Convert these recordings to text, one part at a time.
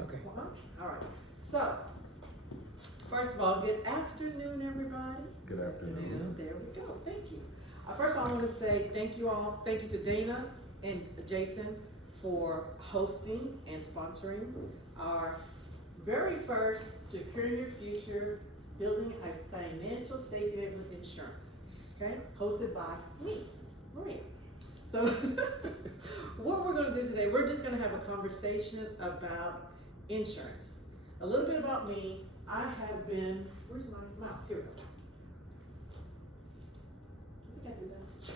Okay. All right. So, first of all, good afternoon, everybody. Good afternoon. There we go. Thank you. First of all, I want to say thank you all. Thank you to Dana and Jason for hosting and sponsoring our very first Securing Your Future Building a Financial Safety Net with Insurance. Okay? Hosted by me, Maria. So, what we're going to do today, we're just going to have a conversation about insurance. A little bit about me. I have been, where's my mouse? Here we go. I think I did that.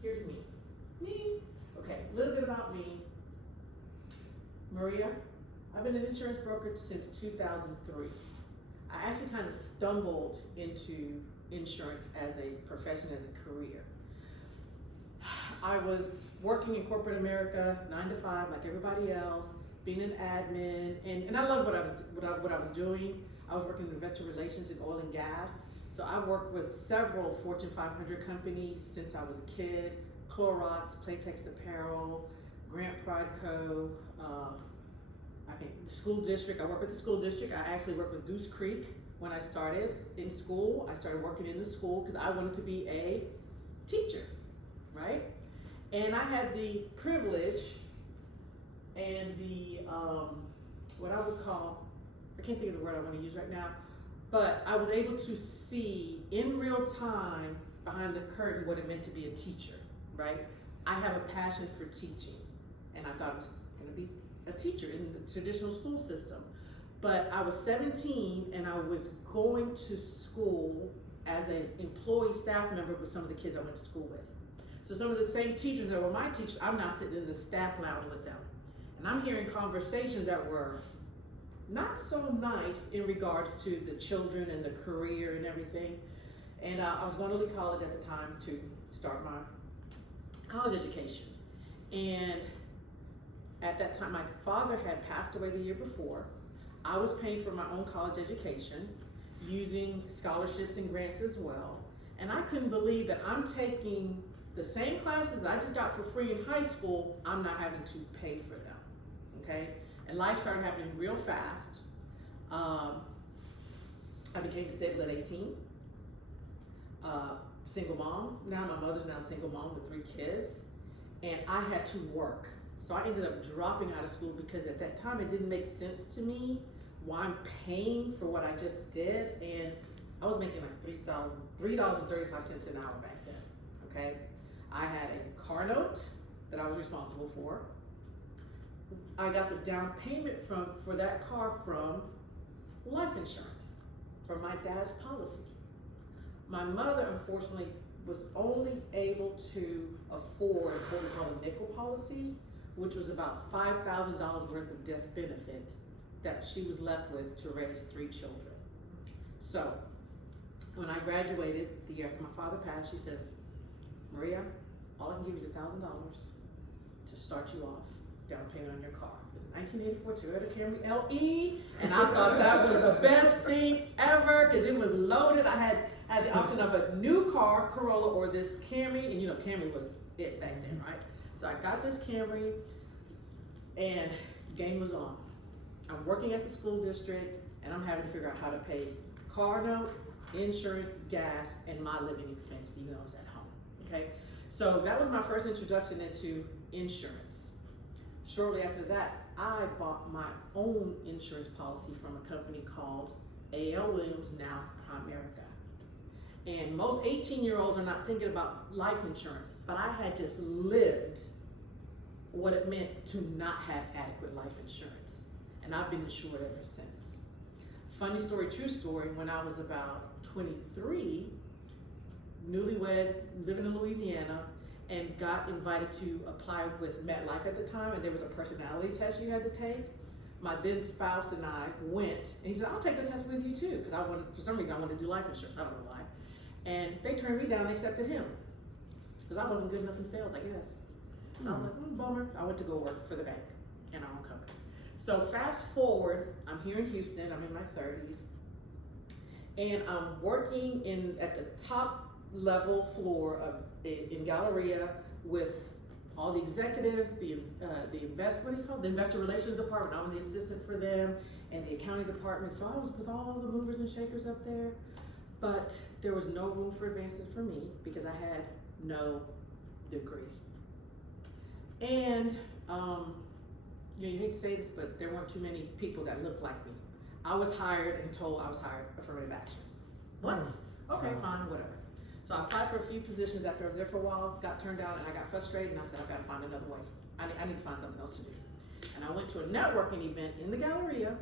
Here's me. Me. Okay, a little bit about me. Maria, I've been an insurance broker since 2003. I actually kind of stumbled into insurance as a profession, as a career. I was working in corporate America, 9 to 5, like everybody else, being an admin, and I loved what I was doing. I was working in investor relations in oil and gas. So I worked with several Fortune 500 companies since I was a kid: Clorox, Playtex Apparel, Grant Prodco, I think the school district. I worked with the school district. I actually worked with Goose Creek when I started in school. I started working in the school because I wanted to be a teacher, right? And I had the privilege and the, what I would call, I can't think of the word I want to use right now, but I was able to see in real time behind the curtain what it meant to be a teacher, right? I have a passion for teaching, and I thought I was going to be a teacher in the traditional school system. But I was 17 and I was going to school as an employee staff member with some of the kids I went to school with. So some of the same teachers that were my teachers, I'm now sitting in the staff lounge with them. And I'm hearing conversations that were not so nice in regards to the children and the career and everything. And I was going to Lee College at the time to start my college education. And at that time, my father had passed away the year before. I was paying for my own college education, using scholarships and grants as well. And I couldn't believe that I'm taking the same classes that I just got for free in high school, I'm not having to pay for them, okay? And life started happening real fast. I became disabled at 18. Single mom. Now my mother's now a single mom with 3 kids. And I had to work. So I ended up dropping out of school because at that time it didn't make sense to me why I'm paying for what I just did. And I was making like $3.35 an hour back then, okay? I had a car note that I was responsible for. I got the down payment for that car from life insurance, from my dad's policy. My mother, unfortunately, was only able to afford what we call a nickel policy, which was about $5,000 worth of death benefit that she was left with to raise 3 children. So when I graduated the year after my father passed, she says, Maria, all I can give you is $1,000 to start you off, down payment on your car. It was a 1984 Toyota Camry LE, and I thought that was the best thing ever because it was loaded. I had the option of a new car, Corolla, or this Camry, and you know Camry was it back then, right? So I got this Camry, and game was on. I'm working at the school district, and I'm having to figure out how to pay car note, insurance, gas, and my living expenses, even though I was at home, okay? So that was my first introduction into insurance. Shortly after that, I bought my own insurance policy from a company called A.L. Williams, now Primerica. And most 18-year-olds are not thinking about life insurance, but I had just lived what it meant to not have adequate life insurance. And I've been insured ever since. Funny story, true story, when I was about 23, newlywed, living in Louisiana, and got invited to apply with MetLife at the time, and there was a personality test you had to take. My then spouse and I went, and he said, I'll take the test with you too, because for some reason I wanted to do life insurance, I don't know why. And they turned me down and accepted him, because I wasn't good enough in sales, I guess. So I'm like, bummer. I went to go work for the bank in our own company. So fast forward, I'm here in Houston, I'm in my 30s, and I'm working at the top level floor in Galleria with all the executives, the investor relations department. I was the assistant for them, and the accounting department. So I was with all the movers and shakers up there, but there was no room for advancement for me because I had no degree. And you hate to say this, but there weren't too many people that looked like me. I was hired and told I was hired, affirmative action. What? Okay, fine, whatever. So I applied for a few positions after I was there for a while, got turned down, and I got frustrated, and I said, I've got to find another way. I need to find something else to do. And I went to a networking event in the Galleria,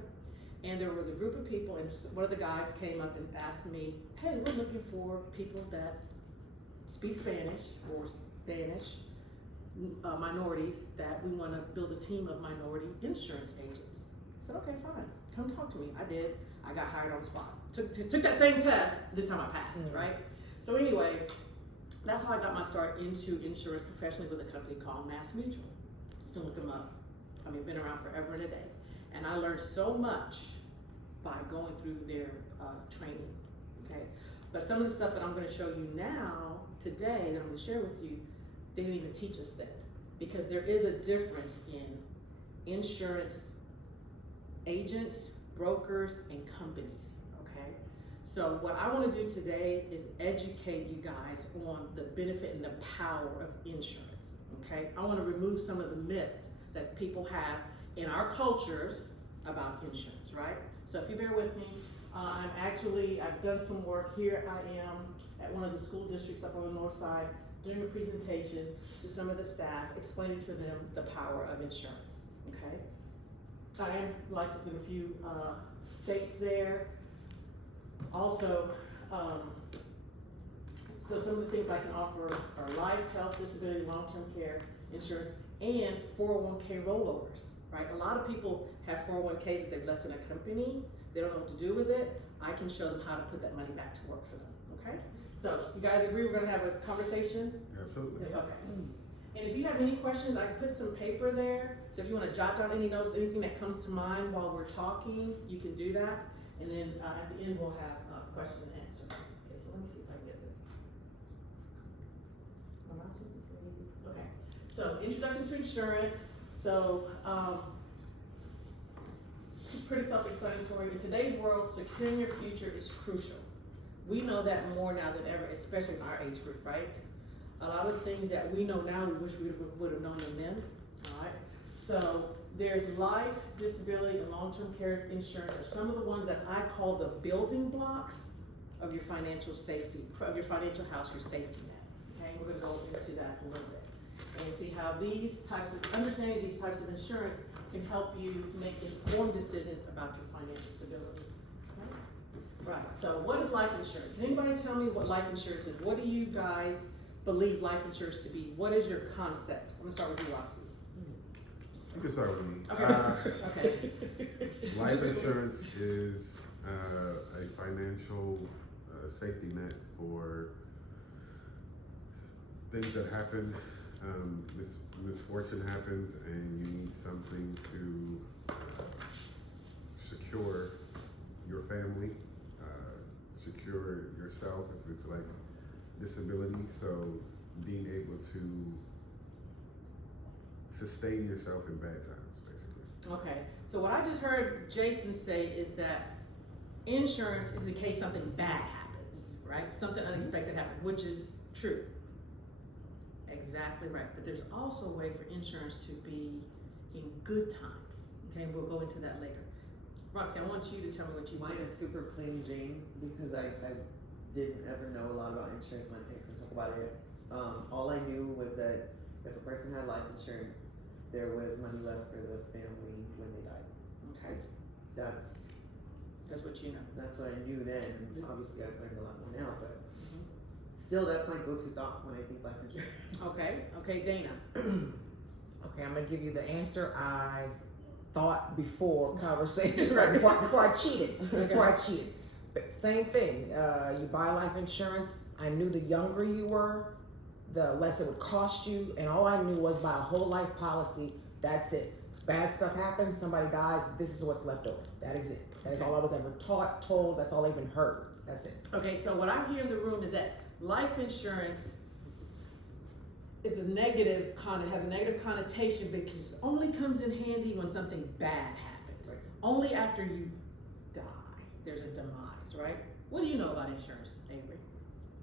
and there was a group of people, and one of the guys came up and asked me, hey, we're looking for people that speak Spanish or Spanish, minorities, that we want to build a team of minority insurance agents. I said, okay, fine, come talk to me. I did. I got hired on the spot. Took that same test, this time I passed, right? So anyway, that's how I got my start into insurance professionally with a company called Mass Mutual. You can look them up. I mean, been around forever and a day. And I learned so much by going through their training, okay? But some of the stuff that I'm gonna show you now, today, that I'm gonna share with you, they didn't even teach us that. Because there is a difference in insurance agents, brokers, and companies, okay? So what I wanna do today is educate you guys on the benefit and the power of insurance, okay? I wanna remove some of the myths that people have in our cultures about insurance, right? So if you bear with me, I've done some work here. I am at one of the school districts up on the north side doing a presentation to some of the staff, explaining to them the power of insurance, okay? I am licensed in a few states there. Also, so some of the things I can offer are life, health, disability, long-term care, insurance, and 401k rollovers, right? A lot of people have 401ks that they've left in a company. They don't know what to do with it. I can show them how to put that money back to work for them, okay? So, you guys agree we're gonna have a conversation? Absolutely. Okay. And if you have any questions, I put some paper there. So if you wanna jot down any notes, anything that comes to mind while we're talking, you can do that. And then at the end, we'll have question and answer. Okay, so let me see if I can get this. Okay, so introduction to insurance. So, pretty self-explanatory. In today's world, securing your future is crucial. We know that more now than ever, especially in our age group, right? A lot of things that we know now, we wish we would have known them then, all right? So there's life, disability, and long-term care insurance are some of the ones that I call the building blocks of your financial safety, of your financial house, your safety net, okay? We're gonna go into that a little bit. And you see how understanding these types of insurance can help you make informed decisions about your financial stability. Okay? Right, so what is life insurance? Can anybody tell me what life insurance is? What do you guys believe life insurance to be? What is your concept? I'm gonna start with you, Roxy. You can start with me. Okay. Okay. Life insurance is a financial safety net for things that happen. Misfortune happens and you need something to secure your family, secure yourself if it's like disability, so being able to sustain yourself in bad times, basically. Okay, so what I just heard Jason say is that insurance is in case something bad happens, right? Something unexpected happens, which is true. Exactly right, but there's also a way for insurance to be in good times, okay? We'll go into that later. Roxy, I want you to tell me what you Mine is super plain Jane because I didn't ever know a lot about insurance when I think to talk about it. All I knew was that if a person had life insurance, there was money left for the family when they died. Okay, That's what you know. that's what I knew then. Obviously, I've learned a lot more now, but still, that's my go-to thought when I think life insurance. Okay, Dana. Okay, I'm gonna give you the answer I thought before conversation, right? Before I cheated. Before I cheated. But same thing. You buy life insurance. I knew the younger you were, the less it would cost you, and all I knew was buy a whole life policy. That's it. If bad stuff happens, somebody dies. This is what's left over. That is it. That is all I was ever taught, told. That's all I even heard. That's it. Okay, so what I hear in the room is that life insurance is a negative has a negative connotation because it only comes in handy when something bad happens. Right. Only after you die, there's a demise, right? What do you know about insurance, Avery?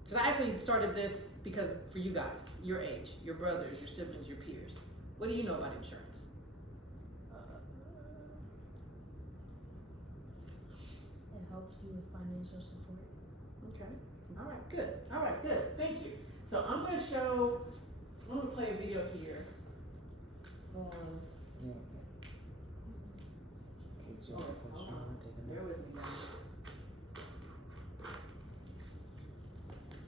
Because I actually started this because for you guys, your age, your brothers, your siblings, your peers. What do you know about insurance? It helps you with financial support. Okay. All right. Good. All right. Good. Thank you. So I'm going to play a video here. Yeah, okay. Okay, so Oh, that hold question, on. I'm taking Bear that. with me, guys.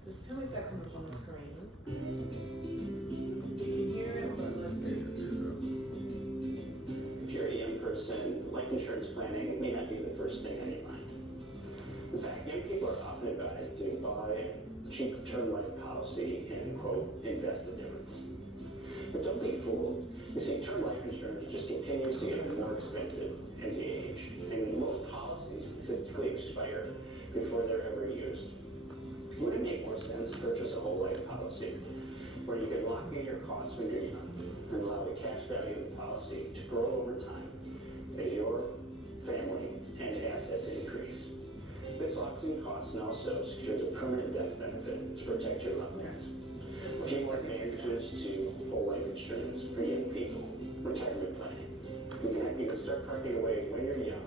Just tell me if that comes up on the screen. You can hear it, but let's see. If you're a young person, life insurance planning may not be the first thing on your mind. In fact, young people are often advised to buy a cheap term life policy and, quote, invest the difference. But don't be fooled. You see, term life insurance just continues to get more expensive as you age, and most policies statistically expire before they're ever used. Would it make more sense to purchase a whole life policy where you could lock in your costs when you're young and allow the cash value of the policy to grow over time as your family and assets increase? This locks in costs and also secures a permanent death benefit to protect your loved ones. A few more advantages to whole life insurance for young people. Retirement planning. You can start parking away when you're young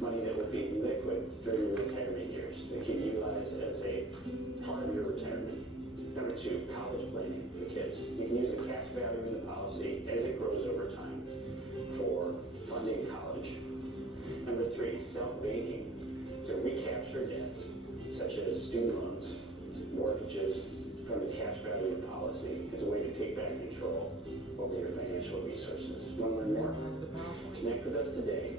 money that will be liquid during your retirement years that you can utilize as a part of your retirement. Number two, college planning for kids. You can use the cash value in the policy as it grows over time for funding college. Number three, self-banking to recapture debts such as student loans, mortgages from the cash value of the policy as a way to take back control over your financial resources. Want to learn more? Minimize the PowerPoint. Connect with us today,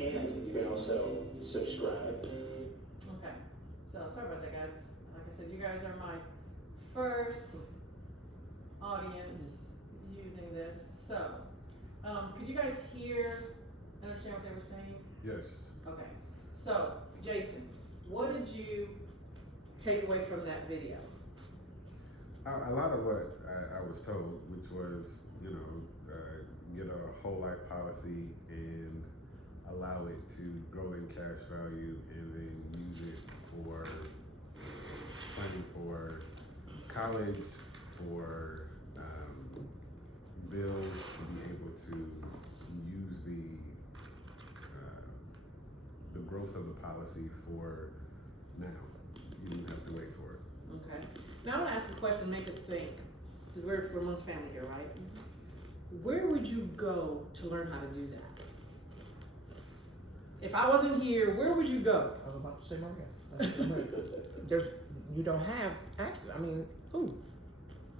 and you can also subscribe. Okay. So sorry about that, guys. Like I said, you guys are my first audience using this. So, could you guys understand what they were saying? Yes. Okay. So, Jason, what did you take away from that video? A lot of what I was told, which was, get a whole life policy and allow it to grow in cash value and then use it for planning for college, for bills, to be able to use the growth of the policy for now. You don't have to wait for it. Okay. Now I want to ask a question, make us think. 'Cause we're amongst family here, right? Where would you go to learn how to do that? If I wasn't here, where would you go? I was about to say Maria. You don't have access, I mean, who?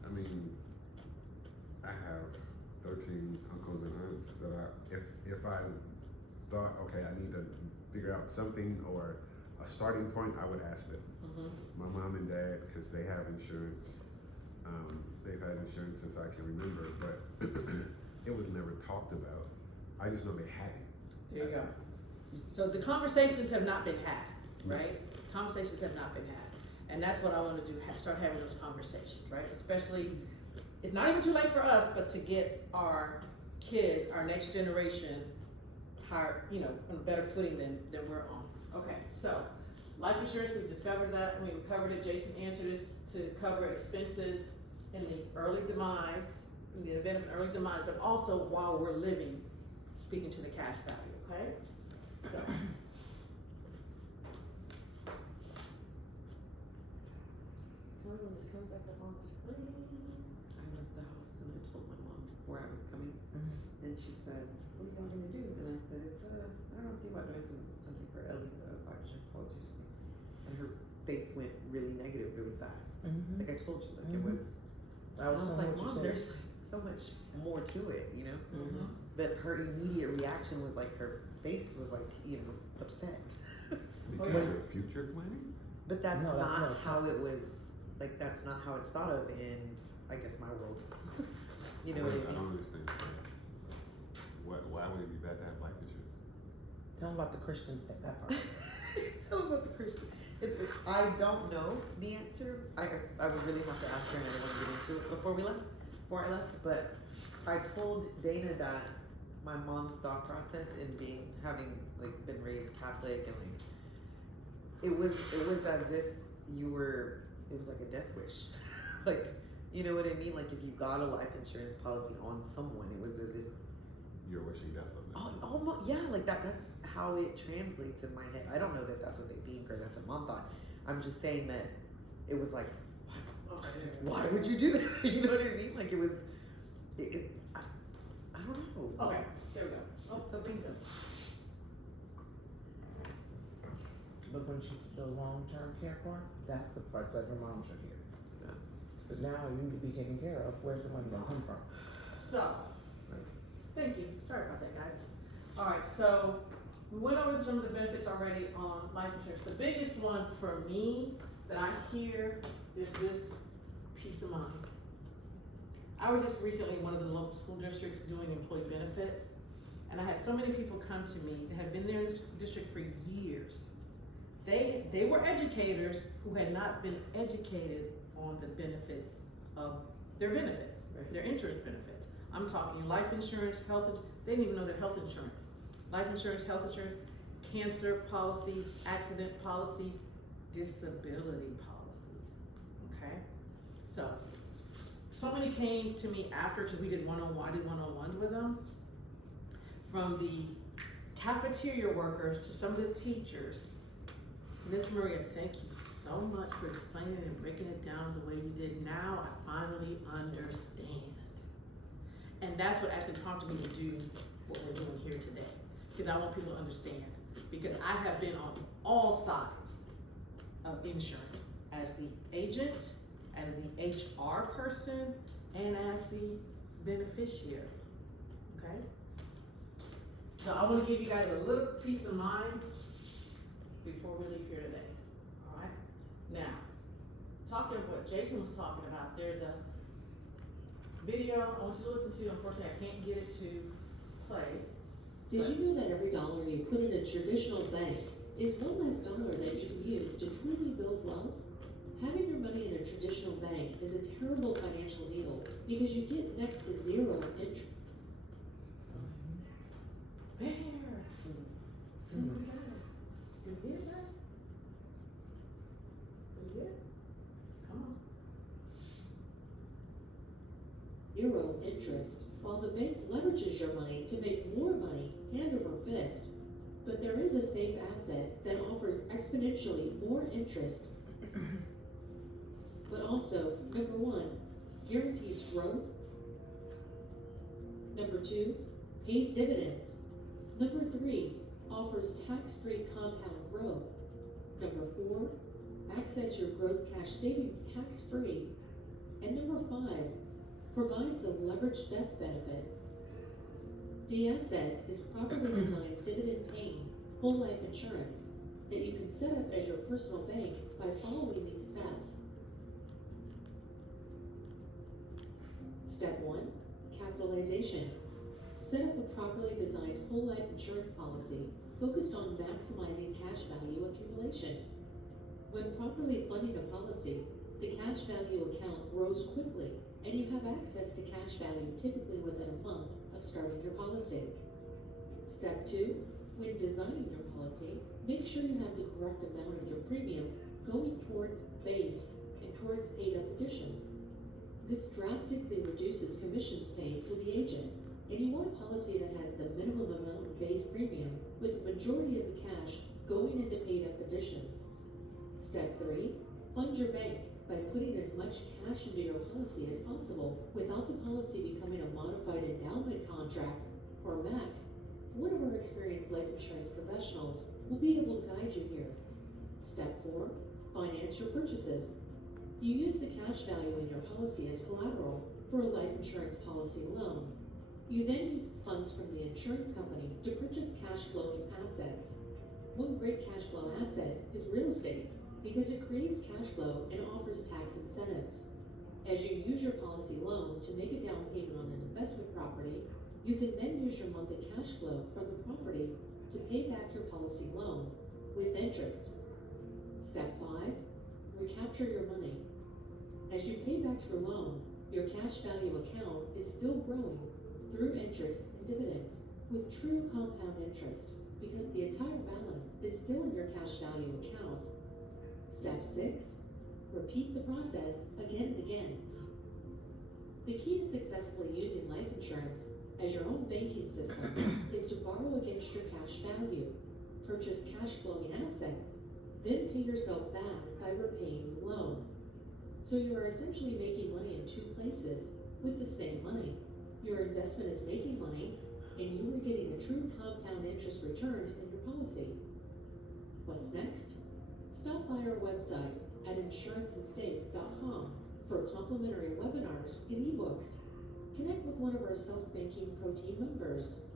I mean, I have 13 uncles and aunts that if I thought, okay, I need to figure out something or a starting point, I would ask them. Mm-hmm. My mom and dad, because they have insurance. They've had insurance since I can remember, but it was never talked about. I just know they had it. There you go. So the conversations have not been had, right? Conversations have not been had. And that's what I want to do, start having those conversations, right? Especially, it's not even too late for us, but to get our kids, our next generation, higher, on a better footing than we're on. Okay, so life insurance, we've discovered that, we covered it. Jason answered this to cover expenses in the early demise, in the event of an early demise, but also while we're living, speaking to the cash value, okay? So. Tell me when this comes back up on the screen. I left the house and I told my mom where I was coming, and she said, "What are y'all gonna do?" And I said, "It's I don't know, I'm thinking about doing something for Ellie, the life policy or something." And her face went really negative, really fast. Mhm. Like I told you, like it Mhm. was. I was And I was saying like, what you "Mom, said. there's like so much more to it, you know." Mm-hmm. But her immediate reaction was like her face was like upset. Because yeah. of future planning? But that's No, that's not not how it was. Like that's not how it's thought of in, I guess, my world. You know what I I mean? don't understand. Why would it be bad to have life insurance? Tell them about the Christian thing, that part. Tell about the Christian. I don't know the answer. I would really have to ask her, and I didn't want to get into it before I left. But I told Dana that my mom's thought process in having like been raised Catholic, and like it was as if it was like a death wish. Like, you know what I mean? Like if you got a life insurance policy on someone, it was as if You're wishing death on them. almost, yeah, like that's how it translates in my head. I don't know that that's what they think or that's what mom thought. I'm just saying that it was like, why would you do that? You know what I mean? Like it was, I don't know. Okay, there we go. Oh, It's something so. But when the long-term care part, that's the part that your mom should hear. Yeah. But now you need to be taken care of. Where's the money gonna come from? So, thank you. Sorry about that, guys. All right, so we went over some of the benefits already on life insurance. The biggest one for me that I hear is this peace of mind. I was just recently in one of the local school districts doing employee benefits, and I had so many people come to me that have been there in this district for years. They were educators who had not been educated on the benefits of their benefits, their insurance benefits. I'm talking life insurance, they didn't even know their health insurance. Life insurance, health insurance, cancer policies, accident policies, disability policies, okay? So many came to me after, because we did one-on-one, I did one-on-one with them. From the cafeteria workers to some of the teachers. Miss Maria, thank you so much for explaining and breaking it down the way you did. Now I finally understand. And that's what actually prompted me to do what we're doing here today. Because I want people to understand. Because I have been on all sides of insurance. As the agent, as the HR person, and as the beneficiary, okay? So I wanna give you guys a little peace of mind before we leave here today, all right? Now, talking of what Jason was talking about, there's a video I want you to listen to. Unfortunately, I can't get it to play. Did you know that every dollar you put in a traditional bank is one less dollar that you can use to truly build wealth? Having your money in a traditional bank is a terrible financial deal because you get next to zero interest. There. Did you hear it, guys? Did you hear it? Come on. Zero interest, while the bank leverages your money to make more money hand over fist. But there is a safe asset that offers exponentially more interest, but also, number one, guarantees growth. Number two, pays dividends. Number three, offers tax-free compound growth. Number four, access your growth cash savings tax-free. And number five, provides a leveraged death benefit. The asset is properly designed dividend-paying whole life insurance that you can set up as your personal bank by following these steps. Step 1, capitalization. Set up a properly designed whole life insurance policy focused on maximizing cash value accumulation. When properly funding a policy, the cash value account grows quickly and you have access to cash value typically within a month of starting your policy. Step 2, when designing your policy, make sure you have the correct amount of your premium going towards base and towards paid up additions. This drastically reduces commissions paid to the agent, and you want a policy that has the minimum amount of base premium with the majority of the cash going into paid up additions. Step 3, fund your bank by putting as much cash into your policy as possible without the policy becoming a modified endowment contract, or MAC. One of our experienced life insurance professionals will be able to guide you here. Step 4, finance your purchases. You use the cash value in your policy as collateral for a life insurance policy loan. You then use the funds from the insurance company to purchase cash flowing assets. One great cash flow asset is real estate because it creates cash flow and offers tax incentives. As you use your policy loan to make a down payment on an investment property, you can then use your monthly cash flow from the property to pay back your policy loan with interest. Step 5, recapture your money. As you pay back your loan, your cash value account is still growing through interest and dividends with true compound interest because the entire balance is still in your cash value account. Step 6, repeat the process again and again. The key to successfully using life insurance as your own banking system is to borrow against your cash value, purchase cash flowing assets, then pay yourself back by repaying the loan. So you are essentially making money in two places with the same money. Your investment is making money, and you are getting a true compound interest return in your policy. What's next? Stop by our website at insuranceandstates.com for complimentary webinars and ebooks. Connect with one of our self-banking pro team members.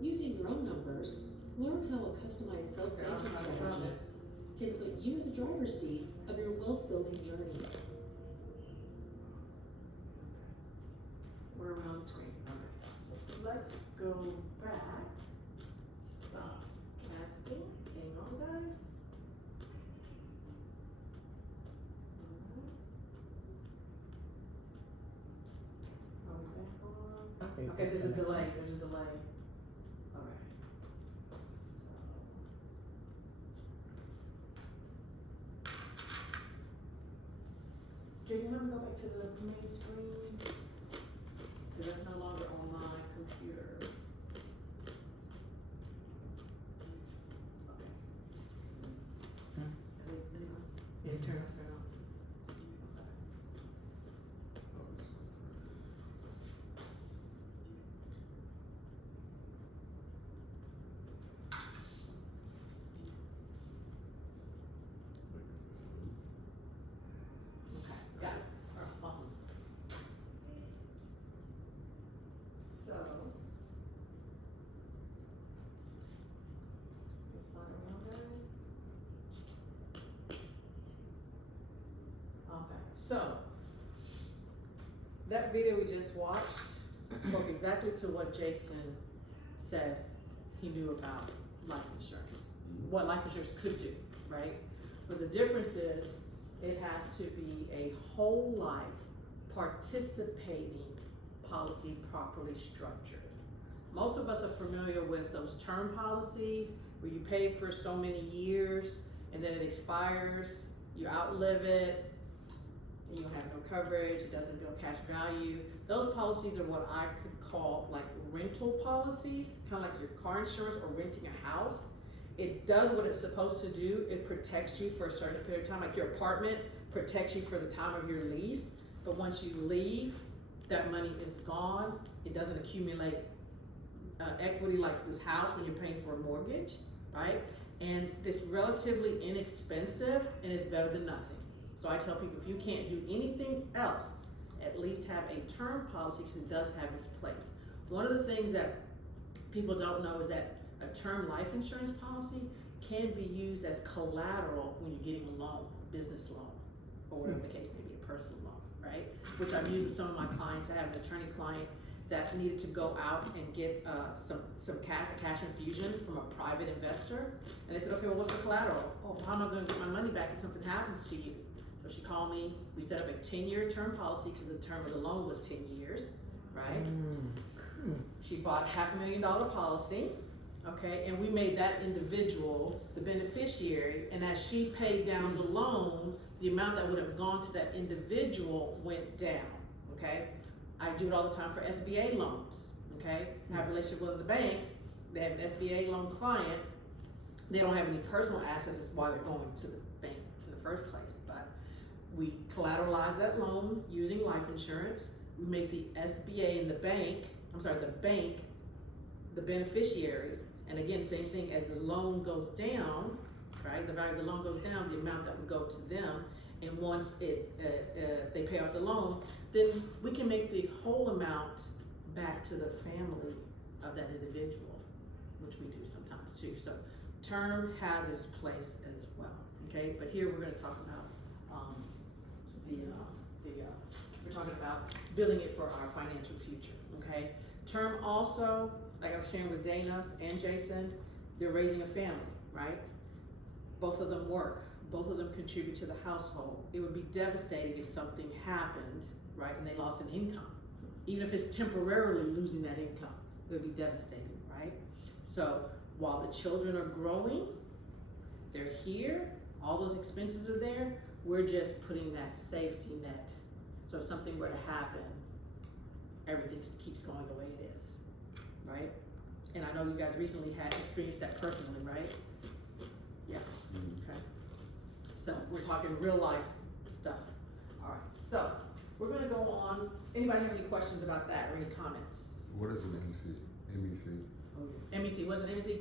Using your own numbers, learn how a customized self-banking strategy can put you in the driver's seat of your wealth building journey. Where are we on the screen? Okay. So let's go back. Stop casting. Hang on, guys. Alright. Are we back on? I think Okay, it's there's a disconnected. delay. There's a delay. Alright. Jason, let me go back to the main screen. Because that's no longer on my computer. Okay. Hmm. Yeah, turn on. Okay, got it. Alright, awesome. So. Just find it real guys. Okay, so. That video we just watched spoke exactly to what Jason said he knew about life insurance. What life insurance could do, right? But the difference is it has to be a whole life participating policy properly structured. Most of us are familiar with those term policies where you pay for so many years and then it expires, you outlive it, and you have no coverage, it doesn't build cash value. Those policies are what I could call like rental policies, kind of like your car insurance or renting a house. It does what it's supposed to do. It protects you for a certain period of time, like your apartment protects you for the time of your lease. But once you leave, that money is gone. It doesn't accumulate equity like this house when you're paying for a mortgage, right? And it's relatively inexpensive and it's better than nothing. So I tell people if you can't do anything else, at least have a term policy because it does have its place. One of the things that people don't know is that a term life insurance policy can be used as collateral when you're getting a loan, a business loan, or whatever the case may be, a personal loan, right? Which I've used with some of my clients. I have an attorney client that needed to go out and get some cash infusion from a private investor. And they said, okay, well, what's the collateral? Oh, how am I gonna get my money back if something happens to you? So she called me, we set up a 10-year term policy because the term of the loan was 10 years, right? She bought a $500,000 policy, okay? And we made that individual the beneficiary, and as she paid down the loan, the amount that would have gone to that individual went down, okay? I do it all the time for SBA loans, okay? I have a relationship with the banks, they have an SBA loan client, they don't have any personal assets, that's why they're going to the bank in the first place, but we collateralize that loan using life insurance, we make the SBA and the bank, the beneficiary, and again, same thing, as the loan goes down, right? The value of the loan goes down, the amount that would go to them, and once they pay off the loan, then we can make the whole amount back to the family of that individual, which we do sometimes too. So term has its place as well, okay? But here we're gonna talk about we're talking about building it for our financial future, okay? Term also, like I was sharing with Dana and Jason, they're raising a family, right? Both of them work. both of them contribute to the household. It would be devastating if something happened, right, and they lost an income. Even if it's temporarily losing that income, it would be devastating, right? So while the children are growing, they're here, all those expenses are there, we're just putting that safety net. So if something were to happen, everything keeps going the way it is, right? And I know you guys recently had experienced that personally, right? Yeah, okay. So we're talking real life stuff. All right, so we're gonna go on. Anybody have any questions about that or any comments? What is an MEC? MEC, what's an MEC?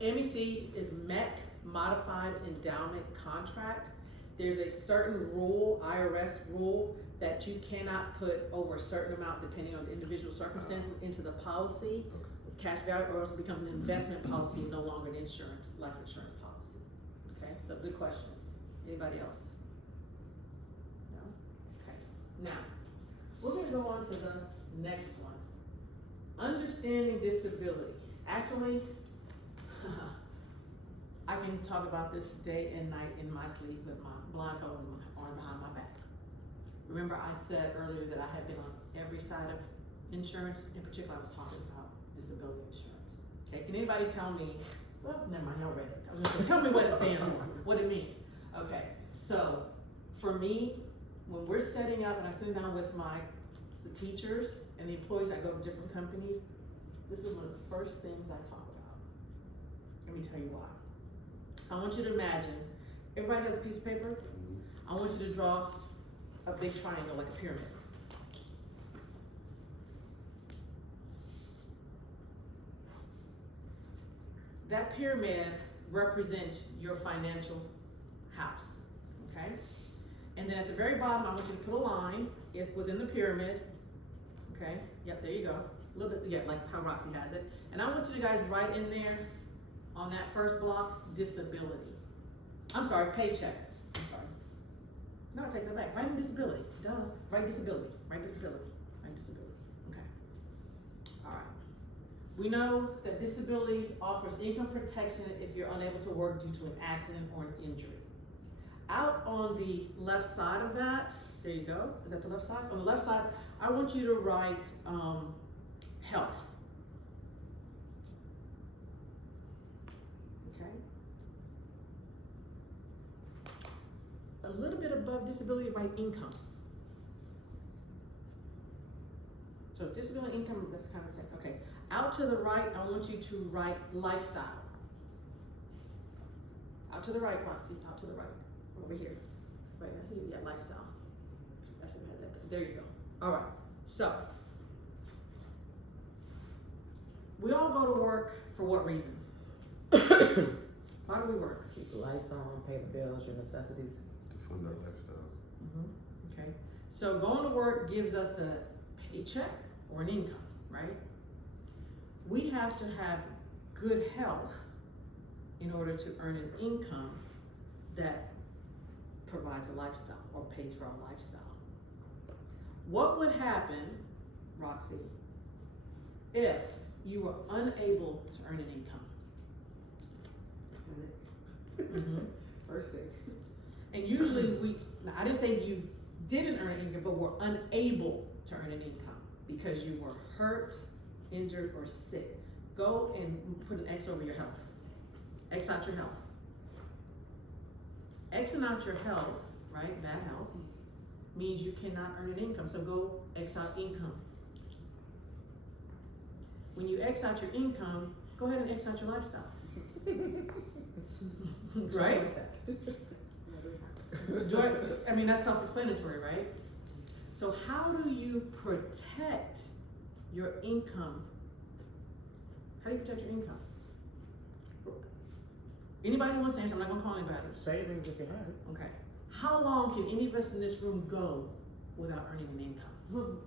MEC is MEC, Modified Endowment Contract. There's a certain rule, IRS rule, that you cannot put over a certain amount depending on the individual circumstances into the policy with cash value, or else it becomes an investment policy, no longer an insurance, life insurance policy. Okay, so good question. Anybody else? No? Okay, now, we're gonna go on to the next one. Understanding disability. Actually, I can talk about this day and night in my sleep with my blindfold and my arm behind my back. Remember I said earlier that I had been on every side of insurance. In particular, I was talking about disability insurance. Okay, can anybody tell me, well, never mind, y'all read it. I was gonna say, tell me what it stands for, what it means. Okay, so for me, when we're setting up and I'm sitting down with the teachers and the employees that go to different companies, this is one of the first things I talk about. Let me tell you why. I want you to imagine, everybody has a piece of paper? I want you to draw a big triangle, like a pyramid. That pyramid represents your financial house, okay? And then at the very bottom, I want you to put a line within the pyramid, okay? Yep, there you go. A little bit, yeah, like how Roxy has it. And I want you guys to write in there, on that first block, disability. I'm sorry, paycheck. I'm sorry. No, I take that back. Write in disability. Duh. Write disability. Write disability. Write disability. Okay. All right. We know that disability offers income protection if you're unable to work due to an accident or an injury. Out on the left side of that, there you go. Is that the left side? On the left side, I want you to write health. Okay. A little bit above disability, write income. So disability income, that's kind of the same. Okay. Out to the right, I want you to write lifestyle. Out to the right, Roxy, out to the right. Over here. Right now, here, yeah, lifestyle. I should have had that. There you go. All right. So, we all go to work for what reason? Why do we work? Keep the lights on, pay the bills, your necessities. To fund our lifestyle. Okay. So going to work gives us a paycheck or an income, right? We have to have good health in order to earn an income that provides a lifestyle or pays for our lifestyle. What would happen, Roxy, if you were unable to earn an income? First thing. And usually I didn't say you didn't earn an income, but were unable to earn an income because you were hurt, injured, or sick. Go and put an X over your health. X out your health. Xing out your health, right, bad health, means you cannot earn an income. So go X out income. When you X out your income, go ahead and X out your lifestyle. Right? I mean, that's self-explanatory, right? So how do you protect your income? How do you protect your income? Anybody who wants to answer, I'm not gonna call anybody. Savings if you have it. Okay. How long can any of us in this room go without earning an income?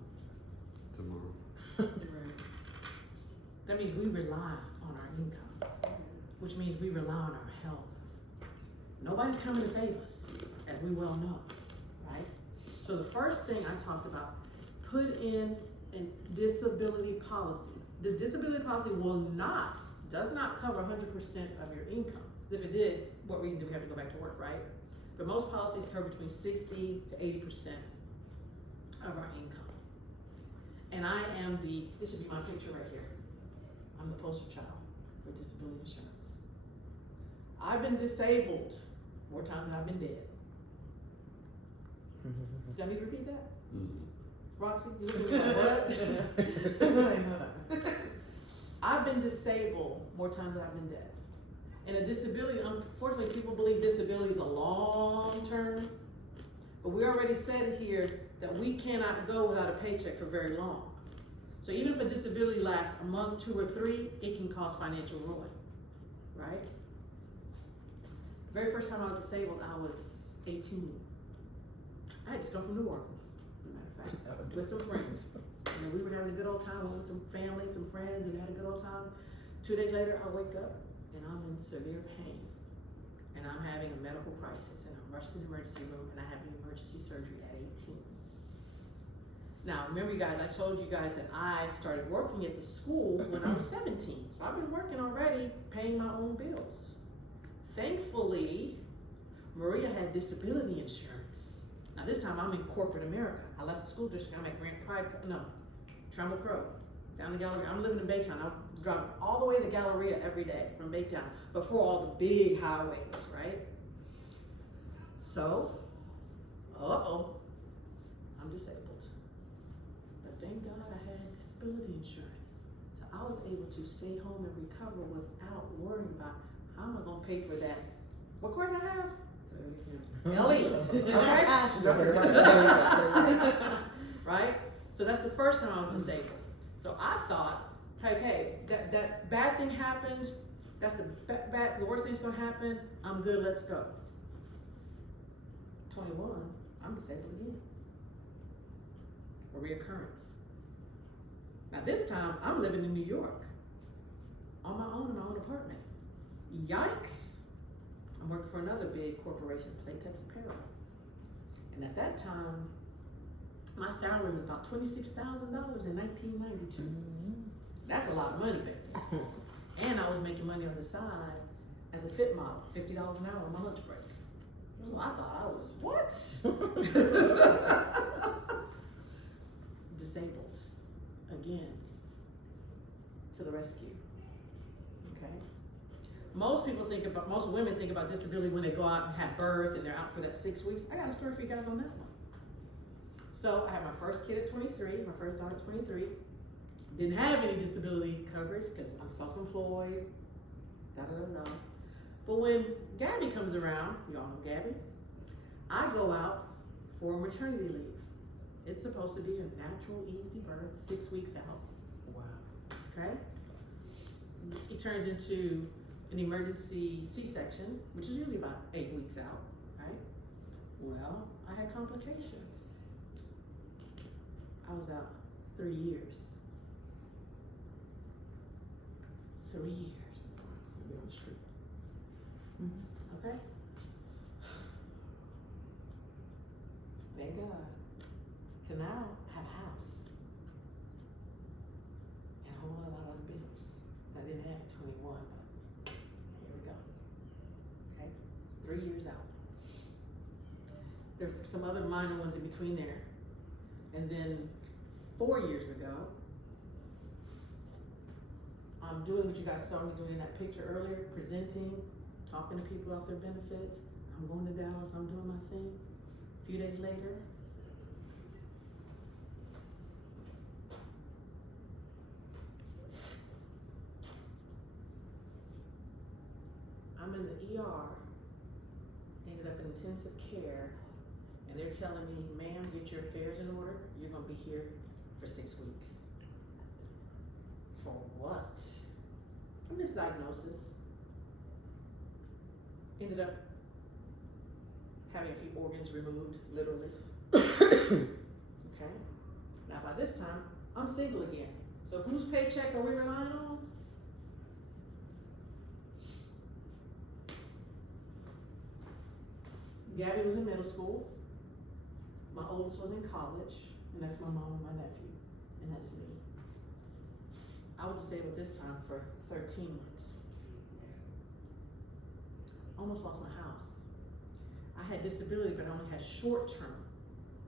Tomorrow. That means we rely on our income, which means we rely on our health. Nobody's coming to save us, as we well know, right? So the first thing I talked about, put in a disability policy. The disability policy does not cover 100% of your income. If it did, what reason do we have to go back to work, right? But most policies cover between 60 to 80% of our income. And I am this should be my picture right here. I'm the poster child for disability insurance. I've been disabled more times than I've been dead. Do I need to repeat that? Roxy, you looking at what? I've been disabled more times than I've been dead. And a disability, unfortunately, people believe disability is a long term, but we already said here that we cannot go without a paycheck for very long. So even if a disability lasts a month, 2 or 3, it can cause financial ruin, right? The very first time I was disabled, I was 18. I had just come from New Orleans, as a matter of fact, with some friends. And we were having a good old time, went with some family, some friends, and had a good old time. 2 days later, I wake up and I'm in severe pain. And I'm having a medical crisis, and I'm rushed to the emergency room, and I have an emergency surgery at 18. Now, remember you guys, I told you guys that I started working at the school when I was 17. So I've been working already, paying my own bills. Thankfully, Maria had disability insurance. Now this time I'm in corporate America. I left the school district, I'm at Trammell Crow, down the Galleria. I'm living in Baytown. I'm driving all the way to Galleria every day from Baytown, before all the big highways, right? So, I'm disabled. But thank God I had disability insurance. So I was able to stay home and recover without worrying about how am I gonna pay for that. What card do I have? Elliot, okay? Right? So that's the first time I was disabled. So I thought, hey, that bad thing happened, that's the worst thing's gonna happen, I'm good, let's go. 21, I'm disabled again. A reoccurrence. Now this time, I'm living in New York, on my own in my own apartment. Yikes! I'm working for another big corporation, Playtex Apparel. And at that time, my salary was about $26,000 in 1992. That's a lot of money back then. And I was making money on the side as a fit model, $50 an hour on my lunch break. So I thought I was, what? Disabled, again, to the rescue, okay? Most women think about disability when they go out and have birth and they're out for that 6 weeks. I got a story for you guys on that one. So I had my first kid at 23, my first daughter at 23. Didn't have any disability coverage because I'm self-employed, da-da-da-da. But when Gabby comes around, you all know Gabby, I go out for maternity leave. It's supposed to be a natural, easy birth, 6 weeks out. Wow. Okay? It turns into an emergency C-section, which is usually about 8 weeks out, right? Well, I had complications. I was out 3 years. 3 years. Be on the street. Okay? Thank God. To now have a house and a whole lot of other bills. I didn't have at 21, but here we go. Okay? 3 years out. There's some other minor ones in between there. And then 4 years ago, I'm doing what you guys saw me doing in that picture earlier, presenting, talking to people about their benefits. I'm going to Dallas, I'm doing my thing. A few days later, I'm in the ER, ended up in intensive care, and they're telling me, ma'am, get your affairs in order. You're gonna be here for 6 weeks. For what? A misdiagnosis. Ended up having a few organs removed, literally. Okay? Now by this time, I'm single again. So whose paycheck are we relying on? Gabby was in middle school. My oldest was in college, and that's my mom and my nephew, and that's me. I was disabled this time for 13 months. almost lost my house. I had disability, but I only had short term,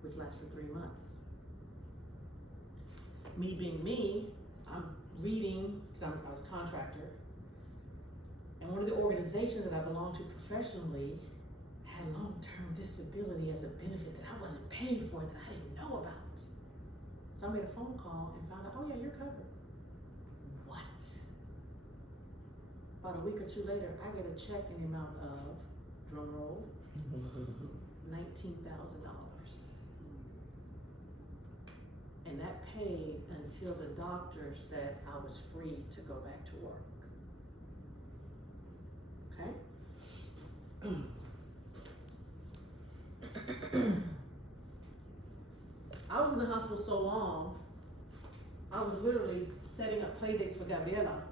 which lasts for 3 months. Me being me, I'm reading, because I was a contractor, and one of the organizations that I belonged to professionally had long-term disability as a benefit that I wasn't paying for, that I didn't know about. So I made a phone call and found out, oh yeah, you're covered. What? About a week or two later, I get a check in the amount of, drum roll, $19,000. And that paid until the doctor said I was free to go back to work. Okay? I was in the hospital so long, I was literally setting up play dates for Gabriela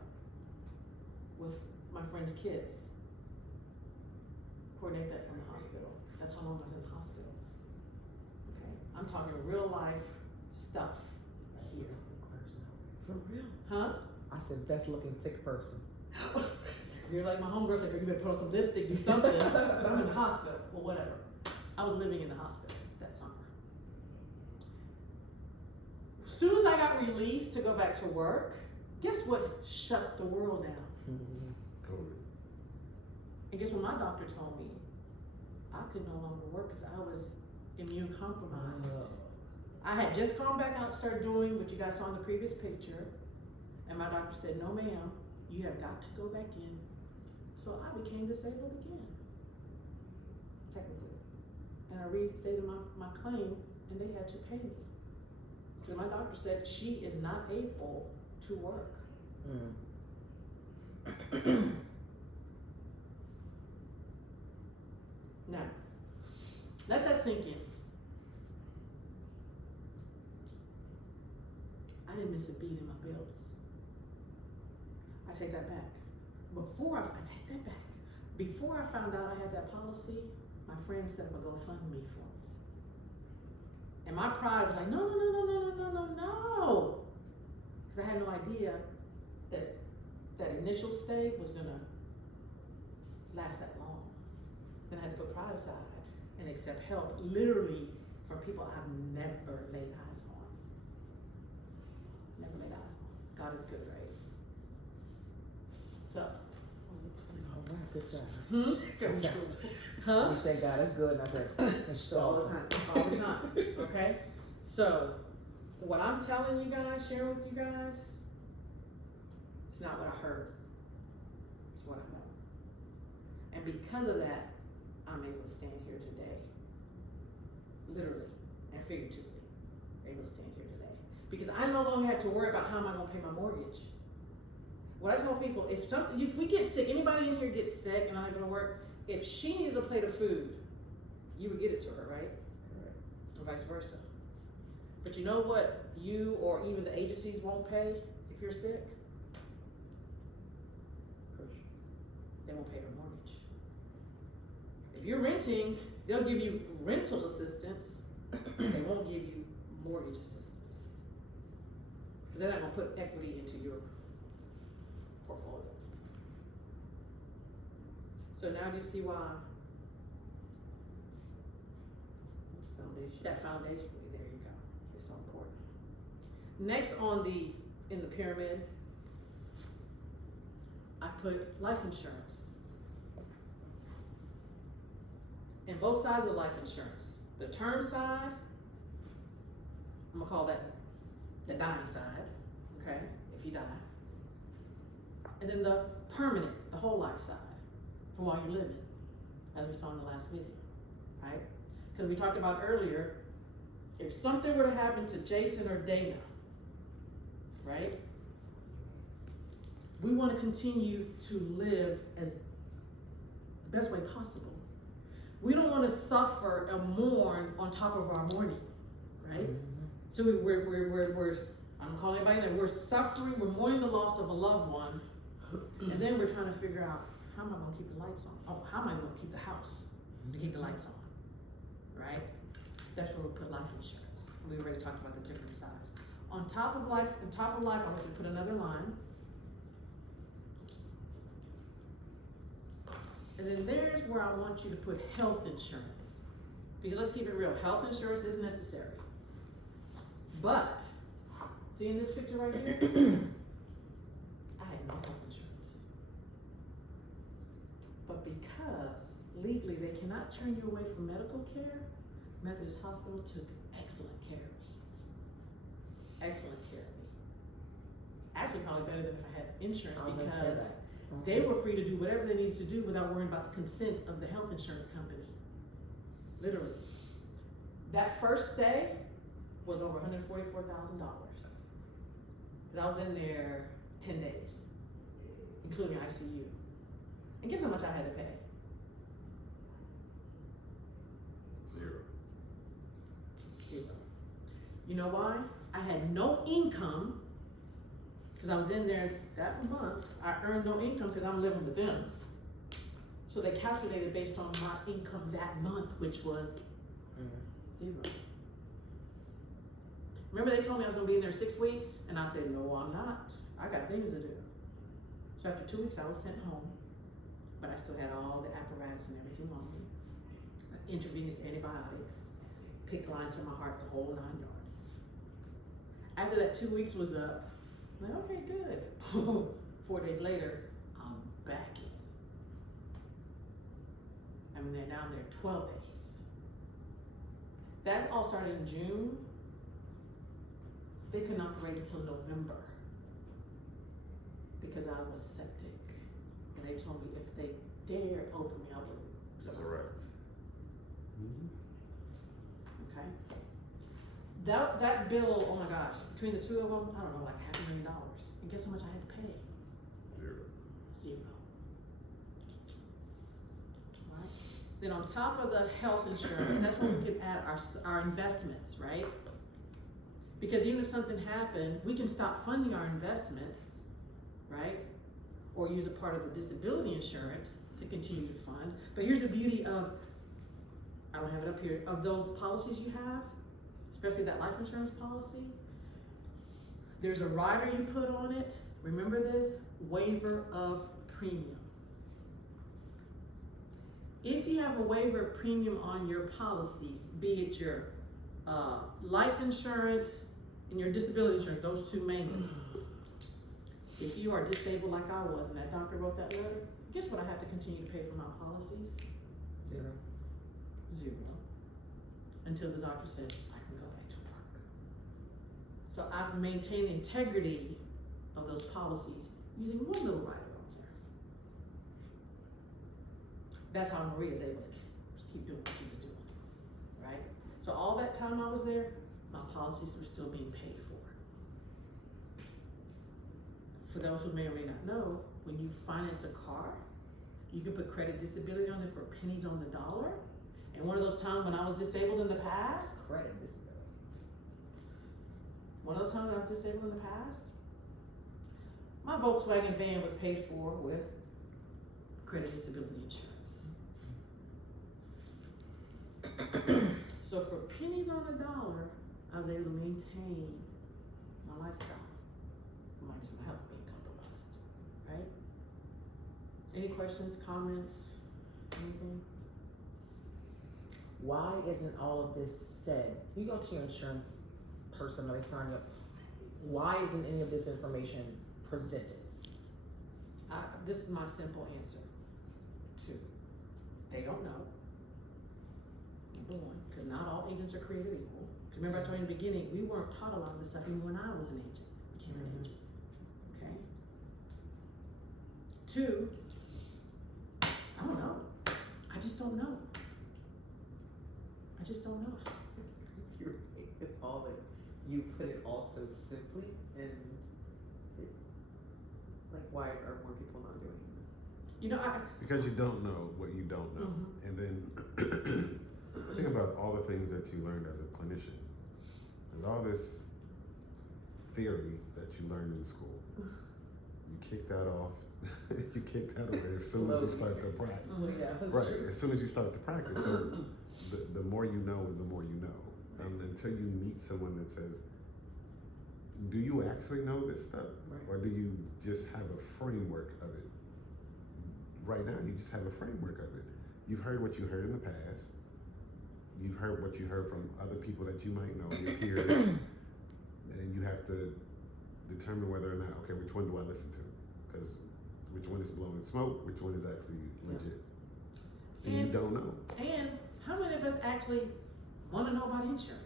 with my friend's kids. Coordinate that from the hospital. That's how long I was in the hospital. Okay? I'm talking real life stuff right here. For real? Huh? I said, best looking sick person. You're like my homegirl said, you better put on some lipstick, do something. So I'm in the hospital, well, whatever. I was living in the hospital that summer. As soon as I got released to go back to work, guess what shut the world down? COVID. And guess what my doctor told me? I could no longer work because I was immune compromised. I had just gone back out and started doing what you guys saw in the previous picture. And my doctor said, no ma'am, you have got to go back in. So I became disabled again, technically. And I reinstated my claim and they had to pay me. Because my doctor said she is not able to work. Now, let that sink in. I didn't miss a beat in my bills. I take that back. I take that back. Before I found out I had that policy, my friend set up a GoFundMe for me. And my pride was like, no. Because I had no idea that that initial stay was gonna last that long. Then I had to put pride aside and accept help, literally from people I've never laid eyes on. Never laid eyes on. God is good, right? So. All right, good job. Good job. Huh? You say God is good, and I said, it's All the time. All the time, okay? So, what I'm telling you guys, sharing with you guys, it's not what I heard. It's what I know. And because of that, I'm able to stand here today. Literally and figuratively, able to stand here today. Because I no longer have to worry about how am I gonna pay my mortgage. What I tell people, if we get sick, anybody in here gets sick and I'm not gonna work, if she needed a plate of food, you would get it to her, right? Correct. Or vice versa. But you know what you or even the agencies won't pay if you're sick? They won't pay your mortgage. If you're renting, they'll give you rental assistance. They won't give you mortgage assistance. Because they're not gonna put equity into your portfolio. So now do you see why Foundation. that foundation, there you go, is so important. Next in the pyramid, I put life insurance. And both sides of life insurance. The term side, I'm gonna call that the dying side, okay, if you die. And then the permanent, the whole life side, for while you're living, as we saw in the last video, right? Because we talked about earlier, if something were to happen to Jason or Dana, right? We want to continue to live as the best way possible. We don't want to suffer and mourn on top of our mourning, right? So we're I'm calling everybody that we're suffering, we're mourning the loss of a loved one, and then we're trying to figure out, how am I gonna keep the lights on? Oh, how am I gonna keep the house to keep the lights on, right? That's where we put life insurance. We already talked about the different sides. On top of life, I want you to put another line. And then there's where I want you to put health insurance. Because let's keep it real, health insurance is necessary. But, see in this picture right here? I had no health insurance. But because legally they cannot turn you away from medical care, Methodist Hospital took excellent care of me. Excellent care of me. Actually, probably better than if I had insurance I was gonna say because that. they were free to do whatever they needed to do without worrying about the consent of the health insurance company. Literally. That first stay was over $144,000. Cause I was in there 10 days, including ICU. And guess how much I had to pay? Zero. Zero. You know why? I had no income, cause I was in there that month. I earned no income cause I'm living with them. So they calculated based on my income that month, which was zero. Remember they told me I was gonna be in there 6 weeks? And I said, no, I'm not. I got things to do. So after 2 weeks, I was sent home, but I still had all the apparatus and everything on me. Intravenous antibiotics, PICC line to my heart, the whole 9 yards. After that 2 weeks was up, I'm like, okay, good. 4 days later, I'm back in. I mean, they're down there 12 days. That all started in June. They couldn't operate until November because I was septic. And they told me if they dare open me up, That's all right. okay? That bill, oh my gosh, between the two of them, I don't know, like $500,000. And guess how much I had to pay? Zero. Zero. Right? Then on top of the health insurance, that's when we can add our investments, right? Because even if something happened, we can stop funding our investments, right? Or use a part of the disability insurance to continue to fund. But here's the beauty of, I don't have it up here, of those policies you have, especially that life insurance policy. There's a rider you put on it, remember this, waiver of premium. If you have a waiver of premium on your policies, be it your life insurance and your disability insurance, those two mainly. If you are disabled like I was and that doctor wrote that letter, guess what I have to continue to pay for my policies? Zero. Zero. Until the doctor says I can go back to work. So I've maintained the integrity of those policies using one little rider on there. That's how Maria is able to keep doing what she was doing, right? So all that time I was there, my policies were still being paid for. For those who may or may not know, when you finance a car, you can put credit disability on it for pennies on the dollar. And one of those times when I was disabled in the past, Credit disability. one of those times when I was disabled in the past, my Volkswagen van was paid for with credit disability insurance. So for pennies on the dollar, I was able to maintain my lifestyle, minus my health being compromised, right? Any questions, comments, anything? Why isn't all of this said? You go to your insurance person or they sign you up. Why isn't any of this information presented? This is my simple answer. 2, they don't know. Number 1, because not all agents are created equal. Remember I told you in the beginning, we weren't taught a lot of this stuff even when I was an agent, became an agent, okay? 2, I don't know. I just don't know. I just don't know. It's all that you put it all so simply, and like, why are more people not doing this? You know, Because you don't know what you don't know. Mhm. And then think about all the things that you learned as a clinician. There's all this theory that you learned in school. You kick that off. You kick that away as soon as you start to practice. Yeah, that's Right, true. as soon as you start to practice. So the more you know is the more you know. And until you meet someone that says, do you actually know this stuff? Right. Or do you just have a framework of it? right now you just have a framework of it. You've heard what you heard in the past. You've heard what you heard from other people that you might know, your peers, and you have to determine whether or not, okay, which one do I listen to? Because which one is blowing smoke, which one is actually legit. And you don't know. And how many of us actually want to know about insurance?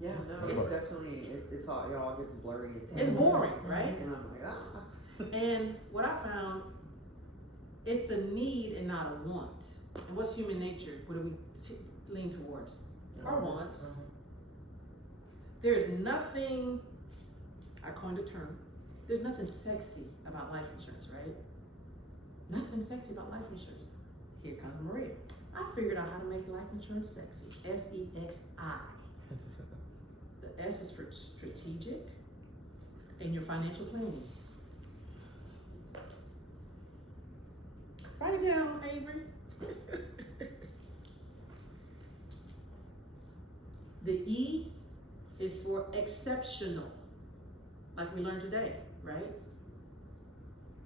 Yeah, no, It's- it's definitely, it all gets blurry. It's boring, right? And I'm like, ah. And what I found, it's a need and not a want. And what's human nature? What do we lean towards? Our wants. There's nothing, I coined a term, there's nothing sexy about life insurance, right? Nothing sexy about life insurance. Here comes Maria. I figured out how to make life insurance sexy. S.E.X.I. The S is for strategic and your financial planning. Write it down, Avery. The E is for exceptional, like we learned today, right?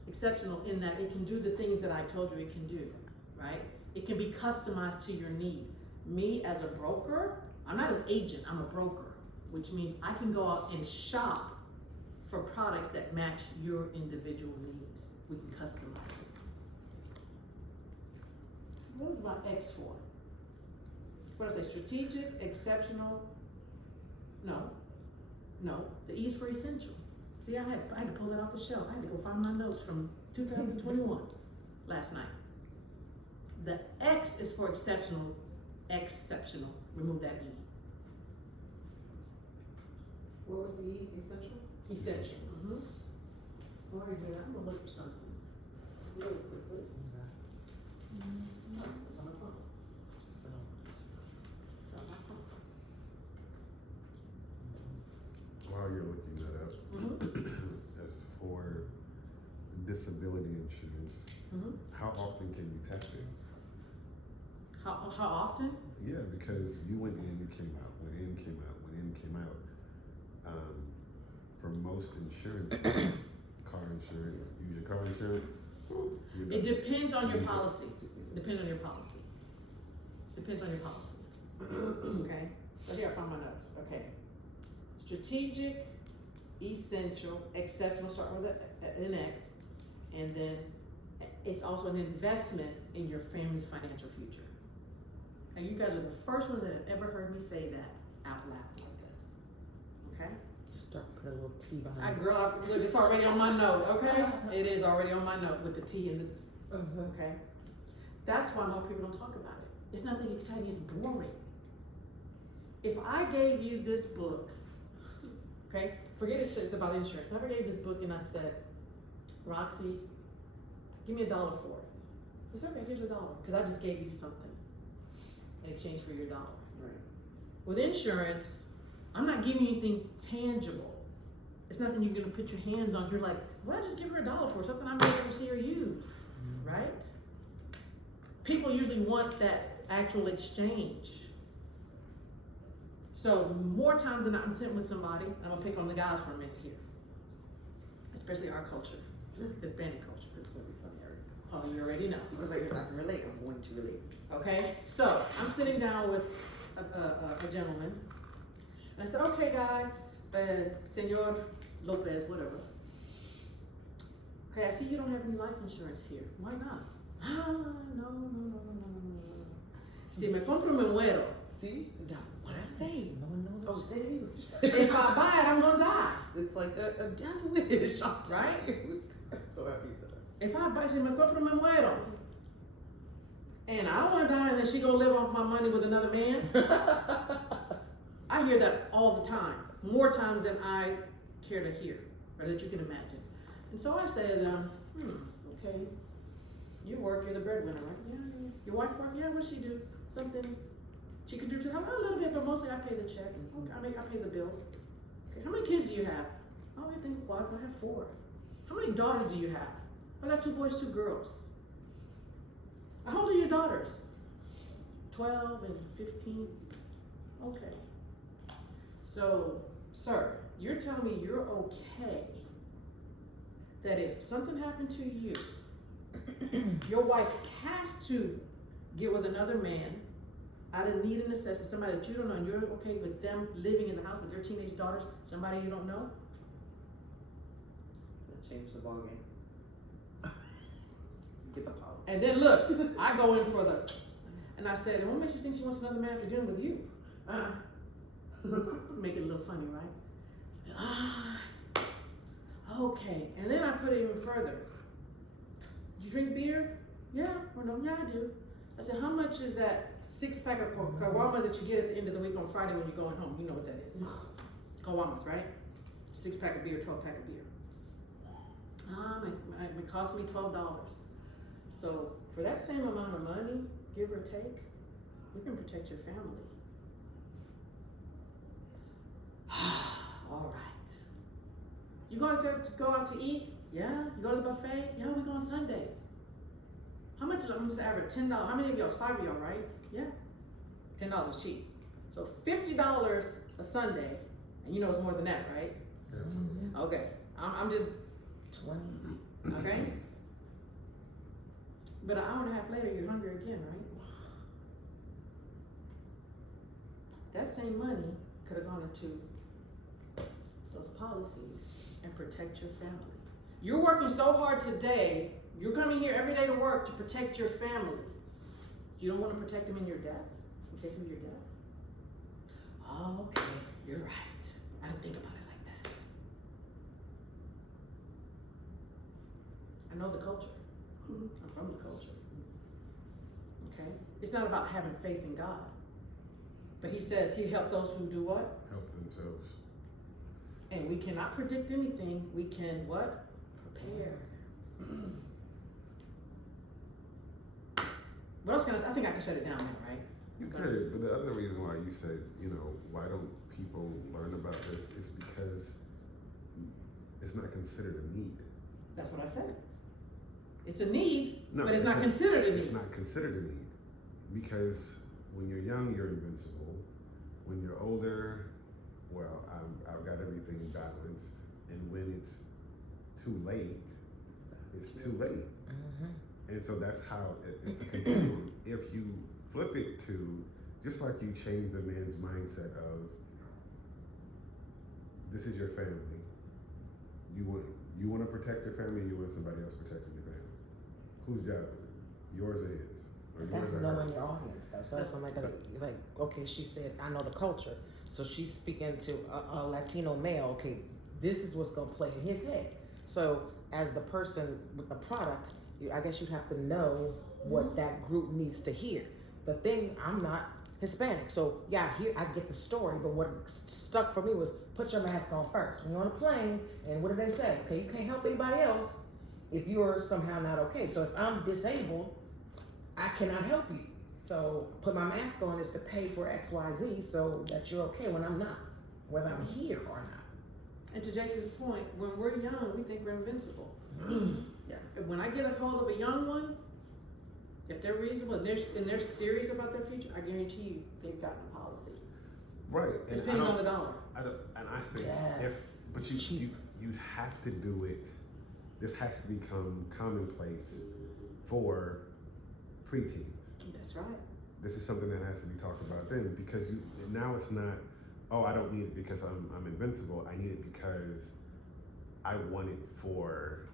Exceptional in that it can do the things that I told you it can do, right? It can be customized to your need. Me as a broker, I'm not an agent, I'm a broker, which means I can go out and shop for products that match your individual needs. We can customize it. What is my X for? What did I say? Strategic, exceptional? No. The E is for essential. See, I had to pull that off the shelf. I had to go find my notes from 2021 last night. The X is for exceptional. Remove that E. What was the E? Essential? Essential. While you're doing that, I'm gonna look for something really quickly. It's on my phone. It's on my phone. While you're looking that up, as for disability insurance, how often can you tap in? How often? Yeah, because you went in, you came out, went in, came out, went in, came out. For most insurance, car insurance, use your car insurance. It depends on your policy. Depends on your policy. Okay, so here I found my notes. Okay. Strategic, essential, exceptional, start with an X, and then it's also an investment in your family's financial future. Now you guys are the first ones that have ever heard me say that out loud like this. Okay? Just start put a little T behind it. Look, it's already on my note, okay? It is already on my note with the T and the, okay? That's why most people don't talk about it. It's nothing exciting, it's boring. If I gave you this book, okay, forget it's about insurance. If I ever gave this book and I said, Roxy, give me $1 for it. You said, okay, here's $1, because I just gave you something in exchange for your $1. Right. With insurance, I'm not giving you anything tangible. It's nothing you're gonna put your hands on. You're like, well, I just give her $1 for something I may never see her use, right? People usually want that actual exchange. So more times than not, I'm sitting with somebody, I'm gonna pick on the guys for a minute here, especially our culture, Hispanic culture. It's gonna be funny, Eric. Oh, you already know. Because I can relate, I'm going to relate. Okay, so I'm sitting down with a gentleman, and I said, okay guys, Senor Lopez, whatever. Okay, I see you don't have any life insurance here. Why not? No. Si me compro, me muero. See? What I say? No one knows. Oh, say it in English. If I buy it, I'm gonna die. It's like a death wish. Right? I'm so happy you said that. If I buy, si me compro, me muero. And I don't wanna die and then she gonna live off my money with another man. I hear that all the time. More times than I care to hear, or that you can imagine. And so I say to them, okay, you work, you're the breadwinner, right? Yeah. Your wife work? Yeah, what'd she do? Something she contributes to the house? A little bit, but mostly I pay the check. Okay, I pay the bills. Okay, how many kids do you have? Oh, I think, well, I have 4. How many daughters do you have? I got 2 boys, 2 girls. How old are your daughters? 12 and 15. Okay. So, sir, you're telling me you're okay that if something happened to you Your wife has to get with another man out of need and necessity, somebody that you don't know, and you're okay with them living in the house with their teenage daughters, somebody you don't know. That changed the ballgame. Get the policy. And then look, I go in for the, and I said, what makes you think she wants another man after dinner with you? Make it a little funny, right? Okay, and then I put it even further. You drink beer? Yeah or no? Yeah, I do. I said, how much is that 6-pack of Kawamas that you get at the end of the week on Friday when you're going home? You know what that is. Kawamas, right? 6-pack of beer, 12-pack of beer. It cost me $12. So for that same amount of money, give or take, you can protect your family. All right. You gonna go out to eat? Yeah. You go to the buffet? Yeah, we go on Sundays. How much is it? I'm just average $10. How many of y'all? 5 of y'all, right? Yeah. $10 is cheap. So $50 a Sunday, and you know it's more than that, right? Absolutely. Okay. I'm just 20. okay. But an hour and a half later, you're hungry again, right? That same money could have gone into those policies and protect your family. You're working so hard today, you're coming here every day to work to protect your family. You don't want to protect them in your death, in case of your death? Oh, okay, you're right. I didn't think about it like that. I know the culture. I'm from the culture. Okay? It's not about having faith in God. But he says he helped those who do what? Help themselves. And we cannot predict anything. We can what? Prepare. What else can I say? I think I can shut it down now, right? You could, but the other reason why you said, why don't people learn about this is because it's not considered a need. That's what I said. It's a need, No, but it's not considered a need. It's not considered a need because when you're young, you're invincible. When you're older, well, I've got everything balanced, and when it's too late, it's too late. And so that's how it's the continuum. If you flip it to, just like you change the man's mindset of, this is your family. You want to protect your family, you want somebody else protecting your family. Whose job is it? Yours is. Or That's yours or knowing hers. your audience though. So that's like, okay, she said, I know the culture. So she's speaking to a Latino male, okay, this is what's gonna play in his head. So as the person with the product, I guess you'd have to know what that group needs to hear. The thing, I'm not Hispanic, so yeah, I get the story, but what stuck for me was put your mask on first. When you're on a plane, and what do they say? Okay, you can't help anybody else if you're somehow not okay. So if I'm disabled, I cannot help you. So put my mask on is to pay for XYZ so that you're okay when I'm not, whether I'm here or not. And to Jason's point, when we're young, we think we're invincible. Yeah. When I get a hold of a young one, if they're reasonable and they're serious about their future, I guarantee you they've gotten a policy. Right. It depends on the dollar. I think Yes. but you'd have to do it. This has to become commonplace for preteens. That's right. This is something that has to be talked about then, because now it's not, oh, I don't need it because I'm invincible. I need it because I want it for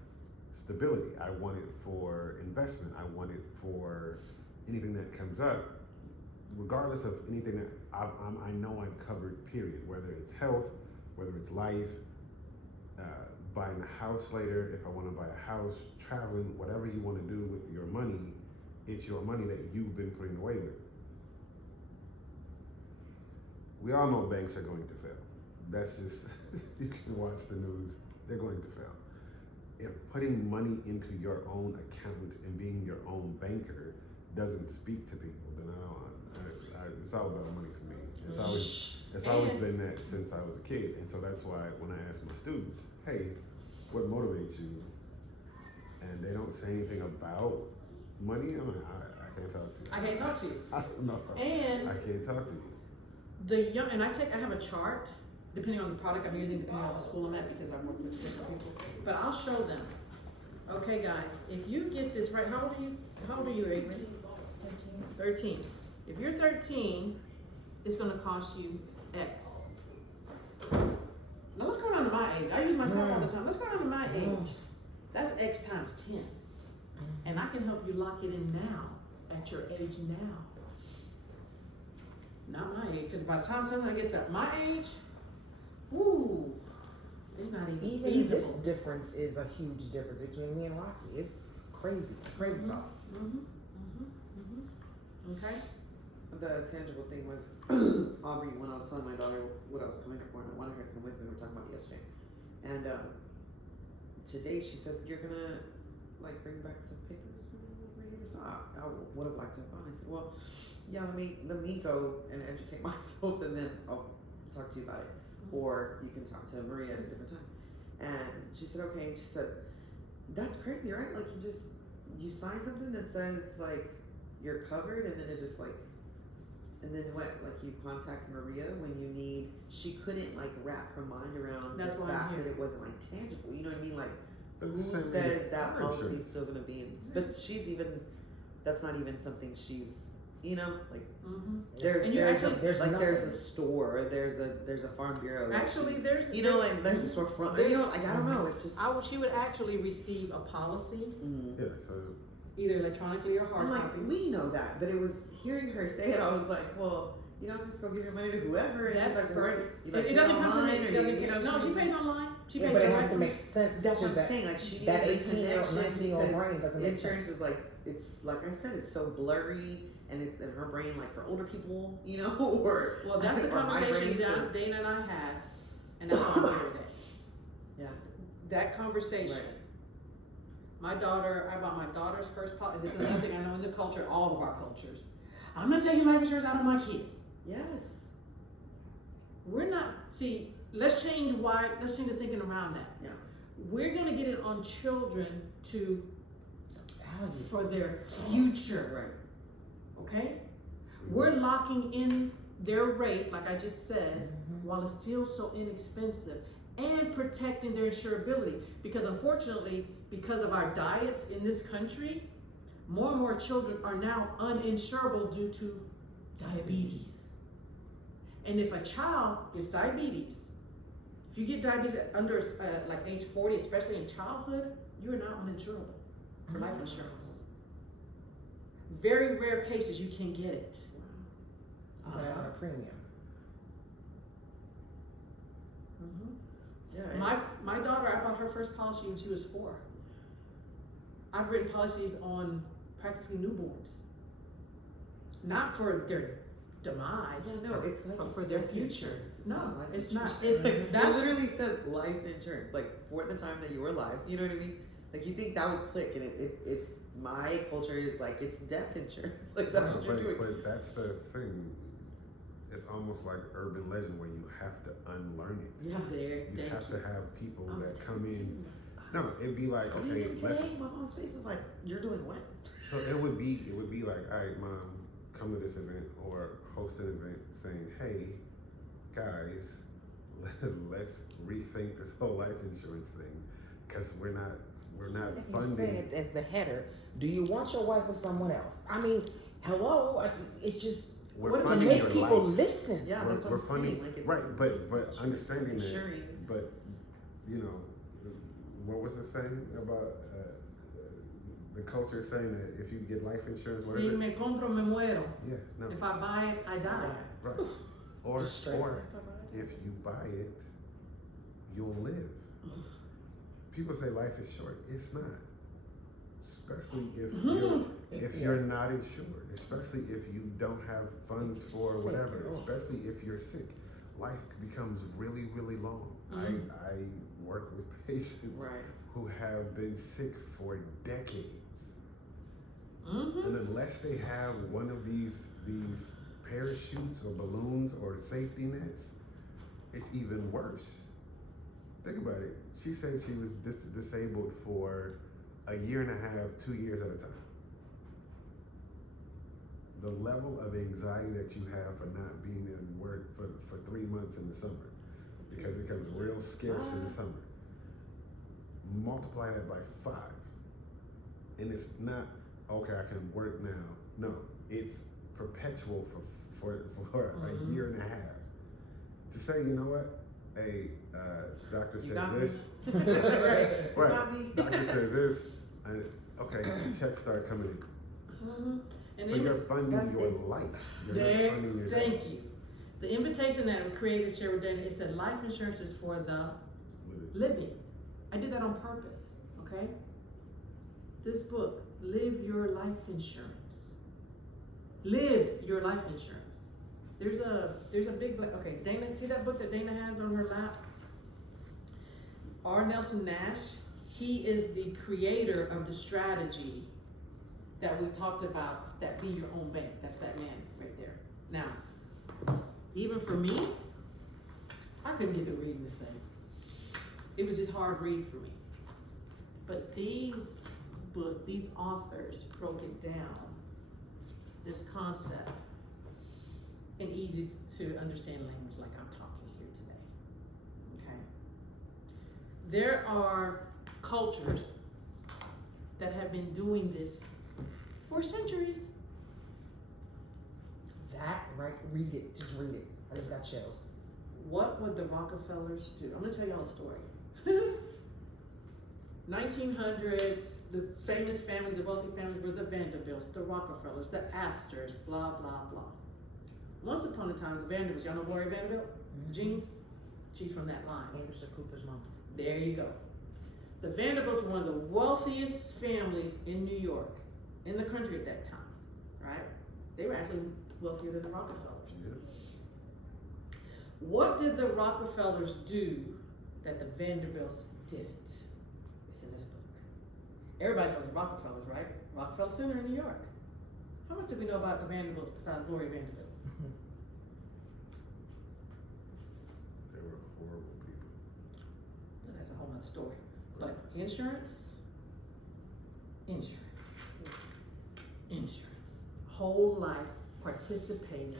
stability. I want it for investment. I want it for anything that comes up, regardless of anything that I know I'm covered, period. Whether it's health, whether it's life, buying a house later, if I want to buy a house, traveling, whatever you want to do with your money, it's your money that you've been putting away with. We all know banks are going to fail. That's just, you can watch the news, they're going to fail. If putting money into your own account and being your own banker doesn't speak to people, then it's all about money for me. It's always been that since I was a kid. And so that's why when I ask my students, hey, what motivates you? And they don't say anything about money, I'm like, I can't talk to you. I can't talk to you. I don't know. And I can't talk to you. the young, and I have a chart, depending on the product I'm using, depending on the school I'm at, because I work with different people. But I'll show them Okay, guys, if you get this right, how old are you? How old are you, Avery? 13. If you're 13, it's gonna cost you X. Now let's go down to my age. I use myself all the time. Let's go down to my age. That's X times 10. And I can help you lock it in now, at your age now. Not my age, because by the time someone gets at my age, woo, it's not even feasible. This difference is a huge difference between me and Roxy. It's crazy talk. Okay. The tangible thing was Aubrey, when I was telling my daughter what I was coming here for, and I wanted her to come with me. We were talking about it yesterday, and today she said, "You're gonna like bring back some papers for me over here." So I would have liked to have gone. I said, "Well, yeah, let me go and educate myself, and then I'll talk to you about it, or you can talk to Maria at a different time." And she said, "Okay." And she said, "That's crazy, right? Like you sign something that says like you're covered, and then it just like." And then what? Like you contact Maria when you need. She couldn't like wrap her mind around That's the why I'm fact here. that it wasn't like tangible. You know what I mean? Like But who the same thing says is that car policy's insurance. still gonna be in? But she's even. That's not even something she's. You know, like there's And you there's actually- there's like nothing. there's a store. There's a farm bureau. that Actually, she's- there's You know, like there's a storefront. There- You know, like I don't know. It's just. she would actually receive a policy, Mm. Yeah, so either electronically or hard I'm like, copy. we know that, but it was hearing her say it. I was like, well, you don't just go give your money to whoever. And That's she's like, where, correct. you like It doesn't pay come to me. online, It or doesn't. you know, No, she just- pays online. She Yeah, pays but it has directly. to make sense That's to what I'm that. saying. Like she That needed a 18-year-old, connection 19-year-old brain doesn't make insurance sense. is like it's like I said, it's so blurry, and it's in her brain like for older people, you know, or Well, that's the or my conversation brain for- Dana and I had, and that's why I'm here today. Yeah. That conversation. Right. My daughter, I bought my daughter's first policy. This is another thing I know in the culture, all of our cultures. I'm not taking life insurance out of my kid. Yes. We're not, see, let's change the thinking around that. Yeah. We're gonna get it on children Value. for their future, Right. okay? We're locking in their rate, like I just said, while it's still so inexpensive, and protecting their insurability. Because unfortunately, because of our diets in this country, more and more children are now uninsurable due to diabetes. And if a child gets diabetes, if you get diabetes at under like age 40, especially in childhood, you are now uninsurable for life insurance. Very rare cases you can get it. On a premium. Yeah. My daughter, I bought her first policy when she was 4. I've written policies on practically newborns. Not for their demise, Yeah, no, it's like but it's for their death future. insurance. It's No, not life it's not. insurance. It's Like, it that's literally says life insurance, like for the time that you were alive. You know what I mean? Like you think that would click, and it my culture is like it's death insurance. Like that's what you're doing. but that's the thing. It's almost like urban legend where you have to unlearn it. Yeah. there. You Thank have you. to have people that come in. No, it'd be like, okay, Even let's. today, my mom's face was like, "You're doing what?" So it would be like, all right, mom, come to this event or host an event saying, hey, guys, let's rethink this whole life insurance thing because we're not If you funding. say it as the header, do you want your wife with someone else? I mean, hello, it's just We're to funding make your people life. listen. Yeah, We're- that's what we're I'm funding- saying. Like it's right, but understanding that. insuring. But you know, what was the saying about the culture saying that if you get life insurance, what Si is it? me compro, me muero. Yeah, no, If I buy it, I die. right. Or Just straight if you buy it, you'll live. People say life is short. It's not. Especially if you're not insured. Especially if you don't have funds for Sick. whatever. Ugh. Especially if you're sick. Life becomes really, really long. I work with patients Right. who have been sick for decades. Mm-hmm. And unless they have one of these parachutes or balloons or safety nets, it's even worse. Think about it. She said she was disabled for a year and a half, 2 years at a time. The level of anxiety that you have for not being in work for 3 months in the summer, because it becomes real scarce in the summer. Multiply that by 5. and it's not okay. I can work now. No, it's perpetual for a year and a half. To say, you know what? Hey, doctor says got me. this. Right. Right. Got me. Doctor says this. Okay, checks start coming in. And So then- you're funding That's your it. life. You're There, not funding your thank you. The invitation that we created, share with Dana, it said life insurance is for the living. I did that on purpose, okay? This book, Live Your Life Insurance. Live Your Life Insurance. There's a big, okay, Dana, see that book that Dana has on her lap? R. Nelson Nash, he is the creator of the strategy that we talked about, that be your own bank. That's that man right there. Now, even for me, I couldn't get through reading this thing. It was just hard read for me. But these authors broke it down, this concept, in easy to understand language like I'm talking here today, okay? There are cultures that have been doing this for centuries. That, right? Read it. Just read it. I just got chills. What would the Rockefellers do? I'm gonna tell y'all a story. 1900s, the famous families, the wealthy families were the Vanderbilts, the Rockefellers, the Astors, blah, blah, blah. Once upon a time, the Vanderbilts, y'all know Gloria Vanderbilt? Jeans? She's from that line. Anderson Cooper's mom. There you go. The Vanderbilts were one of the wealthiest families in New York, in the country at that time, right? They were actually wealthier than the Rockefellers. Yeah. What did the Rockefellers do that the Vanderbilts didn't? It's in this book. Everybody knows the Rockefellers, right? Rockefeller Center in New York. How much do we know about the Vanderbilts besides Gloria Vanderbilt? They were horrible people. Well, that's a whole nother story. But insurance, whole life participating,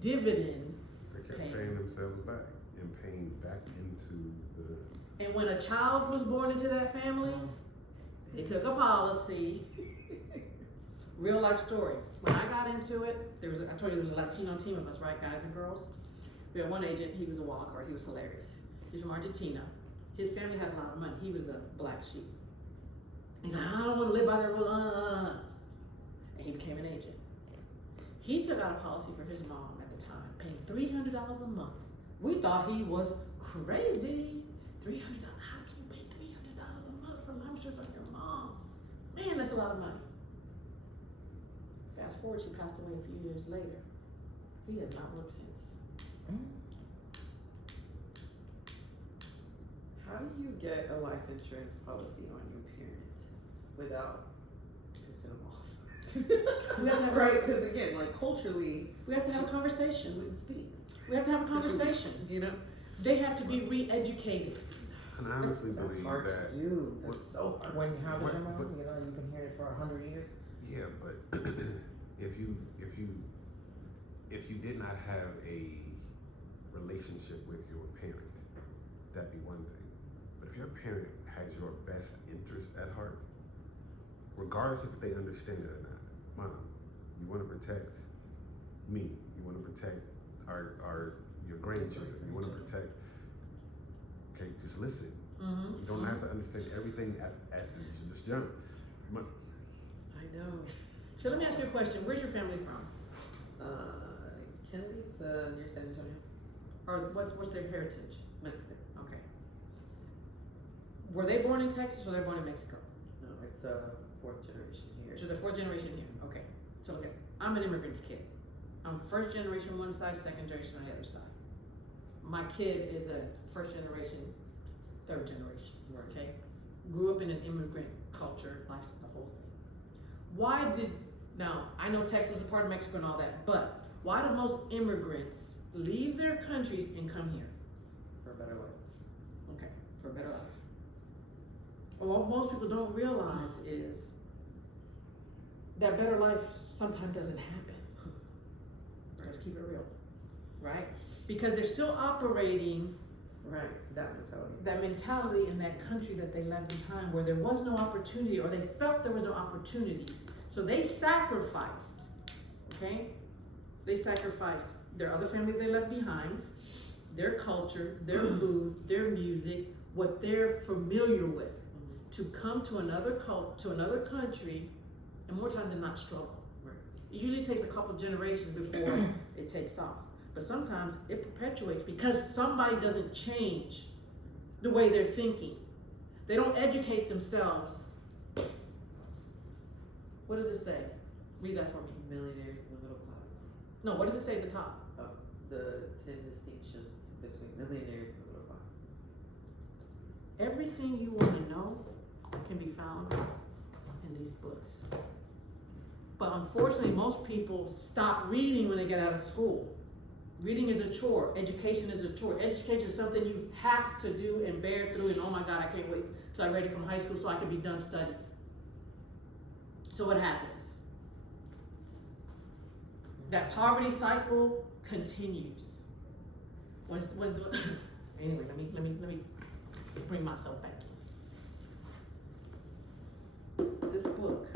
dividend. They kept paying themselves back and paying back into the. And when a child was born into that family, they took a policy. Real life story. When I got into it, I told you there was a Latino team of us, right, guys and girls? We had one agent, he was a wild card, he was hilarious. He's from Argentina. His family had a lot of money. He was the black sheep. He's like, I don't want to live by their rules. And he became an agent. He took out a policy for his mom at the time, paying $300 a month. We thought he was crazy. $300, how can you pay $300 a month for life insurance on your mom? Man, that's a lot of money. Fast forward, she passed away a few years later. He has not worked since. How do you get a life insurance policy on your parent without pissing them off? We have to have Right, because again, like culturally, We have to have a she conversation. wouldn't speak. We have to have a conversation. You know, They have to be re-educated. And I honestly that's believe hard that. to do. That's so hard. When to how do. did your What- mom? You know, you've been hearing it for 100 years. Yeah, but if you did not have a relationship with your parent, that'd be one thing. But if your parent has your best interest at heart, regardless if they understand it or not, mom, you want to protect me. You want to protect your grandchildren. You want to protect. Okay, just listen. Mm-hmm. You don't have to understand everything at this jump. I know. So let me ask you a question. Where's your family from? Kennedy's near San Antonio, Or what's their heritage? Mexico. Okay. Were they born in Texas or they born in Mexico? No, it's fourth generation here. So they're fourth generation here. Okay. So okay, I'm an immigrant's kid. I'm first generation one side, second generation on the other side. My kid is a first generation, third generation. Okay. Grew up in an immigrant culture, life, the whole thing. Now I know Texas is a part of Mexico and all that, but why do most immigrants leave their countries and come here? For a better life. Okay, for a better life. And what most people don't realize is that better life sometimes doesn't happen. Let's keep it real, right? Because they're still operating Right, that mentality. that mentality in that country that they left behind, where there was no opportunity, or they felt there was no opportunity. So they sacrificed, okay? They sacrificed their other family they left behind, their culture, their food, their music, what they're familiar with, to come to another country, and more times than not struggle. Right. It usually takes a couple generations before it takes off. But sometimes it perpetuates because somebody doesn't change the way they're thinking. They don't educate themselves. What does it say? Read that for me. Millionaires in the middle class. No, what does it say at the top? The 10 distinctions between millionaires and the middle class. Everything you want to know can be found in these books. But unfortunately, most people stop reading when they get out of school. Reading is a chore. Education is a chore. Education is something you have to do and bear through, and oh my God, I can't wait till I graduate from high school so I can be done studying. So what happens? That poverty cycle continues. Anyway, let me bring myself back in. This book.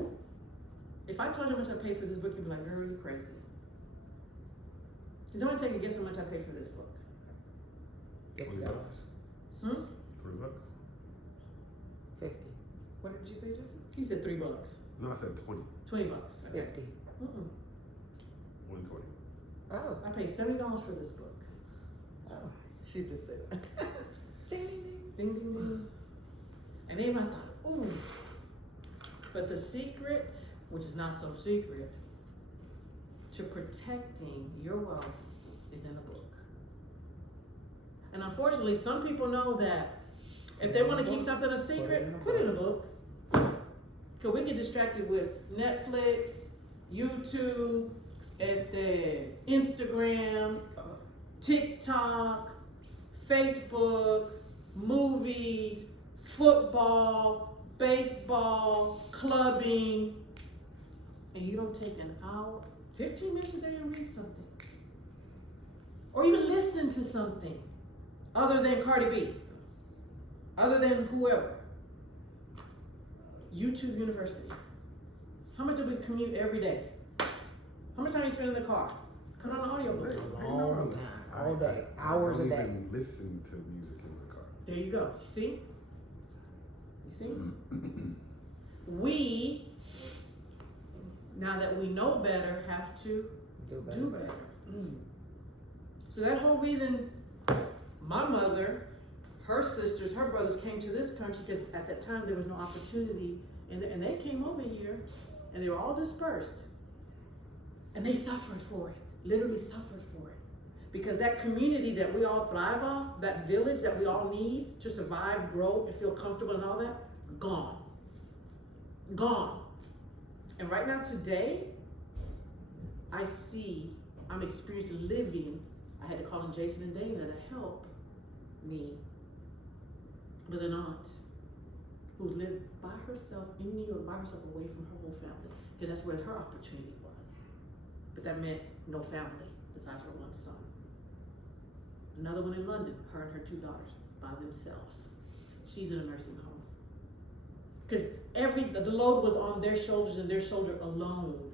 If I told you how much I paid for this book, you'd be like, girl, you're crazy. Does anyone take a guess how much I paid for this book? $20. Hmm? $3. 50. What did you say, Jason? He said $3. No, I said 20. $20. 50. 120. Oh. I paid $70 for this book. Oh. She did say that. Ding, ding, ding. And then I thought, ooh. But the secret, which is not so secret, to protecting your wealth is in a book. And unfortunately, some people know that if they want to keep something a secret, put it in a book. Because we get distracted with Netflix, YouTube, Instagram, TikTok, Facebook, movies, football, baseball, clubbing, and you don't take an hour, 15 minutes a day and read something. Or even listen to something other than Cardi B, other than whoever. YouTube University. How much do we commute every day? How much time do you spend in the car? Put on an audiobook. All the time, all day, hours a I day. don't even listen to music in the car. There you go. You see? You see? We, now that we know better, have to Do better. do better. So that whole reason my mother, her sisters, her brothers came to this country, because at that time there was no opportunity, and they came over here and they were all dispersed. And they suffered for it, literally suffered for it. Because that community that we all thrive off, that village that we all need to survive, grow, and feel comfortable and all that, gone. Gone. And right now today, I'm experiencing living. I had to call in Jason and Dana to help me with an aunt who lived by herself in New York, by herself, away from her whole family, because that's where her opportunity was. But that meant no family besides her one son. Another one in London, her and her 2 daughters by themselves. She's in a nursing home. Because the load was on their shoulders and their shoulder alone.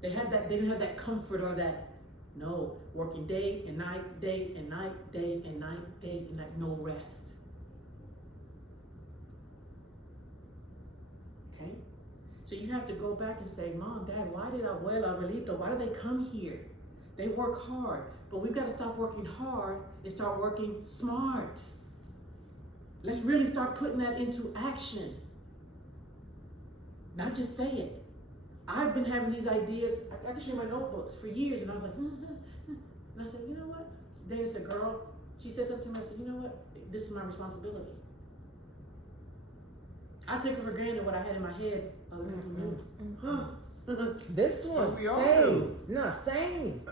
They didn't have that comfort or that, no, working day and night, day and night, day and night, day and night, no rest. Okay? So you have to go back and say, Mom, Dad, why did Abuelita, why do they come here? They work hard, but we've got to stop working hard and start working smart. Let's really start putting that into action. Not just say it. I've been having these ideas, I can show you my notebooks for years, and I was like, and I said, you know what? Dana said, girl, she said something to me, I said, you know what? This is my responsibility. I took it for granted what I had in my head, other people knew. This one, We all same. do. No, same.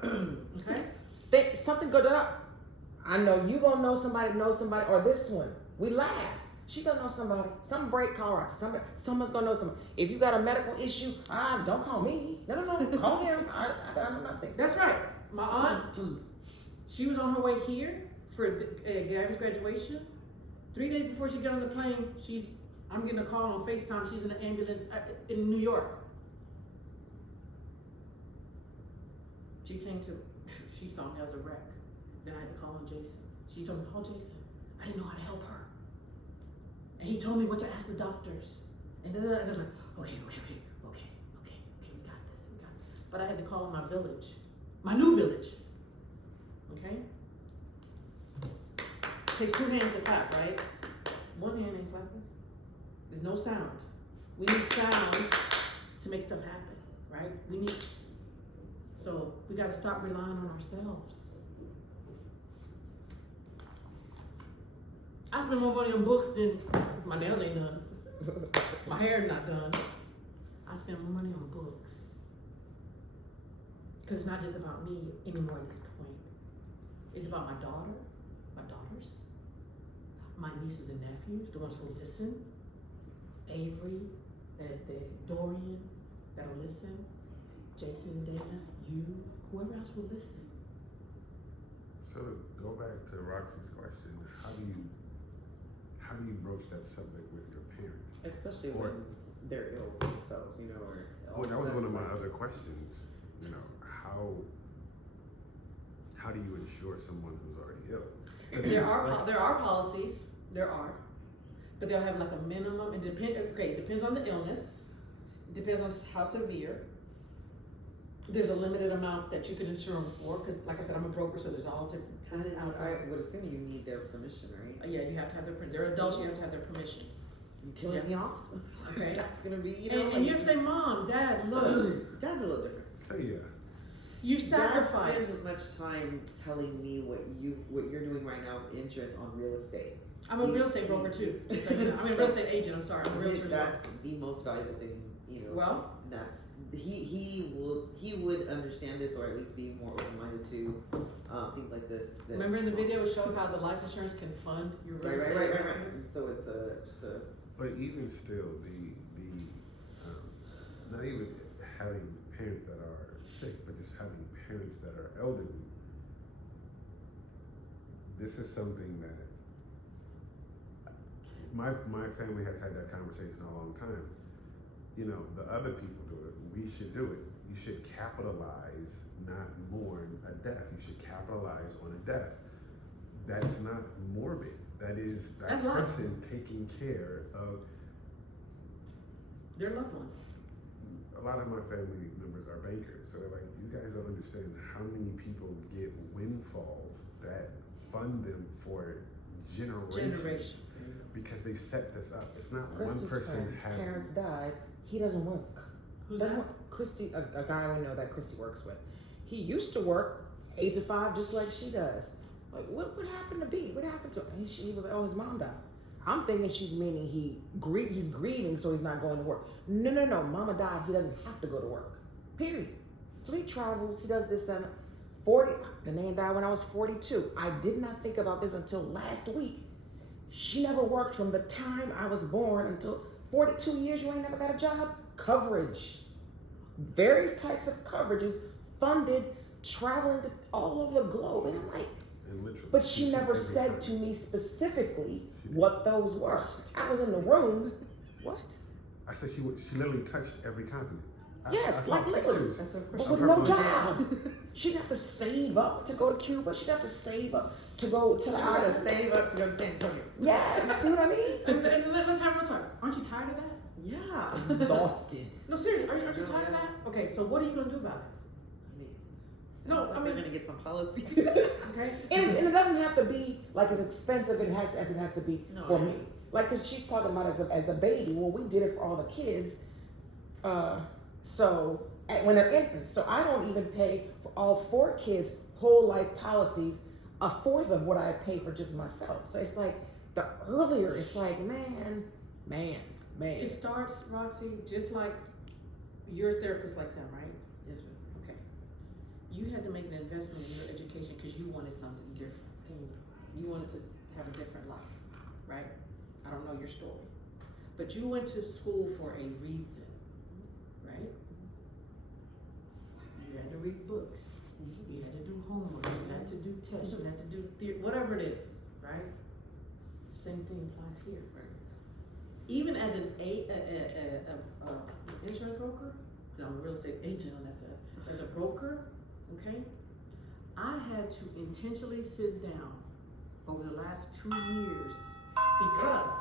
Okay? Something good up. I know you gonna know somebody, or this one. We laugh. She gonna know somebody. Some break car. Someone's gonna know somebody. If you got a medical issue, don't call me. No, call him. I don't know nothing. That's right. My aunt, she was on her way here for Gabby's graduation. 3 days before she got on the plane, I'm getting a call on FaceTime. She's in an ambulance in New York. She saw me as a wreck. Then I had to call on Jason. She told me, call Jason. I didn't know how to help her. And he told me what to ask the doctors. And I was like, okay, we got this. But I had to call on my village, my new village. Okay? Takes 2 hands to clap, right? 1 hand ain't clapping. There's no sound. We need sound to make stuff happen, right? So we gotta stop relying on ourselves. I spend more money on books than my nails ain't done. My hair not done. I spend more money on books. Cause it's not just about me anymore at this point. It's about my daughters, my nieces and nephews, the ones who listen, Avery, Dorian, that'll listen, Jason and Dana, you, whoever else will listen. So to go back to Roxy's question, how do you broach that subject with your parents? Especially when they're ill themselves, you know, or. Well, that was one of my other questions. You know, how do you insure someone who's already ill? There are policies, but they'll have like a minimum. It depends on the illness. It depends on how severe. There's a limited amount that you can insure them for, because like I said, I'm a broker, so there's all different kinds out there. I would assume you need their permission, right? Yeah, you have to have they're adults, you have to have their permission. You killing me off? Okay. That's gonna be, you know. And you have to say, Mom, Dad, look. Dad's a little different. Say yeah. You Dad sacrificed. spends as much time telling me what you're doing right now with insurance on real estate. I'm a real estate broker too. So, you know, I'm a real estate agent, I'm sorry, I'm a realtor. That's the most valuable thing, you know. Well, that's he would understand this, or at least be more open-minded to things like this. remember in the video it showed how the life insurance can fund your real estate Right. investments? So it's just a. But even still, not even having parents that are sick, but just having parents that are elderly. This is something that my family has had that conversation a long time. You know, the other people do it. We should do it. You should capitalize, not mourn a death. You should capitalize on a death. That's not morbid. That is that person taking care of their loved ones. A lot of my family members are bankers, so they're like, you guys don't understand how many people get windfalls that fund them for generations. Because they set this up. It's not Christy's one person having. Parents died. He doesn't work. Who's that? Christy, a guy we know that Christy works with. He used to work 8 to 5 just like she does. Like, what happened to B? What happened to him? He was like, oh, his mom died. I'm thinking she's meaning he's grieving, so he's not going to work. No. Mama died. He doesn't have to go to work. Period. So he travels. He does this and 40. The man died when I was 42. I did not think about this until last week. She never worked from the time I was born until 42 years. You ain't never got a job. Coverage. Various types of coverages funded, traveling to all over the globe. And I'm like, but she never said to me specifically what those were. I was in the room. What? I said she literally touched every continent. Yes, like literally. But with no job. She didn't have to save up to go to Cuba. She didn't have to save up to go to the island. Save up to go to San Antonio. Yeah, you see what I mean? And let's have a real talk. Aren't you tired of that? Yeah. Exhausted. No, seriously, aren't you tired of that? Okay, so what are you gonna do about it? We're gonna get some policy. Okay. And it doesn't have to be like as expensive as it has to be for me. Like, cause she's talking about as a baby. Well, we did it for all the kids. When they're infants, so I don't even pay for all 4 kids' whole life policies 1/4 of what I pay for just myself. So it's like the earlier, it's like man. It starts, Roxy, just like you're a therapist like them, right? Yes, ma'am. Okay. You had to make an investment in your education because you wanted something different. You wanted to have a different life, right? I don't know your story. But you went to school for a reason, right? You had to read books. You had to do homework, you had to do tests, you had to do theory, whatever it is, right? Same thing applies here. Even as an insurance broker, 'cause I'm a real estate agent on that side, as a broker, okay, I had to intentionally sit down over the last 2 years because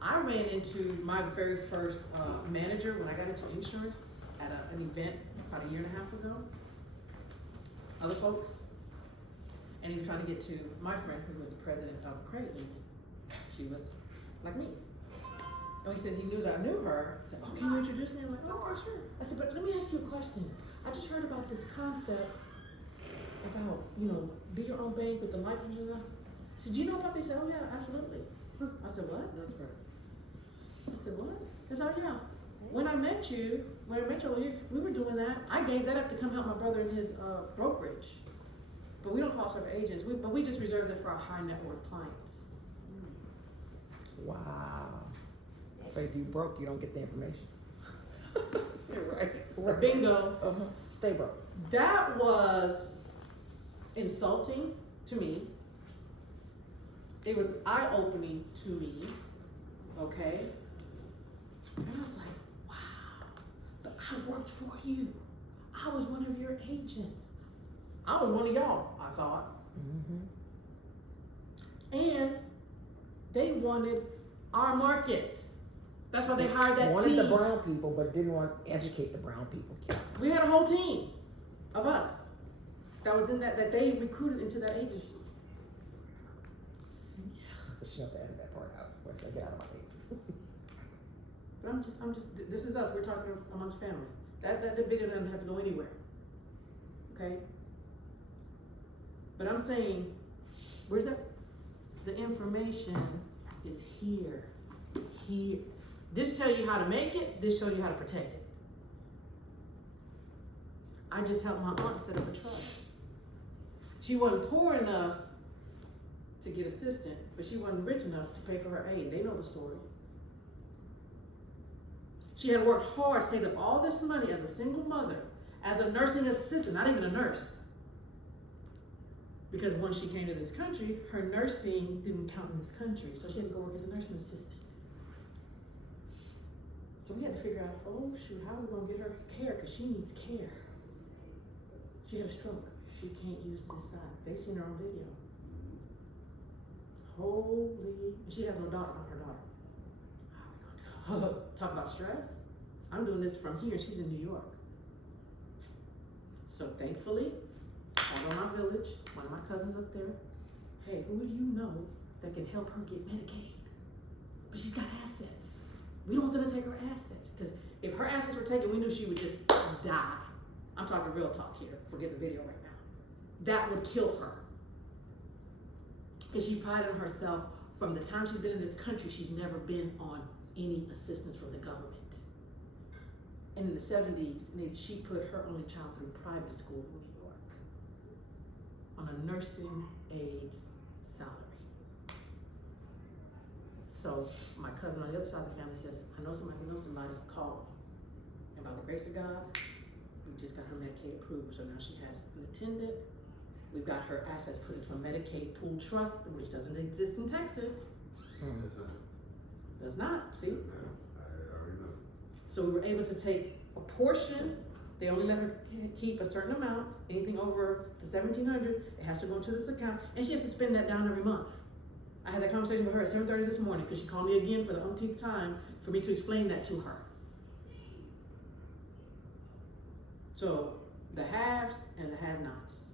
I ran into my very first manager when I got into insurance at an event about 1.5 years ago. Other folks, and he was trying to get to my friend who was the president of a credit union. She was like me. And he says he knew that I knew her. He said, oh, can you introduce me? I'm like, oh, okay, sure. I said, but let me ask you a question. I just heard about this concept about, be your own bank with the life insurance. I said, do you know about this? He said, oh yeah, absolutely. I said, what? No stress. I said, what? He said, oh yeah. When I met you over here, we were doing that. I gave that up to come help my brother in his brokerage. But we don't call ourselves agents, but we just reserve it for our high net worth clients. Wow. So if you broke, you don't get the information. right. Bingo. Stay broke. That was insulting to me. It was eye-opening to me, okay? And I was like, wow, but I worked for you. I was one of your agents. I was one of y'all, I thought. And they wanted our market. That's why they hired that wanted team. the brown people, but didn't want to educate the brown people. We had a whole team of us that was in that they recruited into that agency. So she have to edit that part out. Once I get out of my face. But I'm just, this is us, we're talking amongst family. That video doesn't have to go anywhere, okay? But I'm saying, where's that? The information is here. This tell you how to make it, this show you how to protect it. I just helped my aunt set up a trust. She wasn't poor enough to get assistance, but she wasn't rich enough to pay for her aid. They know the story. She had worked hard, saved up all this money as a single mother, as a nursing assistant, not even a nurse. Because when she came to this country, her nursing didn't count in this country, so she had to go work as a nursing assistant. So we had to figure out, oh shoot, how are we gonna get her care? Because she needs care. She had a stroke. She can't use this side. They've seen her on video. Holy, she has no daughter, not her daughter. How are we gonna do it? Talk about stress. I'm doing this from here, she's in New York. So thankfully, I go to my village, one of my cousins up there, hey, who do you know that can help her get Medicaid? But she's got assets. We don't want them to take her assets, because if her assets were taken, we knew she would just die. I'm talking real talk here, forget the video right now. That would kill her. Because she prided herself from the time she's been in this country, she's never been on any assistance from the government. And in the 70s, she put her only child through private school in New York on a nursing aide's salary. So my cousin on the other side of the family says, I know somebody, call. And by the grace of God, we just got her Medicaid approved. So now she has an attendant. We've got her assets put into a Medicaid pool trust, which doesn't exist in Texas. Does not, see? I already know. So we were able to take a portion. They only let her keep a certain amount. Anything over the $1,700, it has to go into this account, and she has to spend that down every month. I had that conversation with her at 7:30 this morning because she called me again for the umpteenth time for me to explain that to her. So the haves and the have-nots.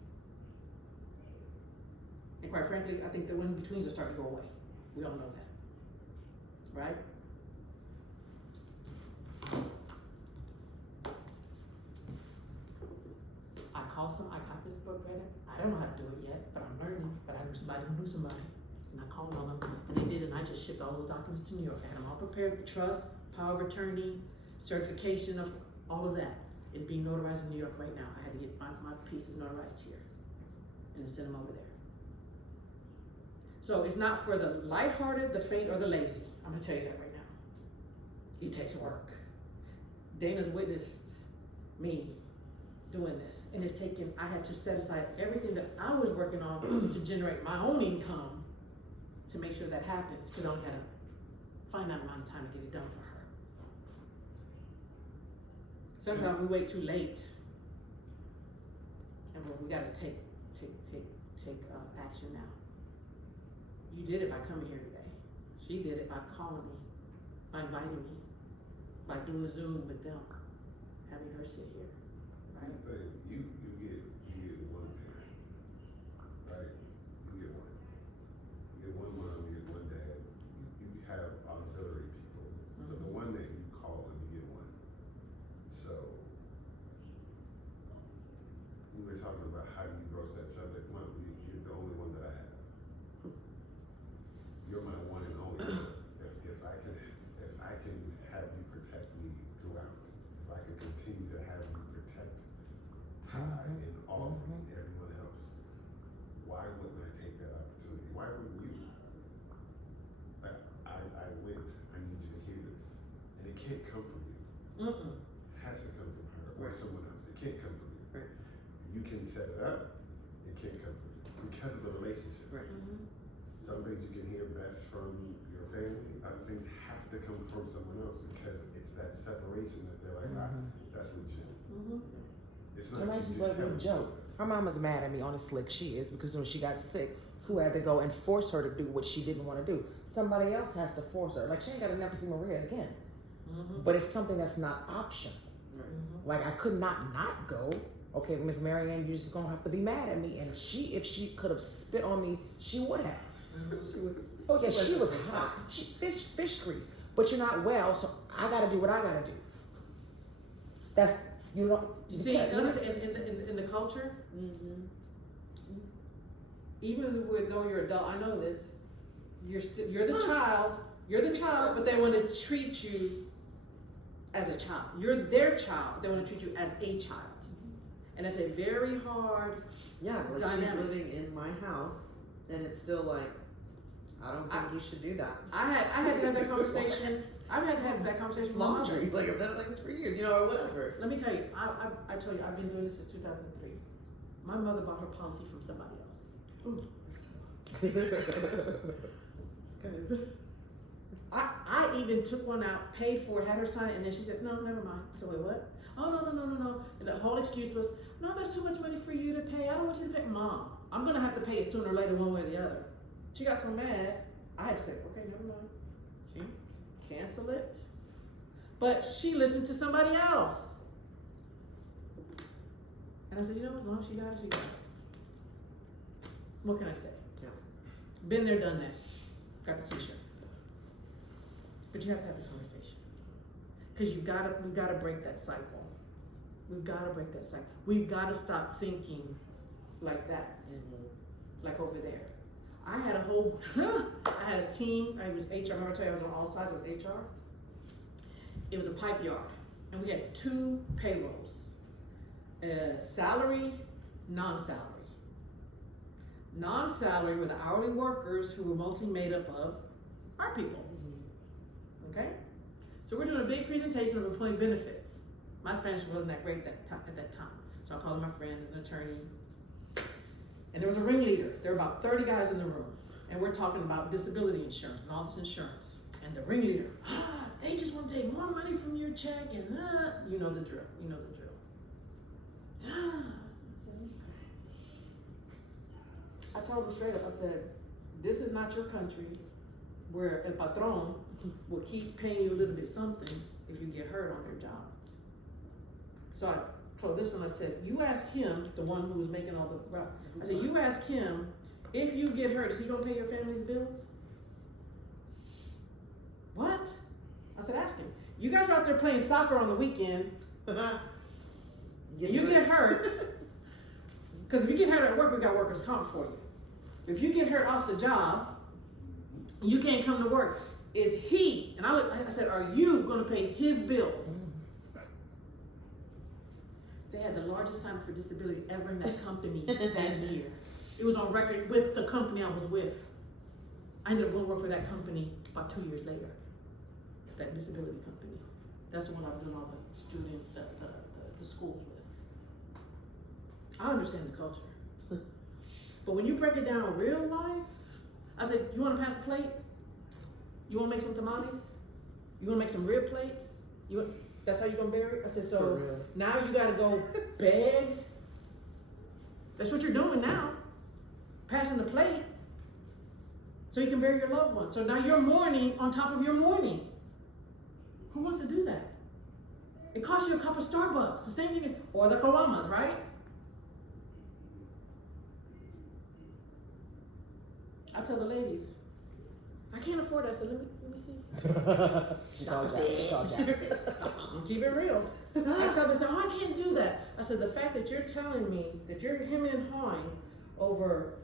And quite frankly, I think the in-betweens are starting to go away. We all know that, right? I got this book ready. I don't know how to do it yet, but I'm learning. But I knew somebody who knew somebody. And I called on them, and they did, and I just shipped all those documents to New York. I had them all prepared, the trust, power of attorney, certification of all of that is being notarized in New York right now. I had to get my pieces notarized here and then send them over there. So it's not for the lighthearted, the faint, or the lazy. I'm gonna tell you that right now. It takes work. Dana's witnessed me doing this. And it's taken, I had to set aside everything that I was working on to generate my own income to make sure that happens, because I only had a finite amount of time to get it done for her. Sometimes we wait too late, and we gotta take action now. You did it by coming here today. She did it by calling me, by inviting me, by doing a Zoom with them, having her sit here. Right? Here's the thing, you get one parent, right? You get one. You get one mom, you get one dad. You have auxiliary people, but the one that you call and you get one. So we were talking about how do you broach that subject. One, you're the only one that I have. You're my one and only one. If I can have you protect me throughout, if I can continue to have you protect Ty and all everyone else, why wouldn't I take that opportunity? Why wouldn't you? Like, I went, I need you to hear this. And it can't come from you. It has to come from her or someone else. It can't come from you. Right. You can set it up, it can't come from you. Because of the relationship. Right. Some things you can hear best from your family, other things have to come from someone else because it's that separation that they're like, that's legit. It's not Somebody just just let me joke. Her mama's mad at me, honestly, she is, because when she got sick, who had to go and force her to do what she didn't want to do? Somebody else has to force her. Like, she ain't got to never see Maria again. But it's something that's not optional. Like, I could not go. Okay, Miss Marianne, you're just gonna have to be mad at me. And if she could have spit on me, she would have. Oh yeah, she was hot. She fish grease. But you're not well, so I gotta do what I gotta do. That's, you know. You see, in the culture, even though you're adult, I know this. You're the child. You're the child, but they want to treat you as a child. You're their child, but they want to treat you as a child. And it's a very hard Like dynamic. she's living in my house, and it's still like, I don't think you should do that. I had to have that conversation. I've had to have that conversation It's with my mother. laundry. Like, I've done it like this for years, you know, or whatever. Let me tell you, I tell you, I've been doing this since 2003. My mother bought her policy from somebody else. Ooh, this guy is. I even took one out, paid for it, had her sign it, and then she said, no, never mind. I said, wait, what? Oh, no. And the whole excuse was, no, that's too much money for you to pay. I don't want you to pay. Mom, I'm gonna have to pay it sooner or later, one way or the other. She got so mad, I had to say, okay, never mind. See, cancel it. But she listened to somebody else. And I said, you know what, Mom, she got it, she got it. What can I say? Yeah. Been there, done that. Got the t-shirt. But you have to have the conversation. Because we gotta break that cycle. We've gotta break that cycle. We've gotta stop thinking like that. Like over there. I had a team, I was HR, remember I told you I was on all sides, it was HR. It was a pipe yard. And we had 2 payrolls. Salary, non-salary. Non-salary were the hourly workers who were mostly made up of our people. Okay? So we're doing a big presentation of employee benefits. My Spanish wasn't that great at that time. So I called my friend, an attorney, and there was a ringleader. There were about 30 guys in the room, and we're talking about disability insurance and all this insurance. And the ringleader, they just want to take more money from your check, and you know the drill. You know the drill. I told him straight up, I said, this is not your country where el patron will keep paying you a little bit something if you get hurt on your job. So I told this one, I said, you ask him, the one who was making all the, I said, you ask him, if you get hurt, is he gonna pay your family's bills? What? I said, ask him. You guys are out there playing soccer on the weekend, and you get hurt, because if you get hurt at work, we got workers' comp for you. If you get hurt off the job, you can't come to work. Is he, and I said, are you gonna pay his bills? They had the largest sign for disability ever in that company that year. It was on record with the company I was with. I ended up going to work for that company about 2 years later. That disability company. That's the one I've done all the schools with. I understand the culture. But when you break it down real life, I said, you wanna pass a plate? You wanna make some tamales? You wanna make some rib plates? That's how you gonna bury it? I said, For so real. now you gotta go beg. That's what you're doing now. Passing the plate so you can bury your loved one. So now you're mourning on top of your mourning. Who wants to do that? It costs you a cup of Starbucks, the same thing, or the Kawamas, right? I tell the ladies, I can't afford that, so let me see. She's all jacked. She's all jacked. Stop. Keep it real. I tell them, oh, I can't do that. I said, the fact that you're telling me that you're hemming and hawing over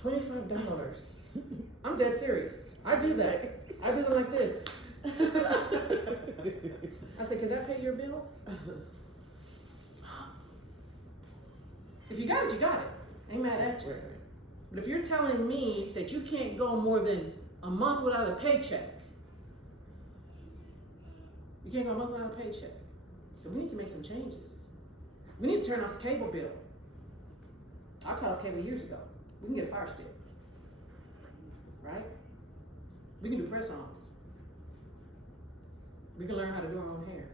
$25, I'm dead serious. I do that. I do them like this. I said, can that pay your bills? If you got it, you got it. Ain't mad at you. But if you're telling me that you can't go more than a month without a paycheck, you can't go a month without a paycheck. So we need to make some changes. We need to turn off the cable bill. I cut off cable years ago. We can get a fire stick. Right? We can do press-ons. We can learn how to do our own hair.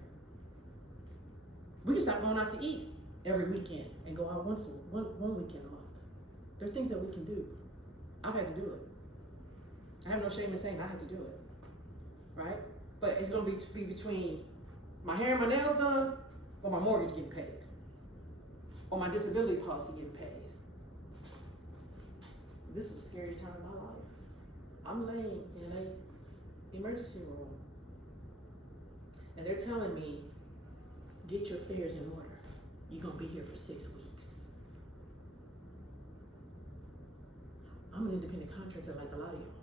We can stop going out to eat every weekend and go out one weekend a month. There are things that we can do. I've had to do it. I have no shame in saying I had to do it. Right? But it's gonna be between my hair and my nails done, or my mortgage getting paid, or my disability policy getting paid. This was the scariest time of my life. I'm laying in a emergency room, and they're telling me, get your affairs in order. You're gonna be here for 6 weeks. I'm an independent contractor like a lot of y'all.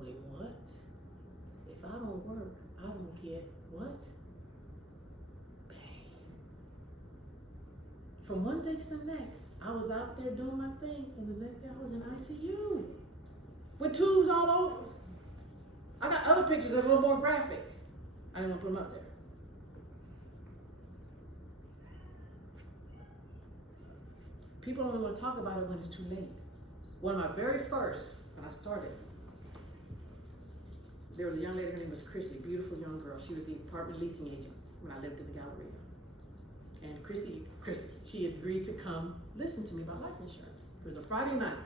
Wait, what? If I don't work, I don't get what? Pay. From one day to the next, I was out there doing my thing, and the next day I was in ICU with tubes all over. I got other pictures that are a little more graphic. I didn't want to put them up there. People don't want to talk about it when it's too late. One of my very first, when I started, there was a young lady, her name was Chrissy, beautiful young girl. She was the apartment leasing agent when I lived in the Galleria. And Chrissy, she agreed to come listen to me about life insurance. It was a Friday night.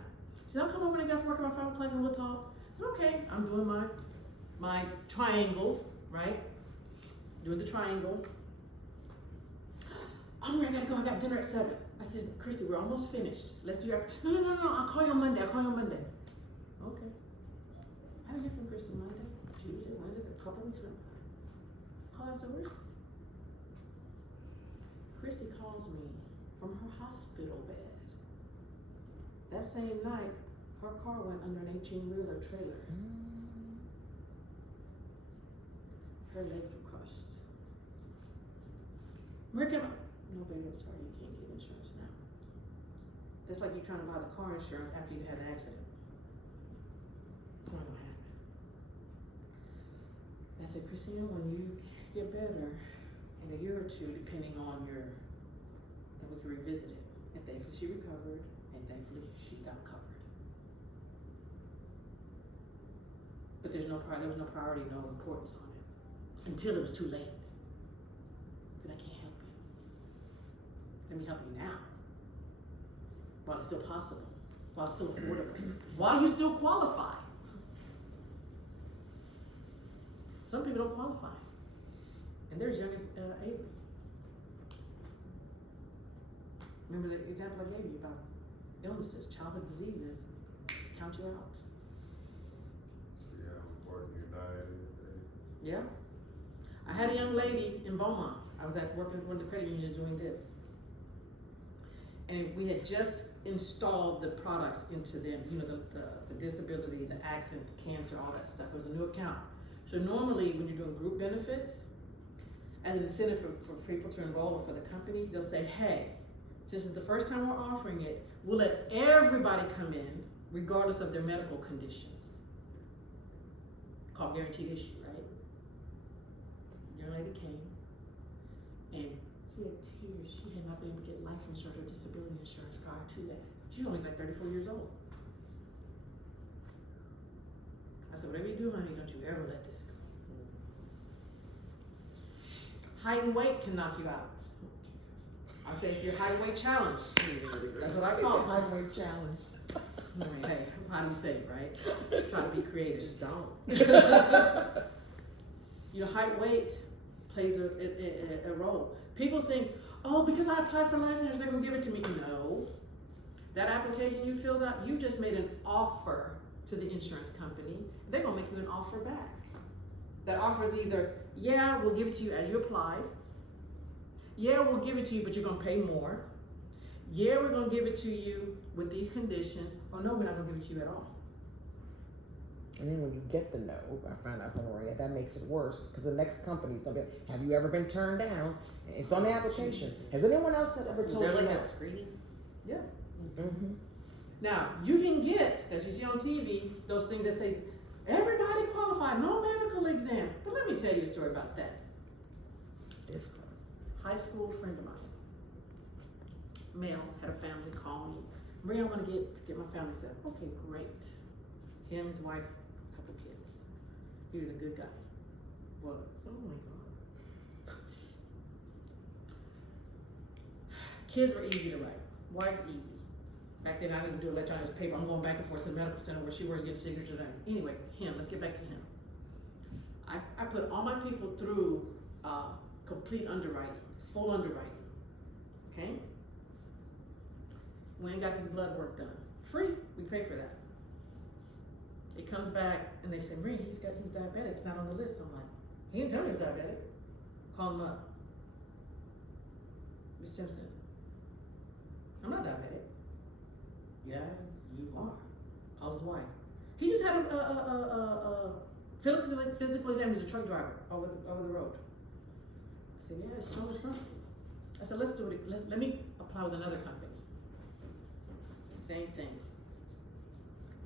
She said, I'll come over when I get off work about 5 o'clock and we'll talk. I said, okay, I'm doing my triangle, right? Doing the triangle. I'm I gotta go, I got dinner at 7. I said, Christy, we're almost finished. Let's do that. No, I'll call you on Monday. Okay. I didn't hear from Christy Monday, Tuesday, Wednesday, a couple weeks later. Call her, I said, where's Christy calls me from her hospital bed. That same night, her car went under an 18-wheeler trailer. Her legs were crushed. Where can I? No, baby, I'm sorry, you can't get insurance now. That's like you trying to buy the car insurance after you had an accident. It's not gonna happen. I said, Christina, when you get better, in a year or two, depending on then we can revisit it. And thankfully she recovered, and thankfully she got covered. But there was no priority, no importance on it. Until it was too late. But I can't help you. Let me help you now. While it's still possible. While it's still affordable. While you still qualify. Some people don't qualify. And they're as young as Avery. Remember the example I gave you about illnesses, childhood diseases, count you out. Yeah, important your diet and everything. Yeah. I had a young lady in Beaumont. I was working with one of the credit unions doing this. And we had just installed the products into them, the disability, the accident, the cancer, all that stuff. It was a new account. So normally when you're doing group benefits, as an incentive for people to enroll or for the companies, they'll say, hey, since it's the first time we're offering it, we'll let everybody come in regardless of their medical conditions. Called guaranteed issue, right? The young lady came and she she had tears. She had not been able to get life insurance or disability insurance prior to that. She was only like 34 years old. I said, whatever you do, honey, don't you ever let this go. Height and weight can knock you out. I say if you're height and weight challenged, that's what I She call said it. highway challenged. I mean, hey, how do you say it, right? Try to be creative. Just don't. You know, height, weight plays a role. People think, oh, because I applied for life insurance, they're gonna give it to me. No. That application you filled out, you just made an offer to the insurance company. They're gonna make you an offer back. That offer is either, yeah, we'll give it to you as you applied. Yeah, we'll give it to you, but you're gonna pay more. Yeah, we're gonna give it to you with these conditions. Or no, we're not gonna give it to you at all. And then when you get the no, I found out from Maria, that makes it worse because the next company's gonna be like, have you ever been turned down? It's on the application. Has anyone else ever Is told there you like no? a screening? Yeah. Mm-hmm. Now, you can get, as you see on TV, those things that say, everybody qualified, no medical exam. But let me tell you a story about that. This High school friend of mine, male, had a family call me. Maria, I want to get my family set up. Okay, great. Him, his wife, couple kids. He was a good guy. Was. Oh my god. Kids were easy to write. Wife, easy. Back then, I didn't do electronic paper. I'm going back and forth to the medical center where she was getting signatures done. Anyway, him, let's get back to him. I put all my people through complete underwriting, full underwriting, okay? Went and got his blood work done. Free, we pay for that. It comes back and they say, Marie, he's diabetic, it's not on the list. I'm like, he didn't tell me he was diabetic. Call him up. Ms. Simpson, I'm not diabetic. Yeah, you are. Call his wife. He just had a physical exam. He's a truck driver over the road. I said, yeah, it's showing something. I said, let's do it. Let me apply with another company. Same thing.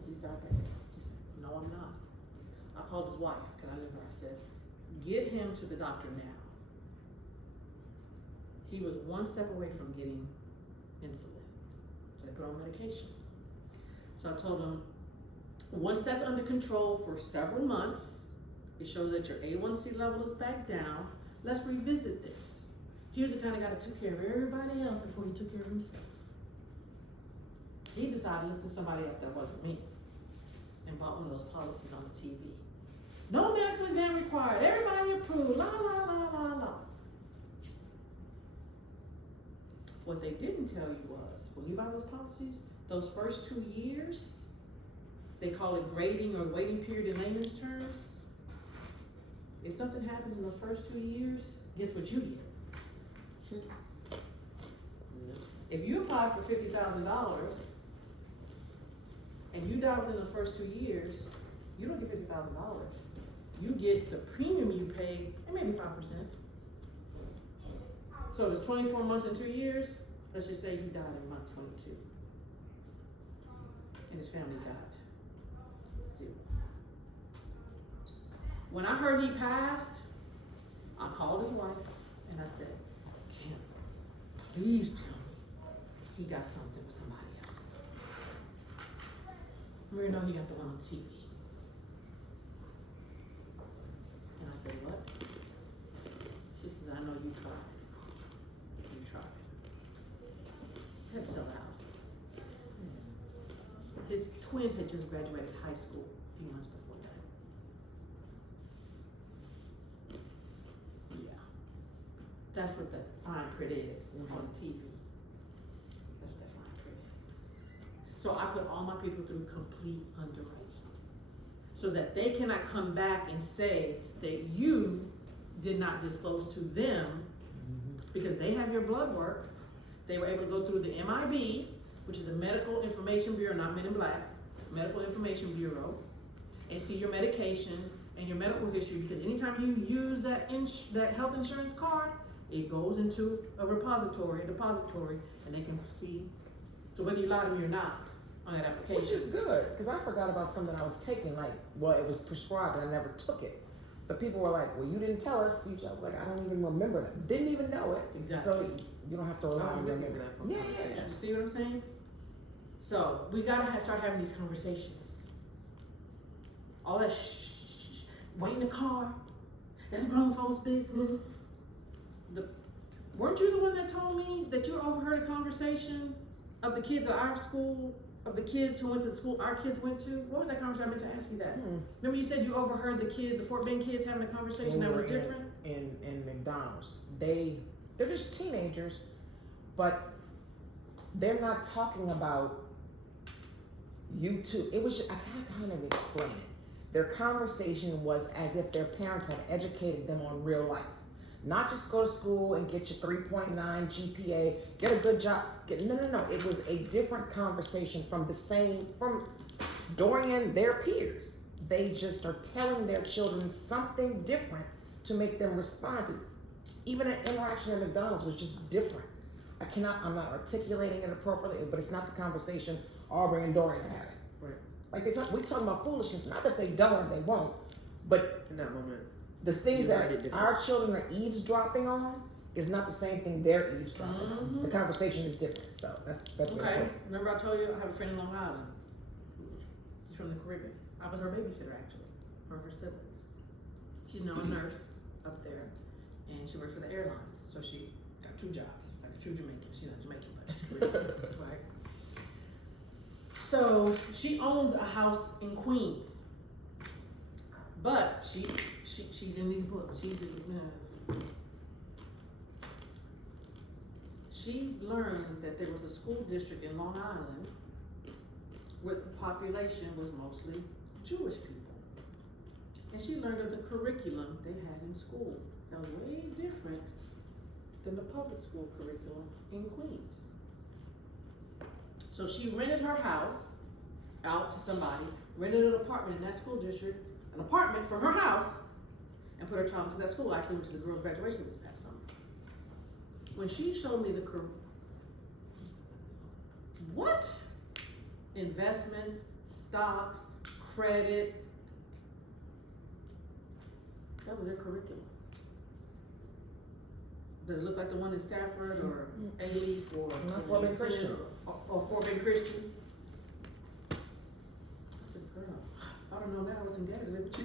He's diabetic. He said, no, I'm not. I called his wife, because I knew her. I said, get him to the doctor now. He was one step away from getting insulin. So they put on medication. So I told him, once that's under control for several months, it shows that your A1C level is back down, let's revisit this. He was the kind of guy that took care of everybody else before he took care of himself. He decided to listen to somebody else that wasn't me and bought one of those policies on the TV. No medical exam required, everybody approved, la, la, la, la, la. What they didn't tell you was, when you buy those policies, those first 2 years, they call it grading or waiting period in layman's terms. If something happens in those first 2 years, guess what you get? If you apply for $50,000 and you die within the first 2 years, you don't get $50,000. You get the premium you paid and maybe 5%. So it's 24 months and 2 years. Let's just say he died in month 22. And his family got 0. When I heard he passed, I called his wife and I said, Kim, please tell me he got something with somebody else. We know he got the one on TV. And I said, what? She says, I know you tried. You tried. He had to sell the house. His twins had just graduated high school a few months before that. Yeah. That's what the fine print is on the TV. That's what that fine print is. So I put all my people through complete underwriting so that they cannot come back and say that you did not disclose to them because they have your blood work. They were able to go through the MIB, which is the Medical Information Bureau, not Men in Black, Medical Information Bureau, and see your medications and your medical history, because anytime you use that health insurance card, it goes into a depository, and they can see, so whether you lied to me or not on that application. Which is good, because I forgot about something I was taking, it was prescribed and I never took it. But people were like, well, you didn't tell us. I was like, I don't even remember that. Didn't even know it. Exactly. So you don't have to rely I was on your looking for memory. that from Yeah, conversation. You see what I'm saying? So we gotta start having these conversations. All that wait in the car. That's grown folks' business. Weren't you the one that told me that you overheard a conversation of the kids at our school, of the kids who went to the school our kids went to? What was that conversation? I meant to ask you that. Remember you said you overheard the Fort Bend kids having a conversation that was different? In McDonald's. They're just teenagers, but they're not talking about you two. It was, I can't kind of explain it. Their conversation was as if their parents had educated them on real life. Not just go to school and get your 3.9 GPA, get a good job. No. It was a different conversation from Dorian, their peers. They just are telling their children something different to make them respond to. Even an interaction at McDonald's was just different. I'm not articulating it appropriately, but it's not the conversation Aubrey and Dorian are having. Right. Like we talking about foolishness, not that they don't or they won't, but In that moment. the things You that heard it different. our children are eavesdropping on is not the same thing they're eavesdropping on. The conversation is different. So that's what Okay. I'm Remember I told you I have a friend in Long Island. She's from the Caribbean. I was her babysitter actually, her siblings. She's now a nurse up there, and she works for the airlines. So she got 2 jobs, like a true Jamaican. She's not Jamaican, but she's Caribbean, right? So she owns a house in Queens, but she's in these books. She learned that there was a school district in Long Island where the population was mostly Jewish people. And she learned of the curriculum they had in school that was way different than the public school curriculum in Queens. So she rented her house out to somebody, rented an apartment in that school district, an apartment from her house, and put her child into that school. I actually went to the girls' graduation this past summer. When she showed me what? Investments, stocks, credit. That was their curriculum. Does it look like the one in Stafford or A-Leaf or Fort Bend Christian. Or Fort Bend Christian? I said, girl, I don't know that I wasn't getting it with you.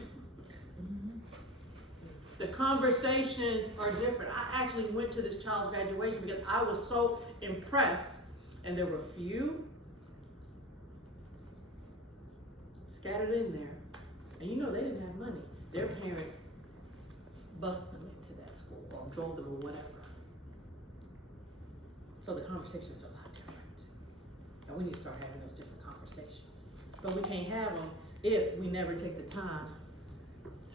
The conversations are different. I actually went to this child's graduation because I was so impressed, and there were few scattered in there. And you know they didn't have money. Their parents busted them into that school or drove them or whatever. So the conversations are a lot different. And we need to start having those different conversations. But we can't have them if we never take the time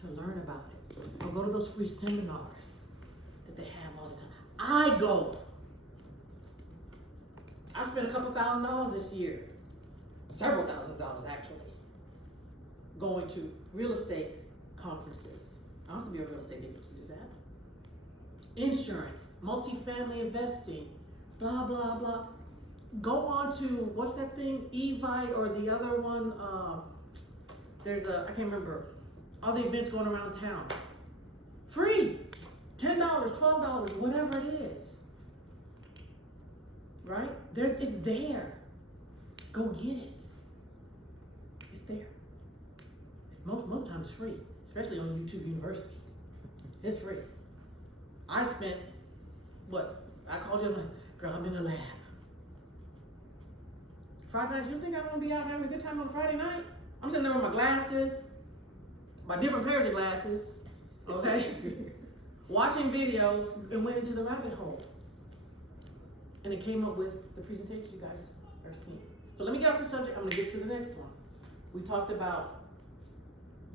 to learn about it. Or go to those free seminars that they have all the time. I go. I spent a couple $1,000s this year. Several $1,000s actually. Going to real estate conferences. I don't have to be a real estate agent to do that. Insurance, multifamily investing, blah, blah, blah. Go on to, what's that thing? E-Vite or the other one, there's I can't remember. All the events going around town. Free. $10, $12, whatever it is. Right? It's there. Go get it. It's there. Most of the time it's free, especially on YouTube University. It's free. I spent, I called you, I'm like, girl, I'm in the lab. Friday night, you think I don't want to be out having a good time on Friday night? I'm sitting there with my glasses, my different pairs of glasses, okay? Watching videos and went into the rabbit hole. And it came up with the presentation you guys are seeing. So let me get off the subject, I'm gonna get to the next one. We talked about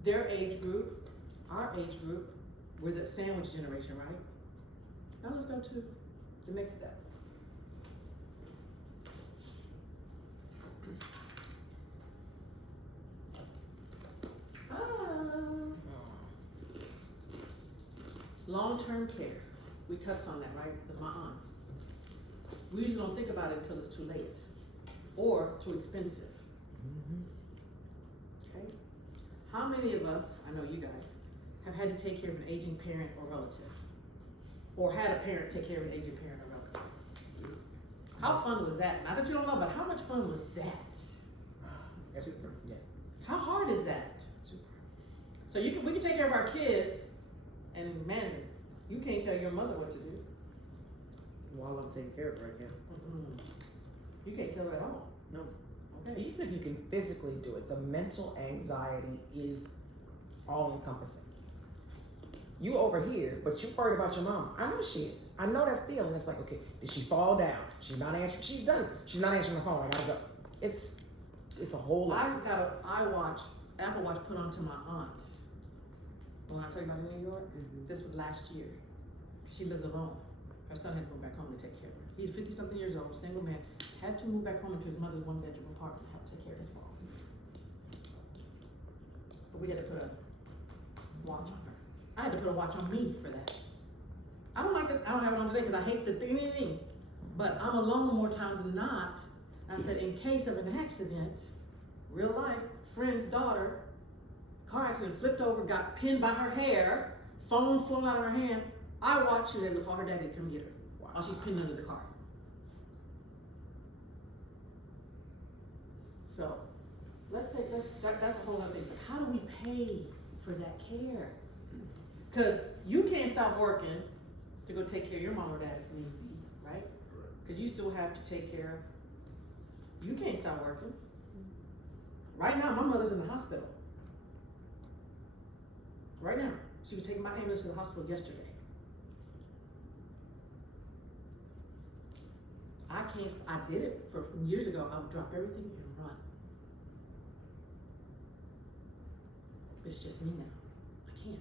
their age group, our age group, we're the sandwich generation, right? Now let's go to the next step. Long-term care. We touched on that, right? With my aunt. We usually don't think about it until it's too late or too expensive. Okay? How many of us, I know you guys, have had to take care of an aging parent or relative, or had a parent take care of an aging parent or relative. How fun was that? Not that you don't know, but how much fun was that? Super. Yeah. How hard is that? Super. So we can take care of our kids and manage it. You can't tell your mother what to do. While I'm taking care of her, I can. Mm-mm. You can't tell her at all. No. Okay. Even if you can physically do it, the mental anxiety is all encompassing. You over here, but you worried about your mom. I know she is. I know that feeling. It's like, okay, did she fall down? She's not answering. She's done. She's not answering the phone. I gotta go. It's a whole lot. I got Apple Watch put onto my aunt. When I told you about New York, this was last year. She lives alone. Her son had to go back home to take care of her. He's 50-something years old, single man, had to move back home into his mother's one-bedroom apartment to help take care of his mom. But we had to put a watch on her. I had to put a watch on me for that. I don't have it on today because I hate the thing. But I'm alone more times than not. I said, in case of an accident, real life, friend's daughter, car accident, flipped over, got pinned by her hair, phone flown out of her hand. I watched, she was able to call her daddy to come get her while she's pinned under the car. So, that's a whole other thing. But how do we pay for that care? Because you can't stop working to go take care of your mom or dad if need be, right? Because you still have to take care of, you can't stop working. Right now, my mother's in the hospital. Right now. She was taking my ambulance to the hospital yesterday. I did it for years ago. I would drop everything and run. It's just me now. I can't.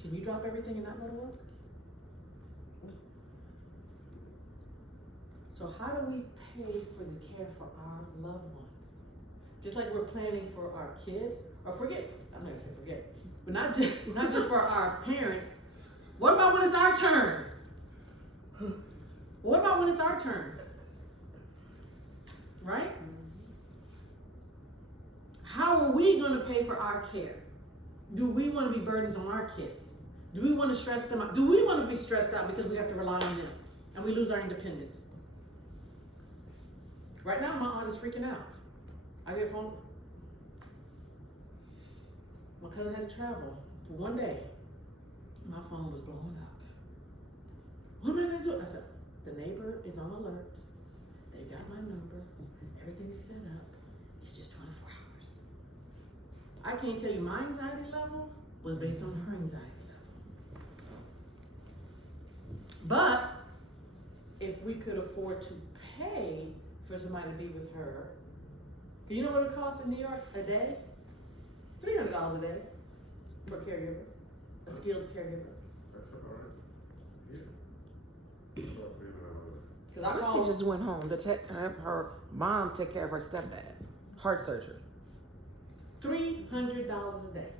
Can you drop everything and not go to work? So how do we pay for the care for our loved ones? Just like we're planning for our kids, or forget, I'm not gonna say forget, but not just for our parents. What about when it's our turn? What about when it's our turn? Right? How are we gonna pay for our care? Do we wanna be burdens on our kids? Do we wanna stress them out? Do we wanna be stressed out because we have to rely on them and we lose our independence? Right now, my aunt is freaking out. I get a phone. My cousin had to travel for one day. My phone was blowing up. What am I gonna do? I said, the neighbor is on alert. They got my number. Everything is set up. It's just 24 hours. I can't tell you my anxiety level was based on her anxiety level. But if we could afford to pay for somebody to be with her, do you know what it costs in New York a day? $300 a day for a caregiver, a skilled caregiver. That's all right. Yeah. Because I Christy just went home to have her mom take care of her stepdad, heart surgery. $300 a day.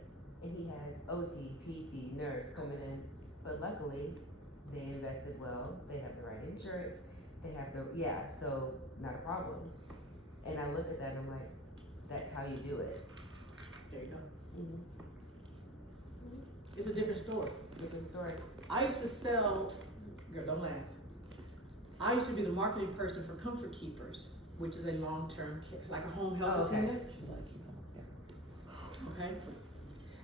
And he had OT, PT, nurse coming in, but luckily they invested well. They have the right insurance. They have so not a problem. And I look at that and I'm like, that's how you do it. There you go. It's a different story. It's a different story. I used to sell, girl, don't laugh. I used to be the marketing person for Comfort Keepers, which is a long-term care, like a home health attendant. Okay.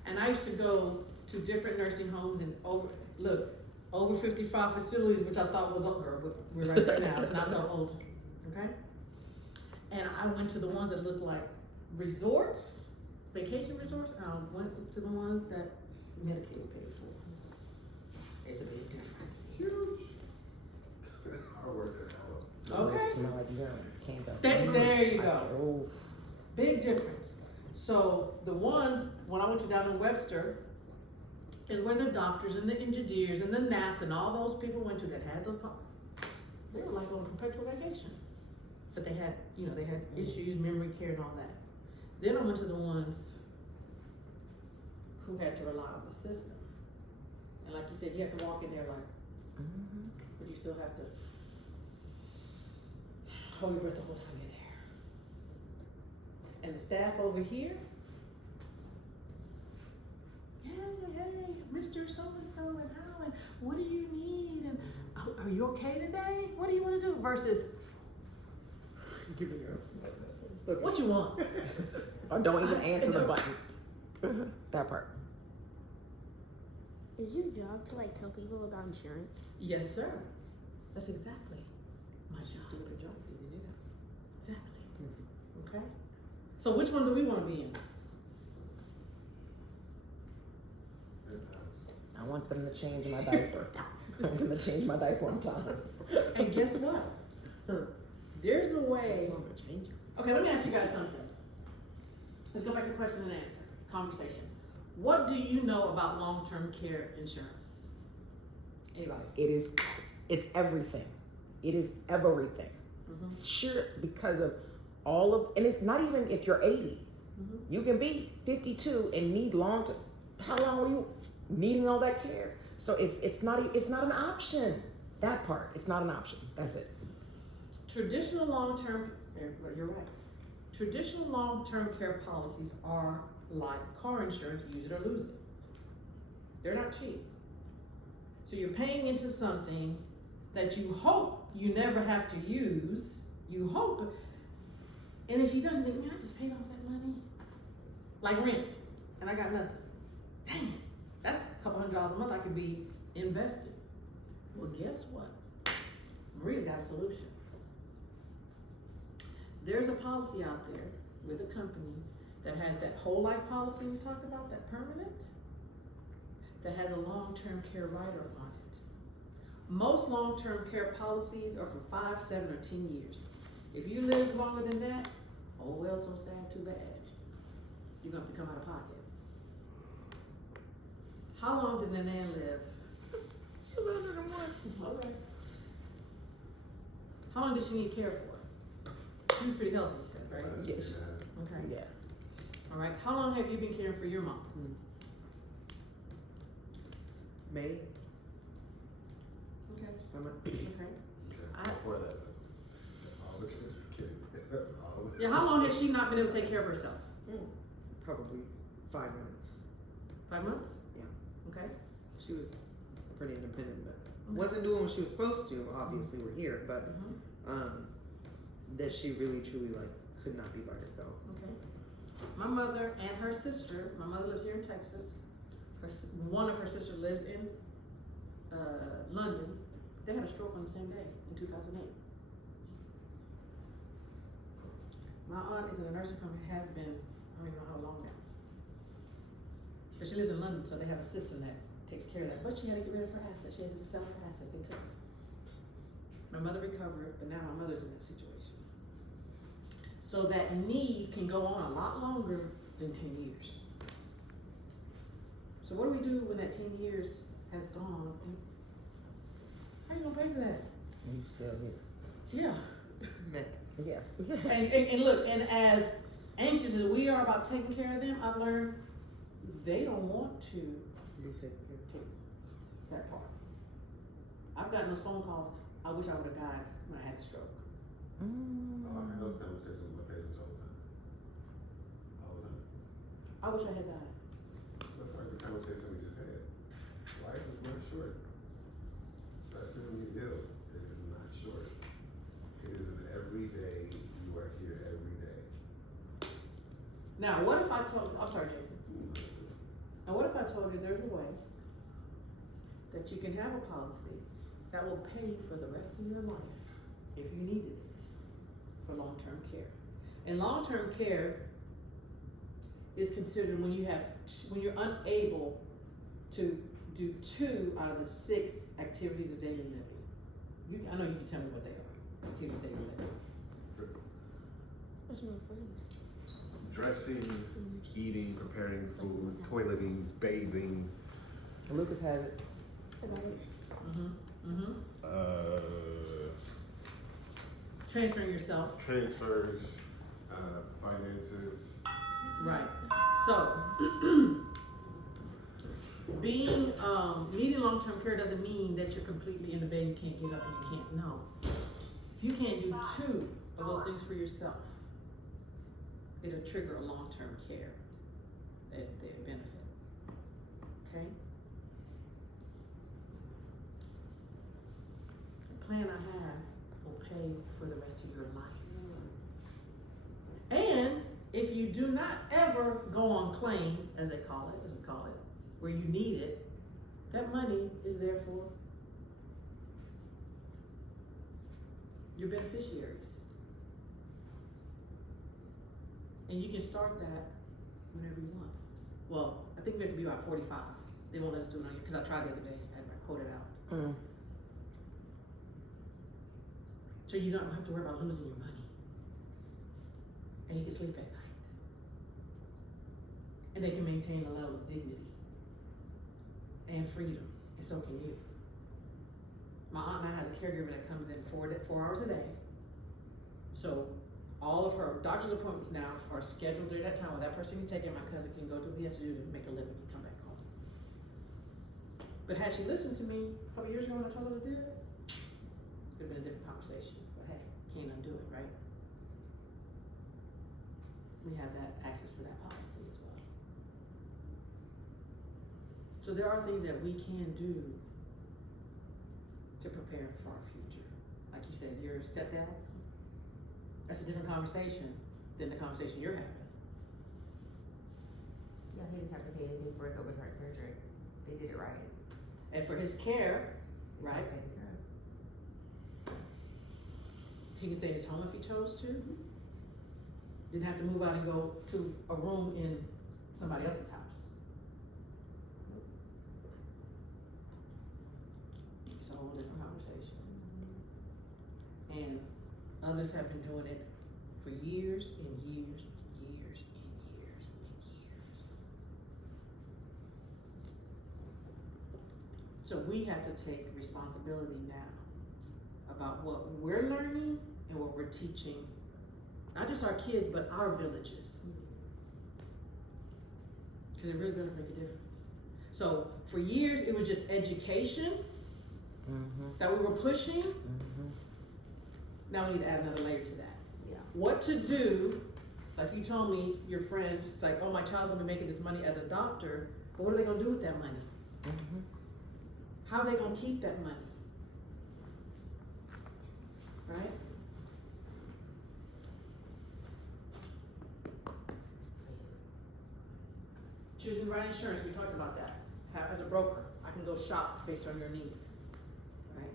And I used to go to different nursing homes and over 55 facilities, which I thought was over, but we're right there now. It's not so old. Okay. And I went to the ones that looked like resorts, vacation resorts, and I went to the ones that Medicaid paid for. It's a big difference. Huge. I worked at all. Okay. Smell like urine. Can't go. There you go. Oh. Big difference. So the one, when I went to down in Webster, is where the doctors and the engineers and the NASA and all those people went to that had those, they were like on perpetual vacation. But they had, they had issues, memory care and all that. Then I went to the ones who had to rely on the system. And like you said, you have to walk in there like, but you still have to hold your breath the whole time you're there. And the staff over here, Mr. So-and-so, and how, and what do you need, and are you okay today? What do you want to do? Versus, Give me your. what you want? Or don't even answer the button. That part. Is your job to like tell people about insurance? Yes, sir. That's exactly my job. Stupid job for you to do that. Exactly. Okay. So which one do we want to be in? I want them to change my diaper. I want them to change my diaper on time. And guess what? There's a way. Okay, let me ask you guys something. Let's go back to question and answer conversation. What do you know about long-term care insurance? Anybody? It's everything. It is everything. Mm-hmm. Sure, because of all of, and it's not even if you're 80. Mm-hmm. You can be 52 and need how long are you needing all that care? So it's not an option. That part, it's not an option. That's it. Traditional long-term, you're right. Traditional long-term care policies are like car insurance, use it or lose it. They're not cheap. So you're paying into something that you hope you never have to use. You hope, and if you don't, you think, man, I just paid all that money. Like rent, and I got nothing. Dang it, that's a couple $100 a month I could be invested. Well, guess what? Maria's got a solution. There's a policy out there with a company that has that whole life policy we talked about, that permanent, that has a long-term care rider on it. Most long-term care policies are for 5, 7, or 10 years. If you live longer than that, oh well, so sad, too bad. You're gonna have to come out of pocket. How long did Nanan live? She's 101. Okay. How long did she need care for? She was pretty healthy, you said, right? Yes. Okay. Yeah. All right. How long have you been caring for your mom? May. Okay. Summer. Okay. Before that, all the kids are kidding. Yeah. How long has she not been able to take care of herself? Probably 5 months. 5 months? Yeah. Okay. She was pretty independent, but wasn't doing what she was supposed to. Obviously, we're here, but that she really truly like could not be by herself. Okay. My mother and her sister. My mother lives here in Texas. One of her sisters lives in London. They had a stroke on the same day in 2008. My aunt is in a nursing home and has been, I don't even know how long now. But she lives in London, so they have a system that takes care of that. But she had to get rid of her assets. She had to sell her assets. They took her. My mother recovered, but now my mother's in that situation. So that need can go on a lot longer than 10 years. So what do we do when that 10 years has gone? How you gonna pay for that? You still Yeah. Yeah. And look, and as anxious as we are about taking care of them, I've learned they don't want to take that part. I've gotten those phone calls, I wish I would have died when I had the stroke. I have those conversations with my patients all the time. All the time. I wish I had died. That's like the conversation we just had. Life is not short. Especially when you're ill. It is not short. It is an everyday, you are here every day. Now, what if I told, I'm sorry, Jason. Now, what if I told you there's a way that you can have a policy that will pay you for the rest of your life if you needed it for long-term care. And long-term care is considered when you're unable to do 2 out of the 6 activities of daily living. I know you can tell me what they are. Activities of daily living. There's no friends. Dressing, eating, preparing food, toileting, bathing. Lucas has it. Transferring yourself. Transfers, finances. Right. So, being needing long-term care doesn't mean that you're completely in the bed and you can't get up and you can't. No. If you can't do 2 of those things for yourself, it'll trigger a long-term care that benefit. Okay. have will pay for the rest of your life. And if you do not ever go on claim, as we call it, where you need it, that money is there for your beneficiaries. And you can start that whenever you want. Well, I think we have to be about 45. They won't let us do it on here, because I tried the other day, I had my quoted out. Mm. So you don't have to worry about losing your money. And you can sleep at night. And they can maintain a level of dignity and freedom, and so can you. My aunt now has a caregiver that comes in 4 hours a day. So all of her doctor's appointments now are scheduled during that time when that person can take it. My cousin can go do what he has to do to make a living and come back home. But had she listened to me a couple years ago when I told her to do it, it would have been a different conversation. But hey, can't undo it, right? We have that access to that policy as well. So there are things that we can do to prepare for our future. Like you said, your stepdad, that's a different conversation than the conversation you're having. Yeah, he didn't have to pay anything for open heart surgery. They did it right. And for his care, right? Taken care of. He could stay in his home if he chose to. Didn't have to move out and go to a room in somebody else's house. It's a whole different conversation. And others have been doing it for years and years and years and years and years. So we have to take responsibility now about what we're learning and what we're teaching, not just our kids, but our villages. Because it really does make a difference. So for years, it was just education that we were pushing. Now we need to add another layer to that. Yeah. What to do, like you told me, your friend, it's like, oh, my child's gonna be making this money as a doctor, but what are they gonna do with that money? How are they gonna keep that money? Right? Choosing the right insurance, we talked about that. As a broker, I can go shop based on your need, right?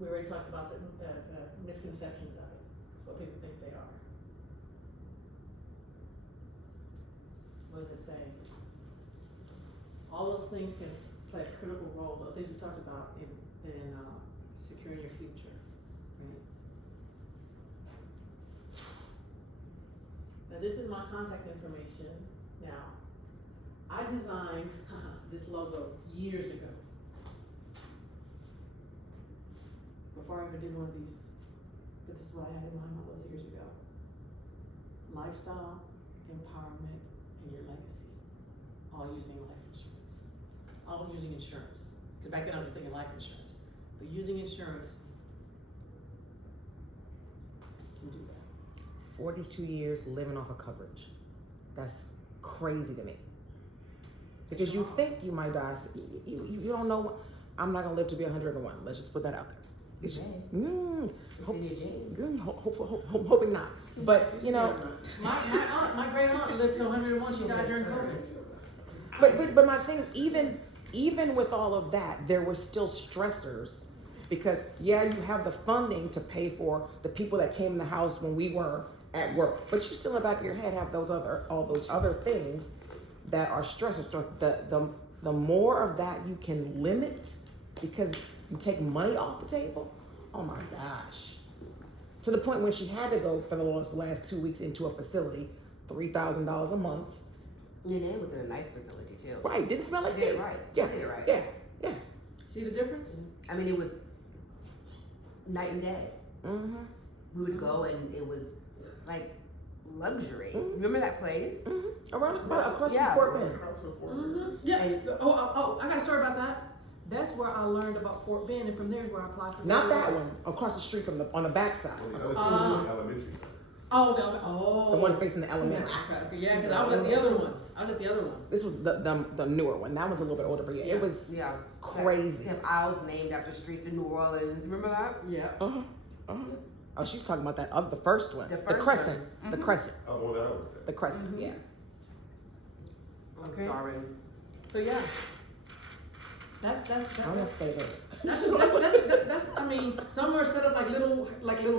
We already talked about the misconceptions of it, what people think they are. What does it say? All those things can play a critical role, the things we talked about in securing your future, right? Now this is my contact information. Now, I designed this logo years ago. Before I ever did one of these, but this is what I had in mind all those years ago. Lifestyle, empowerment, and your legacy. All using life insurance. All using insurance. Because back then I was just thinking life insurance. But using insurance can do that. 42 years living off of coverage. That's crazy to me. Because you think you might die. You don't know. I'm not going to live to be 101. Let's just put that out there. It's in your genes. Hoping not. But, you know. My great aunt lived to 101. She died during COVID. But my thing is, even with all of that, there were still stressors. Because, yeah, you have the funding to pay for the people that came in the house when we were at work. But you still in the back of your head have all those other things that are stressors. So the more of that you can limit, because you take money off the table, oh my gosh. To the point when she had to go for the last 2 weeks into a facility, $3,000 a month. And it was in a nice facility too. Right, didn't smell like She did it it. right. Yeah, She did it right. yeah. See the difference? I mean, it was night and day. We would go and it was like luxury. Remember that place? Around across Yeah. from Fort Bend. Yeah. Oh, I got a story about that. That's where I learned about Fort Bend, and from there is where I applied for. Not that one. Across the street from on the backside. Elementary. Oh, The one facing the elementary. Yeah, because I was at the other one. This was the newer one. That was a little bit older, but yeah, it was Yeah. crazy. They have aisles named after streets in New Orleans. Remember that? Yeah. Oh, she's talking about that other, the first one. The The first Crescent. one. The Crescent. Oh, well, that was The Crescent, yeah. Okay. Sorry. So yeah. That's I'm gonna stay there. that's I mean, some are set up like little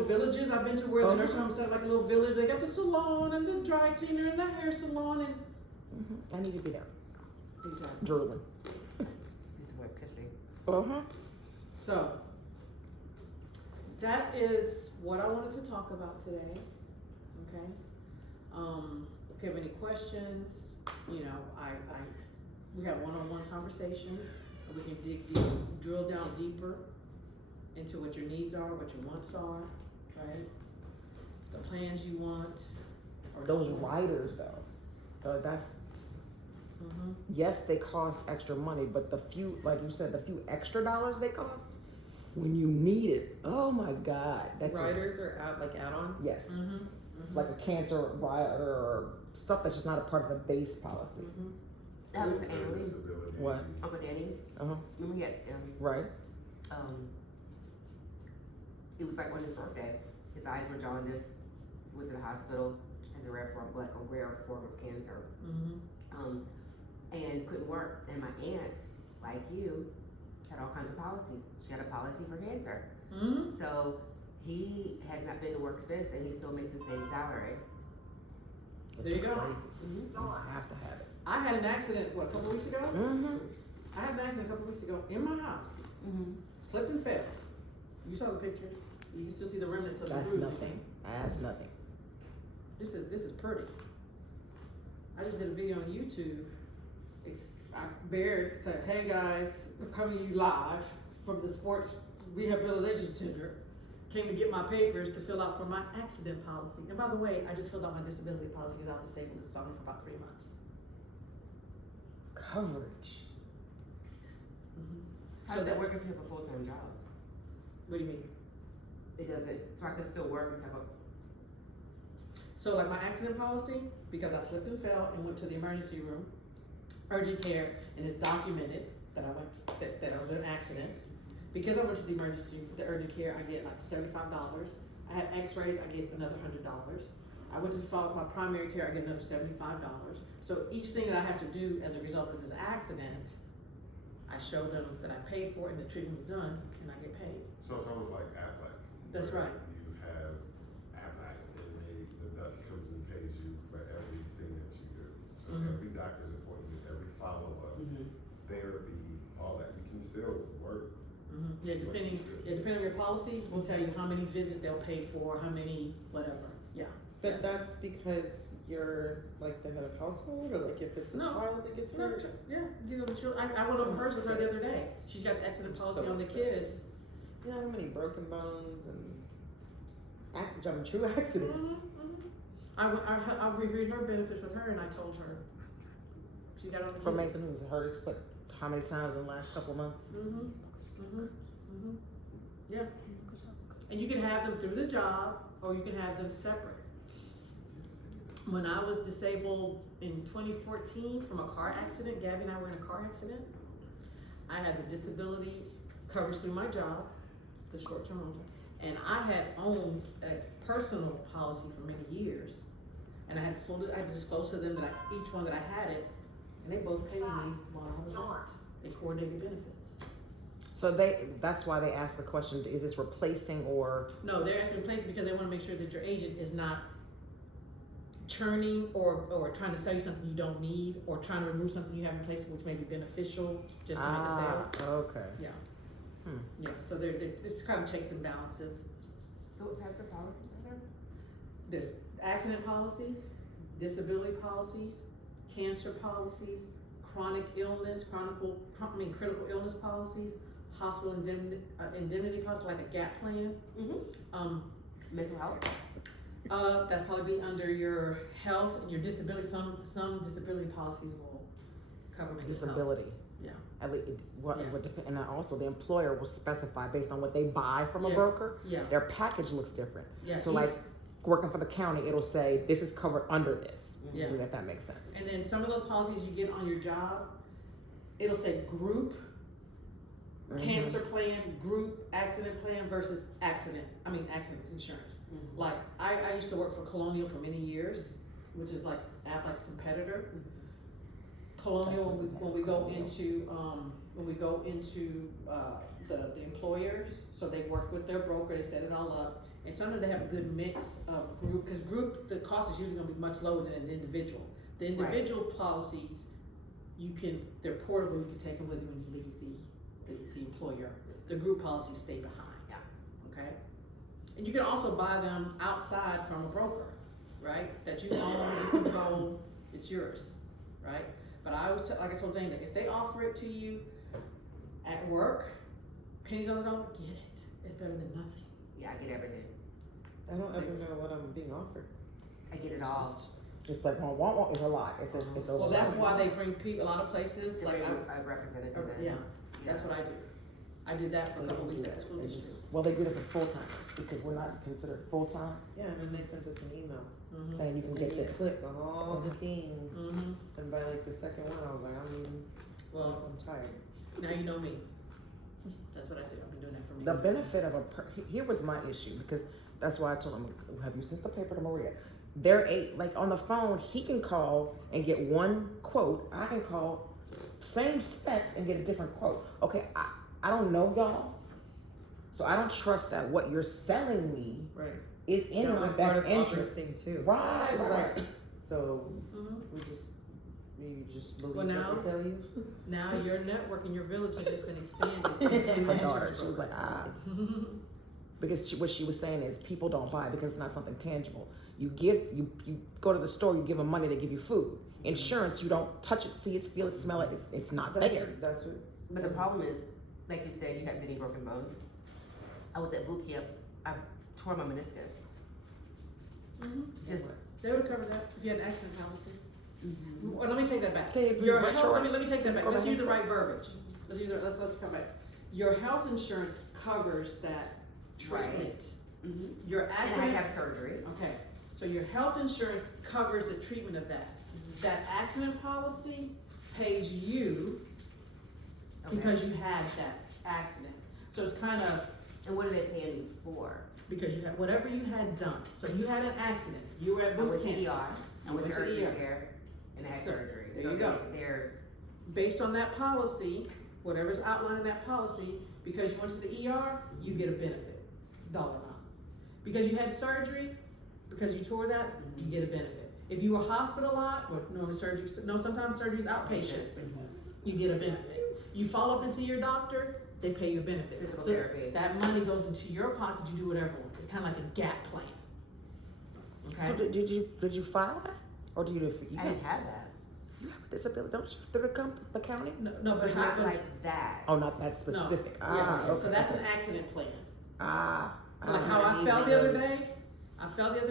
villages. I've been to where the nursing home is set up like a little village. They got the salon and the dry cleaner and the hair salon and I need to be there. exactly. Drooling. This is what pissing. So that is what I wanted to talk about today. Okay. If you have any questions, you know, we have one-on-one conversations. We can dig deep, drill down deeper into what your needs are, what your wants are, right? The plans you want. Or Those riders though, that's, yes, they cost extra money, but the few, like you said, the few extra dollars they cost, when you need it, oh my God. That Riders are add-ons? Yes. It's like a cancer rider or stuff that's just not a part of the base policy. That happened to Annuities. What? Uncle Danny. Remember he had Right. it was like on his birthday. His eyes were jaundiced. He went to the hospital, has a rare form of cancer. And couldn't work. And my aunt, like you, had all kinds of policies. She had a policy for cancer. So he has not been to work since, and he still makes the same salary. There you go. You have to have it. I had an accident, a couple weeks ago? I had an accident a couple weeks ago in my house. Slipped and fell. You saw the pictures. You can still see the remnants of the That's bruising. nothing. That's nothing. This is pretty. I just did a video on YouTube. Baird said, "Hey guys, we're coming to you live from the Sports Rehabilitation Center. Came to get my papers to fill out for my accident policy. And by the way, I just filled out my disability policy because I was disabled this summer for about 3 months." Coverage. How does that work if you have a full-time job? What do you mean? It doesn't. So I can still work and have a. So like my accident policy, because I slipped and fell and went to the emergency room, urgent care, and it's documented that I went, that I was in an accident. Because I went to the urgent care, I get like $75. I had x-rays, I get another $100. I went to follow up my primary care, I get another $75. So each thing that I have to do as a result of this accident, I show them that I paid for it and the treatment was done, and I get paid. So it's almost like Aflac. That's where right. You have Aflac, and the doc comes and pays you for everything that you do. So every doctor's appointment, every follow-up, therapy, all that, you can still work. Yeah, depending on your policy, we'll tell you how many visits they'll pay for, how many, whatever, yeah. But that's because you're like the head of household, or like if it's a No. child that gets No, hurt? yeah, you know, the children, I went over hers with her the other day. She's got the accident policy So on the upset. kids. You know how many broken bones and true accidents? I've reviewed her benefits with her and I told her. She got on the For kids. Mason, who's hurt his foot how many times in the last couple of months? Yeah. And you can have them through the job or you can have them separate. When I was disabled in 2014 from a car accident, Gabby and I were in a car accident. I had the disability coverage through my job, the short-term rental, and I had owned a personal policy for many years. And I had to disclose to them that each one that I had it, and they both paid me while I was on. They coordinated benefits. So that's why they asked the question, is this replacing or? No, they're asking in place because they want to make sure that your agent is not churning or trying to sell you something you don't need or trying to remove something you have in place which may be beneficial just to make a sale. Okay. Yeah. Yeah, so it's kind of checks and balances. So what types of policies are there? There's accident policies, disability policies, cancer policies, chronic illness, critical illness policies, hospital indemnity policies like a GAP plan. Mental health. That's probably be under your health and your disability. Some disability policies will cover mental health. Disability. Yeah. At least, Yeah. and then also the employer will specify based on what they buy from a Yeah. broker. Yeah. Their package looks different. Yeah. So like working for the county, it'll say this is covered under this. Yes. If that makes sense. And then some of those policies you get on your job, it'll say group, cancer plan, group accident plan versus accident insurance. Like, I used to work for Colonial for many years, which is like Aflac's competitor. Colonial, when we go into the employers, so they work with their broker, they set it all up, and sometimes they have a good mix of group, because group, the cost is usually gonna be much lower than an individual. The individual policies, they're portable, you can take them with you when you leave the employer. The group policies stay behind. Yeah. Okay? And you can also buy them outside from a broker, right? That you own, you control, it's yours, right? But I would, like I told Dana, if they offer it to you at work, pennies on the dollar, get it. It's better than nothing. Yeah, I get everything. I don't ever know what I'm being offered. I get it all. It's like, want, it's a lot. It's Well, that's why they bring people, a lot of places, like I represented to them. yeah, that's what I do. I did that for a couple weeks at the school district. Well, they do it for full-timers, because we're not considered full-time, Yeah, and then they sent us an email. saying you can And get you this. click on all the things, Mm-hmm. and by like the second one, I was like, Well, I'm tired. now you know me. That's what I do. I've been doing that for me. The benefit of here was my issue, because that's why I told him, have you sent the paper to Maria? Like on the phone, he can call and get one quote. I can call same specs and get a different quote. Okay, I don't know y'all, so I don't trust that what you're selling me Right. is in That my was part best of Audrey's interest. thing too. Right, She was right. like, so Mhm. you just believe Well, now- what they tell you? Now your network in your village has just been expanded. My daughter, she was like, because what she was saying is people don't buy because it's not something tangible. You go to the store, you give them money, they give you food. Insurance, you don't touch it, see it, feel it, smell it. It's not there. That's what. But the problem is, like you said, you have many broken bones. I was at boot camp. I tore my meniscus. Just They would have covered that if you had an accident policy. Or let me take that back. Okay, Your retro- health, let me take that back. Go Let's back. use the right verbiage. Let's come back. Your health insurance covers that treatment. Your and I accident. have surgery. Okay, so your health insurance covers the treatment of that. That accident policy pays you because you had that accident. So it's kind of And what are they paying me for? because you had whatever you had done. So you had an accident. You were at I boot went to camp. ER. I You went to went to urgent ER. care, and I had So, surgery. there So you go. They're Based on that policy, whatever's outlined in that policy, because you went to the ER, you get a benefit, dollar amount. Because you had surgery, because you tore that, you get a benefit. If you were hospitalized, or sometimes surgery is outpatient, you get a benefit. You follow up and see your doctor, they pay you a benefit. Physical So therapy. that money goes into your pocket, you do whatever. It's kind of like a gap plan. Okay? So did you file that, or do you? I didn't have that. You have a disability, don't you? Through the county? no, but But not how? like that. Oh, not that specific. No, yeah, Okay. so that's an accident plan. So like Ah. how I felt the other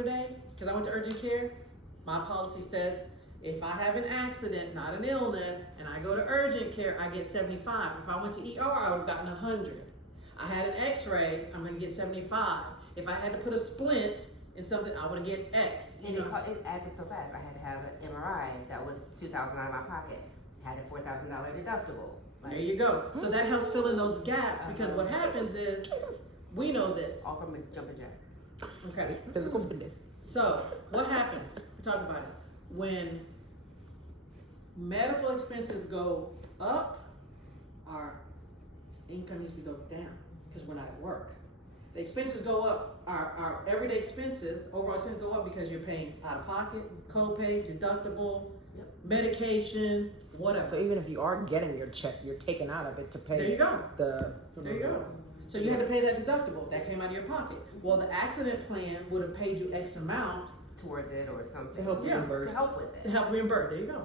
day, because I went to urgent care, my policy says, if I have an accident, not an illness, and I go to urgent care, I get 75. If I went to ER, I would've gotten 100. I had an x-ray, I'm gonna get 75. If I had to put a splint in something, I would get X. And it adds up so fast. I had to have an MRI that was $2,000 out of my pocket. Had a $4,000 deductible. There you go. So that helps fill in those gaps, because what happens is, Jesus. we know this, All from a jumping jack. okay? Physical fitness. So, what happens? We talk about it. When medical expenses go up, our income usually goes down because we're not at work. The expenses go up, our everyday expenses, overall expenses go up because you're paying out of pocket, copay, deductible, medication, whatever. So even if you are getting your check, you're taking out of it to pay There you go. the. There you go. So you had to pay that deductible. That came out of your pocket. Well, the accident plan would have paid you X amount Towards it or something. To help Yeah, reimburse. To help with to it. help reimburse. There you go.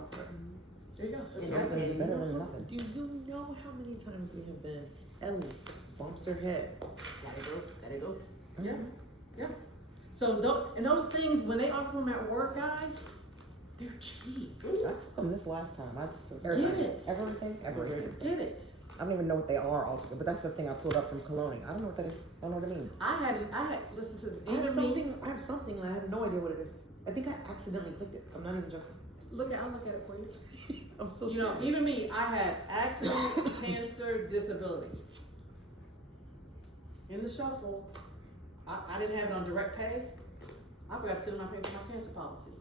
There you go. And Something is better than nothing. Do you know how many times we have been, Ellie bumps her head? Gotta go. Yeah. So those things, when they offer them at work, guys, they're cheap. I took them this last time. Get it. Everything. Get it. I don't even know what they are altogether, but that's the thing I pulled up from Cologne. I don't know what that is. I don't know what it means. I had listened to this. I have Even me, something and I have no idea what it is. I think I accidentally clicked it. I'm not even joking. I'll look at it for you. I'm so You know, serious. even me, I had accident, cancer, disability. In the shuffle, I didn't have it on direct pay. I forgot to send my pay for my cancer policy.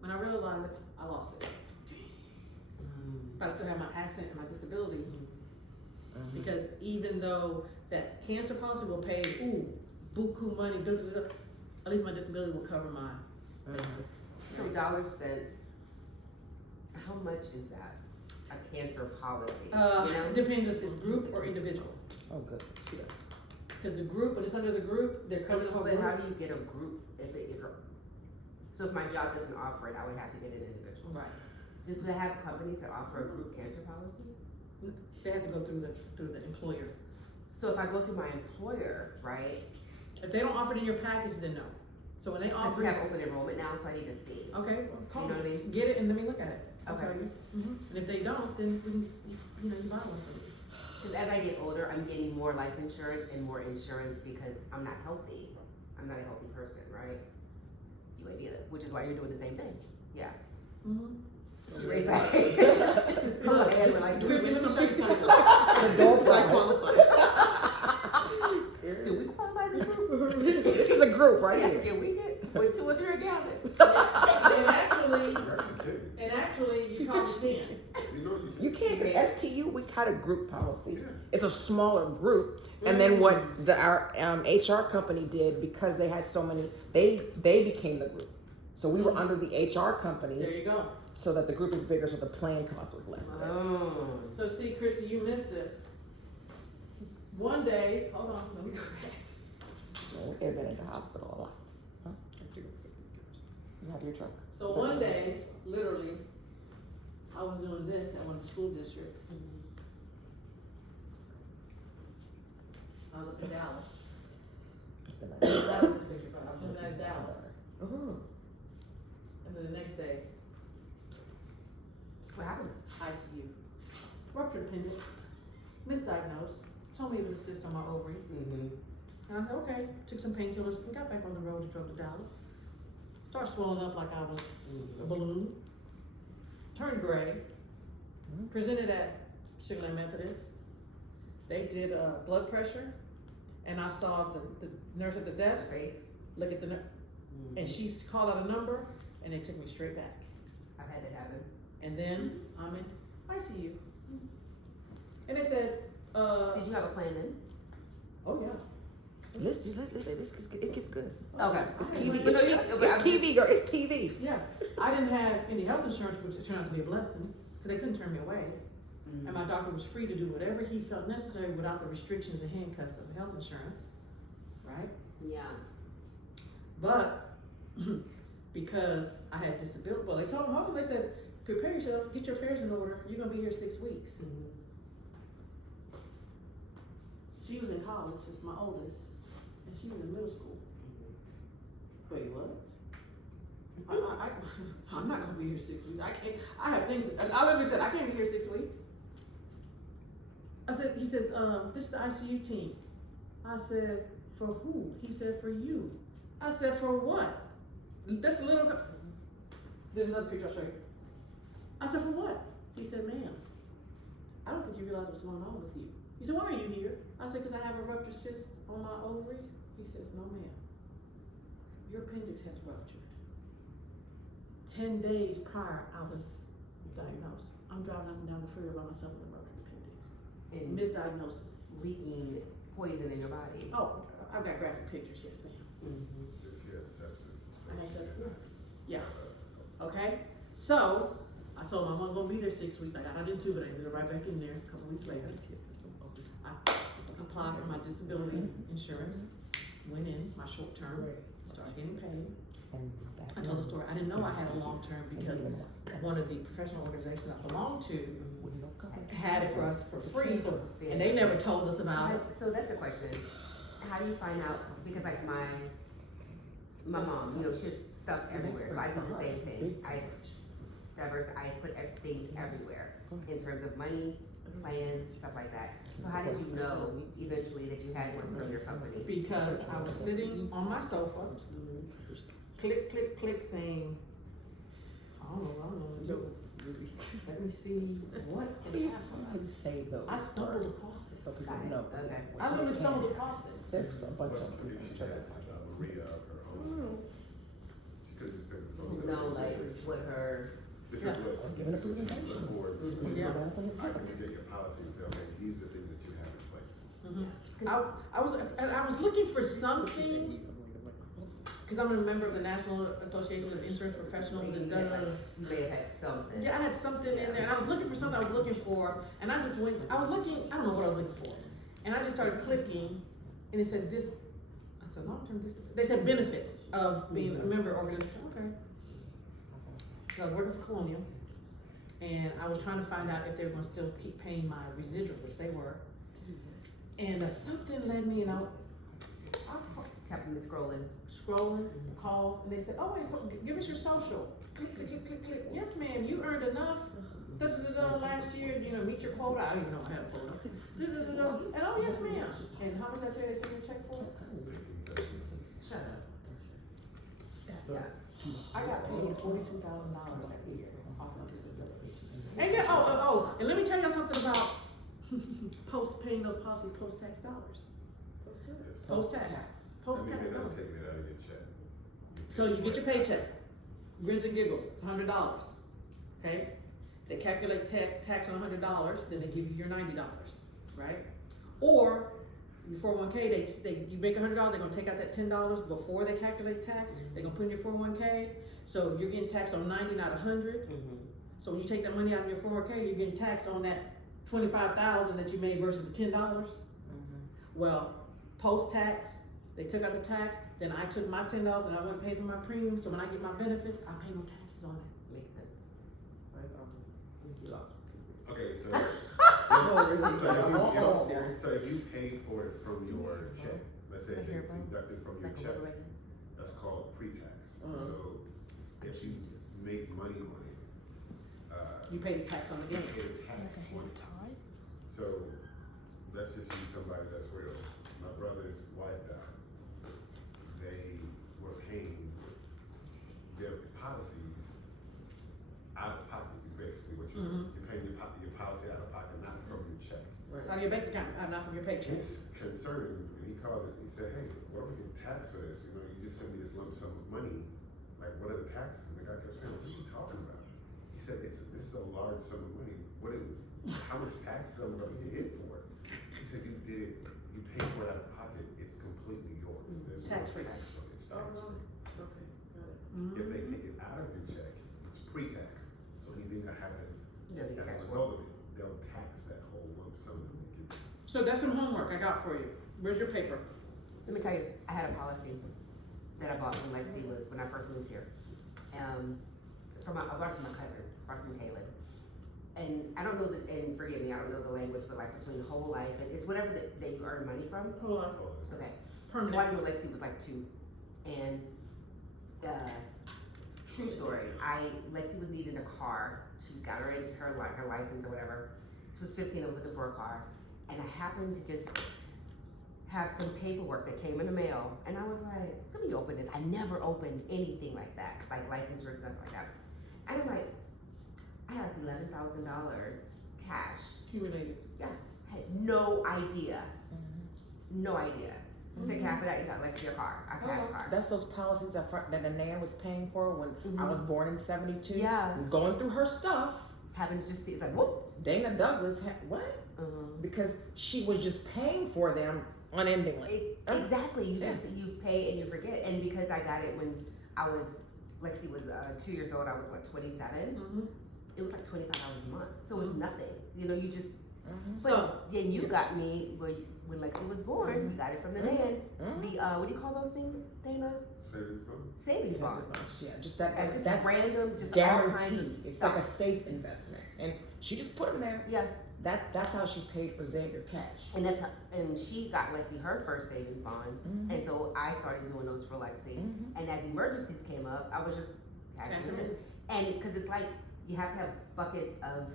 When I realized it, I lost it. But I still have my accident and my disability. Because even though that cancer policy will pay, buku money, at least my disability will cover mine. So dollar cents, how much is that? A cancer policy? You know? It depends if it's group or individual. Oh, good. Because the group, when it's under the group, they're covering the whole But group. how do you get a group so if my job doesn't offer it, I would have to get an individual? Right. Do they have companies that offer a group cancer policy? They have to go through the employer. So if I go through my employer, right? If they don't offer it in your package, then no. So when they Because offer we it, have open enrollment now, so I need to see. okay, well, call You know me. what I mean? Get it and let me look at it. I'll Okay. tell you. And if they don't, then we can, you buy one for me. Because as I get older, I'm getting more life insurance and more insurance because I'm not healthy. I'm not a healthy person, right? You may be, which is why you're doing the same thing. Yeah. She raised her hand. Her hand went like, Chrissy, let me show you something. The gold I prize. qualify. do we qualify as a group? This is a group right Yeah, here. can we get with 2 or 3 together? And actually, you probably can. You can't get STU. We got a group policy. Yeah. It's a smaller group. And then what our HR company did, because they had so many, they became the group. So we were under the HR company, There you go. so that the group is bigger, so the plan cost was less. Oh. So see, Chrissy, you missed this. One day, hold on, let me go back. So they've been in the hospital a lot. Huh? You have your truck. So one day, literally, I was doing this at one of the school districts. I was up in Dallas. It's been I was doing that in Dallas. Oh. And then the next day, What happened? ICU. Ruptured appendix, misdiagnosed, told me it was a cyst on my ovary. Mm-hmm. And I said, okay, took some painkillers and got back on the road and drove to Dallas. Started swelling up like I was a balloon. Turned gray. Presented at Sugar Land Methodist. They did blood pressure, and I saw the nurse at the desk Face. look at the nurse, and she called out a number, and they took me straight back. I've had that happen. And then I'm in ICU. And they said, Did you have a plan then? oh yeah. It gets good. Okay. It's TV. But It's, yeah, it's TV, girl. It's TV. Yeah, I didn't have any health insurance, which turned out to be a blessing, because they couldn't turn me away. And my doctor was free to do whatever he felt necessary without the restrictions and handcuffs of health insurance, right? Yeah. But because I had disability, well, they told me, they said, prepare yourself, get your affairs in order, you're gonna be here 6 weeks. She was in college, it's my oldest, and she was in middle school. Wait, what? I'm not gonna be here 6 weeks. I have things, I literally said, I can't be here 6 weeks. I said, he says, this is the ICU team. I said, for who? He said, for you. I said, for what? That's a little, there's another picture I'll show you. I said, for what? He said, ma'am, I don't think you realize what's going on with you. He said, why are you here? I said, because I have a ruptured cyst on my ovaries. He says, no ma'am, your appendix has ruptured. 10 days prior, I was diagnosed. I'm driving up and down the freeway by myself with a ruptured appendix. And Misdiagnosis. leaking poison in your body. Oh, I've got graphic pictures, yes ma'am. She had sepsis. I had sepsis. Yeah. Okay, so I told him I wasn't gonna be there 6 weeks. I got out in 2, but I ended up right back in there a couple weeks later. I applied for my disability insurance, went in, my short term, started getting paid. I told the story, I didn't know I had a long term because one of the professional organizations I belonged to had it for us for free, and they never told us about it. So that's a question. How do you find out? Because like my mom, you know, she has stuff everywhere. So I do the same thing. I put things everywhere in terms of money, plans, stuff like that. So how did you know eventually that you had one from your company? Because I was sitting on my sofa, click, click, click, saying, I don't know. Let me see what can happen. Say those. I stumbled across it. So people Got it. know. Okay. I literally stumbled across it. There's a bunch But of if she had Maria of her own, she could have just been. No, like what her, This Yeah. is what, Given a this is what you presentation. look forward to. Yeah. I can get your policy and say, okay, these are the things that you have in place. I was looking for something, cause I'm a member of the National Association of Insurance Professionals you and may does. have had something. Yeah, I had something in there, and I was looking for something I was looking for, and I just went, I was looking, I don't know what I was looking for. And I just started clicking, and it said this, I said long-term disability, they said benefits of being a member organization, okay. So I was working for Colonial, and I was trying to find out if they were gonna still keep paying my residual, which they were. And something led me, and I Happened to scrolling. scrolling, called, and they said, oh wait, give us your social. Click, click, click, click, click. Yes, ma'am, you earned enough, last year, meet your quota. I didn't even know I had a quota. And oh, yes, ma'am. And how much did I tell you they sent me a check for? Shut up. Yeah. I got paid $42,000 that year off of disability. And and let me tell you something about paying those policies post-tax dollars. Post-tax They're not dollars. taking it out of your check. So you get your paycheck, grins and giggles, it's $100, okay? They calculate tax on $100, then they give you your $90, right? Or your 401k, you make $100, they're gonna take out that $10 before they calculate tax. They're gonna put in your 401k, so you're getting taxed on 90, not 100. So when you take that money out of your 401k, you're getting taxed on that $25,000 that you made versus the $10. Well, post-tax, they took out the tax, then I took my $10 and I went and paid for my premium, so when I get my benefits, I pay no taxes on it. Makes sense. Okay, so. So So if you paid for it from your check, let's say Like they your bill? deducted from your Like a check, little bit. that's called pre-tax. Uh-huh. So if you make money on it, You pay the tax on the you gain. pay tax on it. So let's just use somebody that's real. My brother's wife died. They were paying their policies out of pocket is basically what you're doing. You're paying your policy out of pocket, not from your check. Out of your bank account, not from your paycheck. It's concerning, and he called it, he said, hey, what are we getting taxed for this? You just sent me this lump sum of money, like, what are the taxes? And the guy kept saying, what are you talking about? He said, this is a large sum of money, how much taxes am I gonna get hit for? He said, you paid for it out of pocket, it's completely yours. There's no Tax-free. tax on it. It's tax-free. Okay, got it. If they take it out of your check, it's pre-tax, so anything that happens Yeah, you as got a result of it, they'll tax that whole lump sum that they give you. So that's some homework I got for you. Where's your paper? Let me tell you, I had a policy that I bought when Lexi was, when I first moved here. I bought it from my cousin, bought it from Kaylin. And I don't know and forgive me, I don't know the language, but like between whole life, and it's whatever that you earn money from. Whole life. Okay. Permanent. One when Lexi was like 2. And, true story, Lexi was needing a car. She got her license or whatever. She was 15, I was looking for a car. And I happened to just have some paperwork that came in the mail. And I was like, let me open this. I never opened anything like that, like life insurance, nothing like that. And I'm like, I had like $11,000 cash. Accumulated. Yeah, I had no idea. No idea. Take half of that, you got like your car, a cash car. That's those policies that Nan was paying for when I was born in '72. Yeah. Going through her stuff. Having to just see, it's like, whoop. Dana Douglas had what? Because she was just paying for them unendingly. Exactly. You pay and you forget. And because I got it when Lexi was 2 years old, I was what, 27? It was like $25 a month. So it was nothing. You just. So then you got me when Lexi was born. You got it from the man. The what do you call those things, Dana? Savings bonds. Yeah, just that's random, just guaranteed. all kinds of It's stuff. like a safe investment, and she just put them there. Yeah. That's how she paid for Xavier Cash. And and she got Lexi her first savings bonds, and so I started doing those for Lexi. And as emergencies came up, I was just cashing them in. And because it's like you have to have buckets of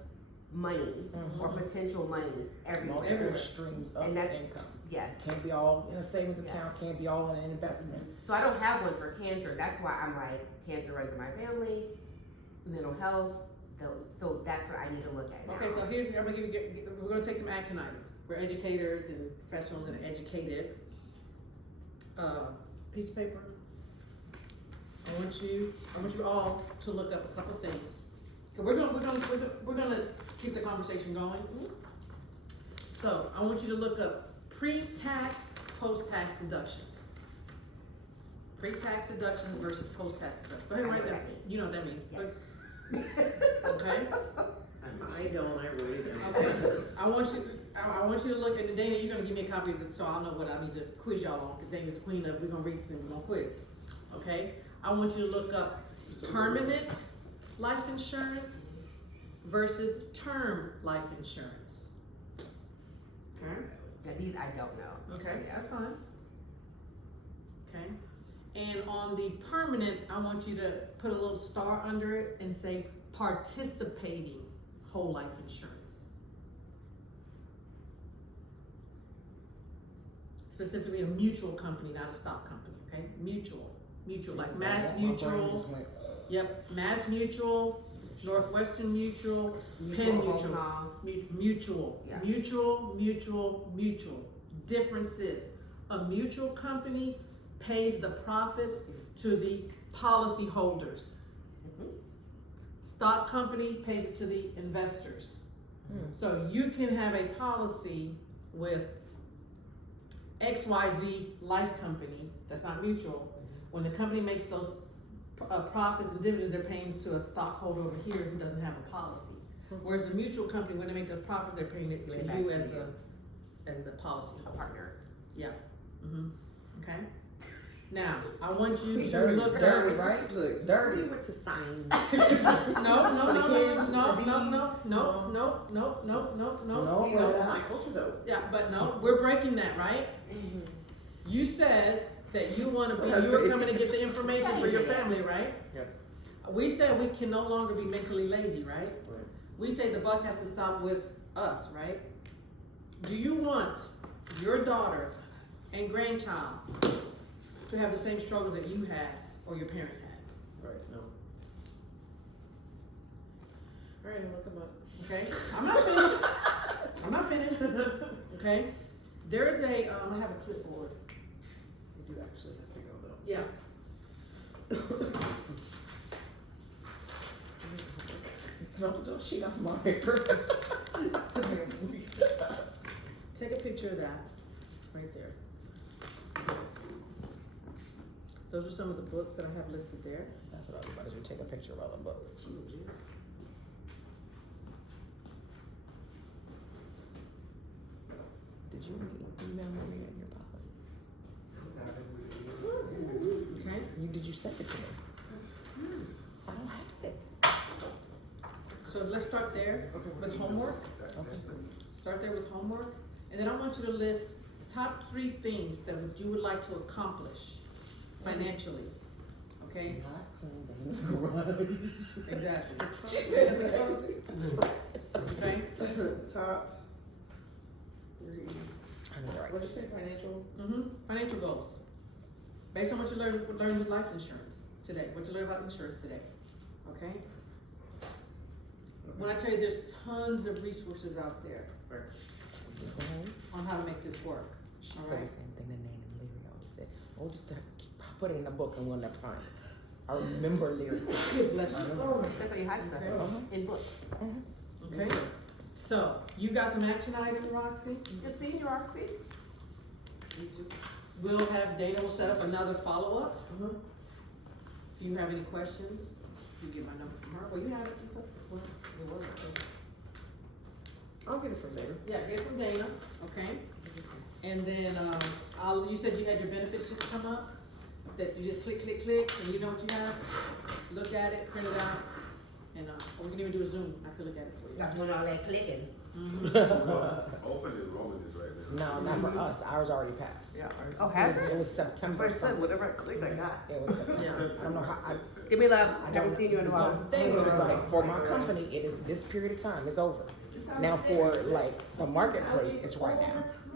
money or potential money everywhere. Multiple streams of And that's- income. Yes. Can't be all in a savings Yeah. account, can't be all in an investment. So I don't have one for cancer. That's why I'm like, cancer runs in my family, mental health. So that's what I need to look at now. Okay, so here's, I'm gonna give you, we're gonna take some action items. We're educators and professionals and educated. Piece of paper. I want you all to look up a couple things. 'Cause we're gonna keep the conversation going. So I want you to look up pre-tax, post-tax deductions. Pre-tax deductions versus post-tax deductions. Go ahead and write that. You know what that means. Yes. Okay? I don't, I really don't. Okay, I want you to look, and Dana, you're gonna give me a copy of it, so I'll know what I need to quiz y'all on, because Dana's the queen of, we're gonna read this and we're gonna quiz, okay? I want you to look up permanent life insurance versus term life insurance. Okay? Now these I don't know. Okay, So, yeah. that's fine. Okay, and on the permanent, I want you to put a little star under it and say participating whole life insurance. Specifically a mutual company, not a stock company, okay? Mutual, like Mass My brain Mutual, just went, yep, Mass Mutual, Northwestern Mutual, Penn Mutual. Mutual, Yeah. mutual. Differences. A mutual company pays the profits to the policy holders. Stock company pays it to the investors. So you can have a policy with XYZ Life Company, that's not mutual. When the company makes those profits and dividends, they're paying to a stockholder over here who doesn't have a policy. Whereas the mutual company, when they make the profit, they're paying it to Right back you to as you. the policy A partner. Yeah. Okay. Now I want you to Dirty, look dirty, up. right? Look, Dirty. we went to sign. No. For the kids, No. for No, See, bro, that's that- my culture though. Yeah, but no, we're breaking that, right? You said that you want to be. You were coming to get the information for your family, right? Yes. We said we can no longer be mentally lazy, right? Right. We say the buck has to stop with us, right? Do you want your daughter and grandchild to have the same struggles that you had or your parents had? Right, no. Alright, I'll look them up. Okay, I'm not finished. Okay, there's a, I have a clipboard. We do actually have to go though. Yeah. Don't cheat off my paper. Take a picture of that, right there. Those are some of the books that I have listed there. That's what I was about to do, take a picture of all the books. Did you email me your policy? Okay. Did you send it to me? I don't have it. So let's start there with homework. Okay. Start there with homework, and then I want you to list top 3 things that you would like to accomplish financially. Okay. Not clean the garage. Exactly. She said that. Okay. Top 3. Right. What'd you say, financial? Financial goals. Based on what you learned with life insurance today. What you learned about insurance today. Okay. When I tell you there's tons of resources out there on how to make this work. She All said right. the same thing that Nana and Larry always said. Oh, just put it in a book and we'll never find it. I remember lyrics. Bless you. That's why you hide stuff in books. Okay. So you got some action items, Roxy? Good seeing you, Roxy. We'll have Dana will set up another follow-up. If you have any questions, you get my number from her. Well, you have it. Well, it was, okay. I'll get it from there. Yeah, get it from Dana, okay? And then, you said you had your benefits just come up? That you just click, and you know what you have? Look at it, print it out, and, or we can even do a Zoom. I could look at it for you. Stop doing all that clicking. Open enrollment is right now. No, not for us. Ours already passed. Yeah. Oh, has It it? was September. That's what I said, something. whatever I clicked, I got. It was September. Yeah. I don't know how. Give me love. I Haven't don't- seen you in a while. The thing is, like, for my company, it is this period of time. It's over. Now, for like the marketplace, it's right now.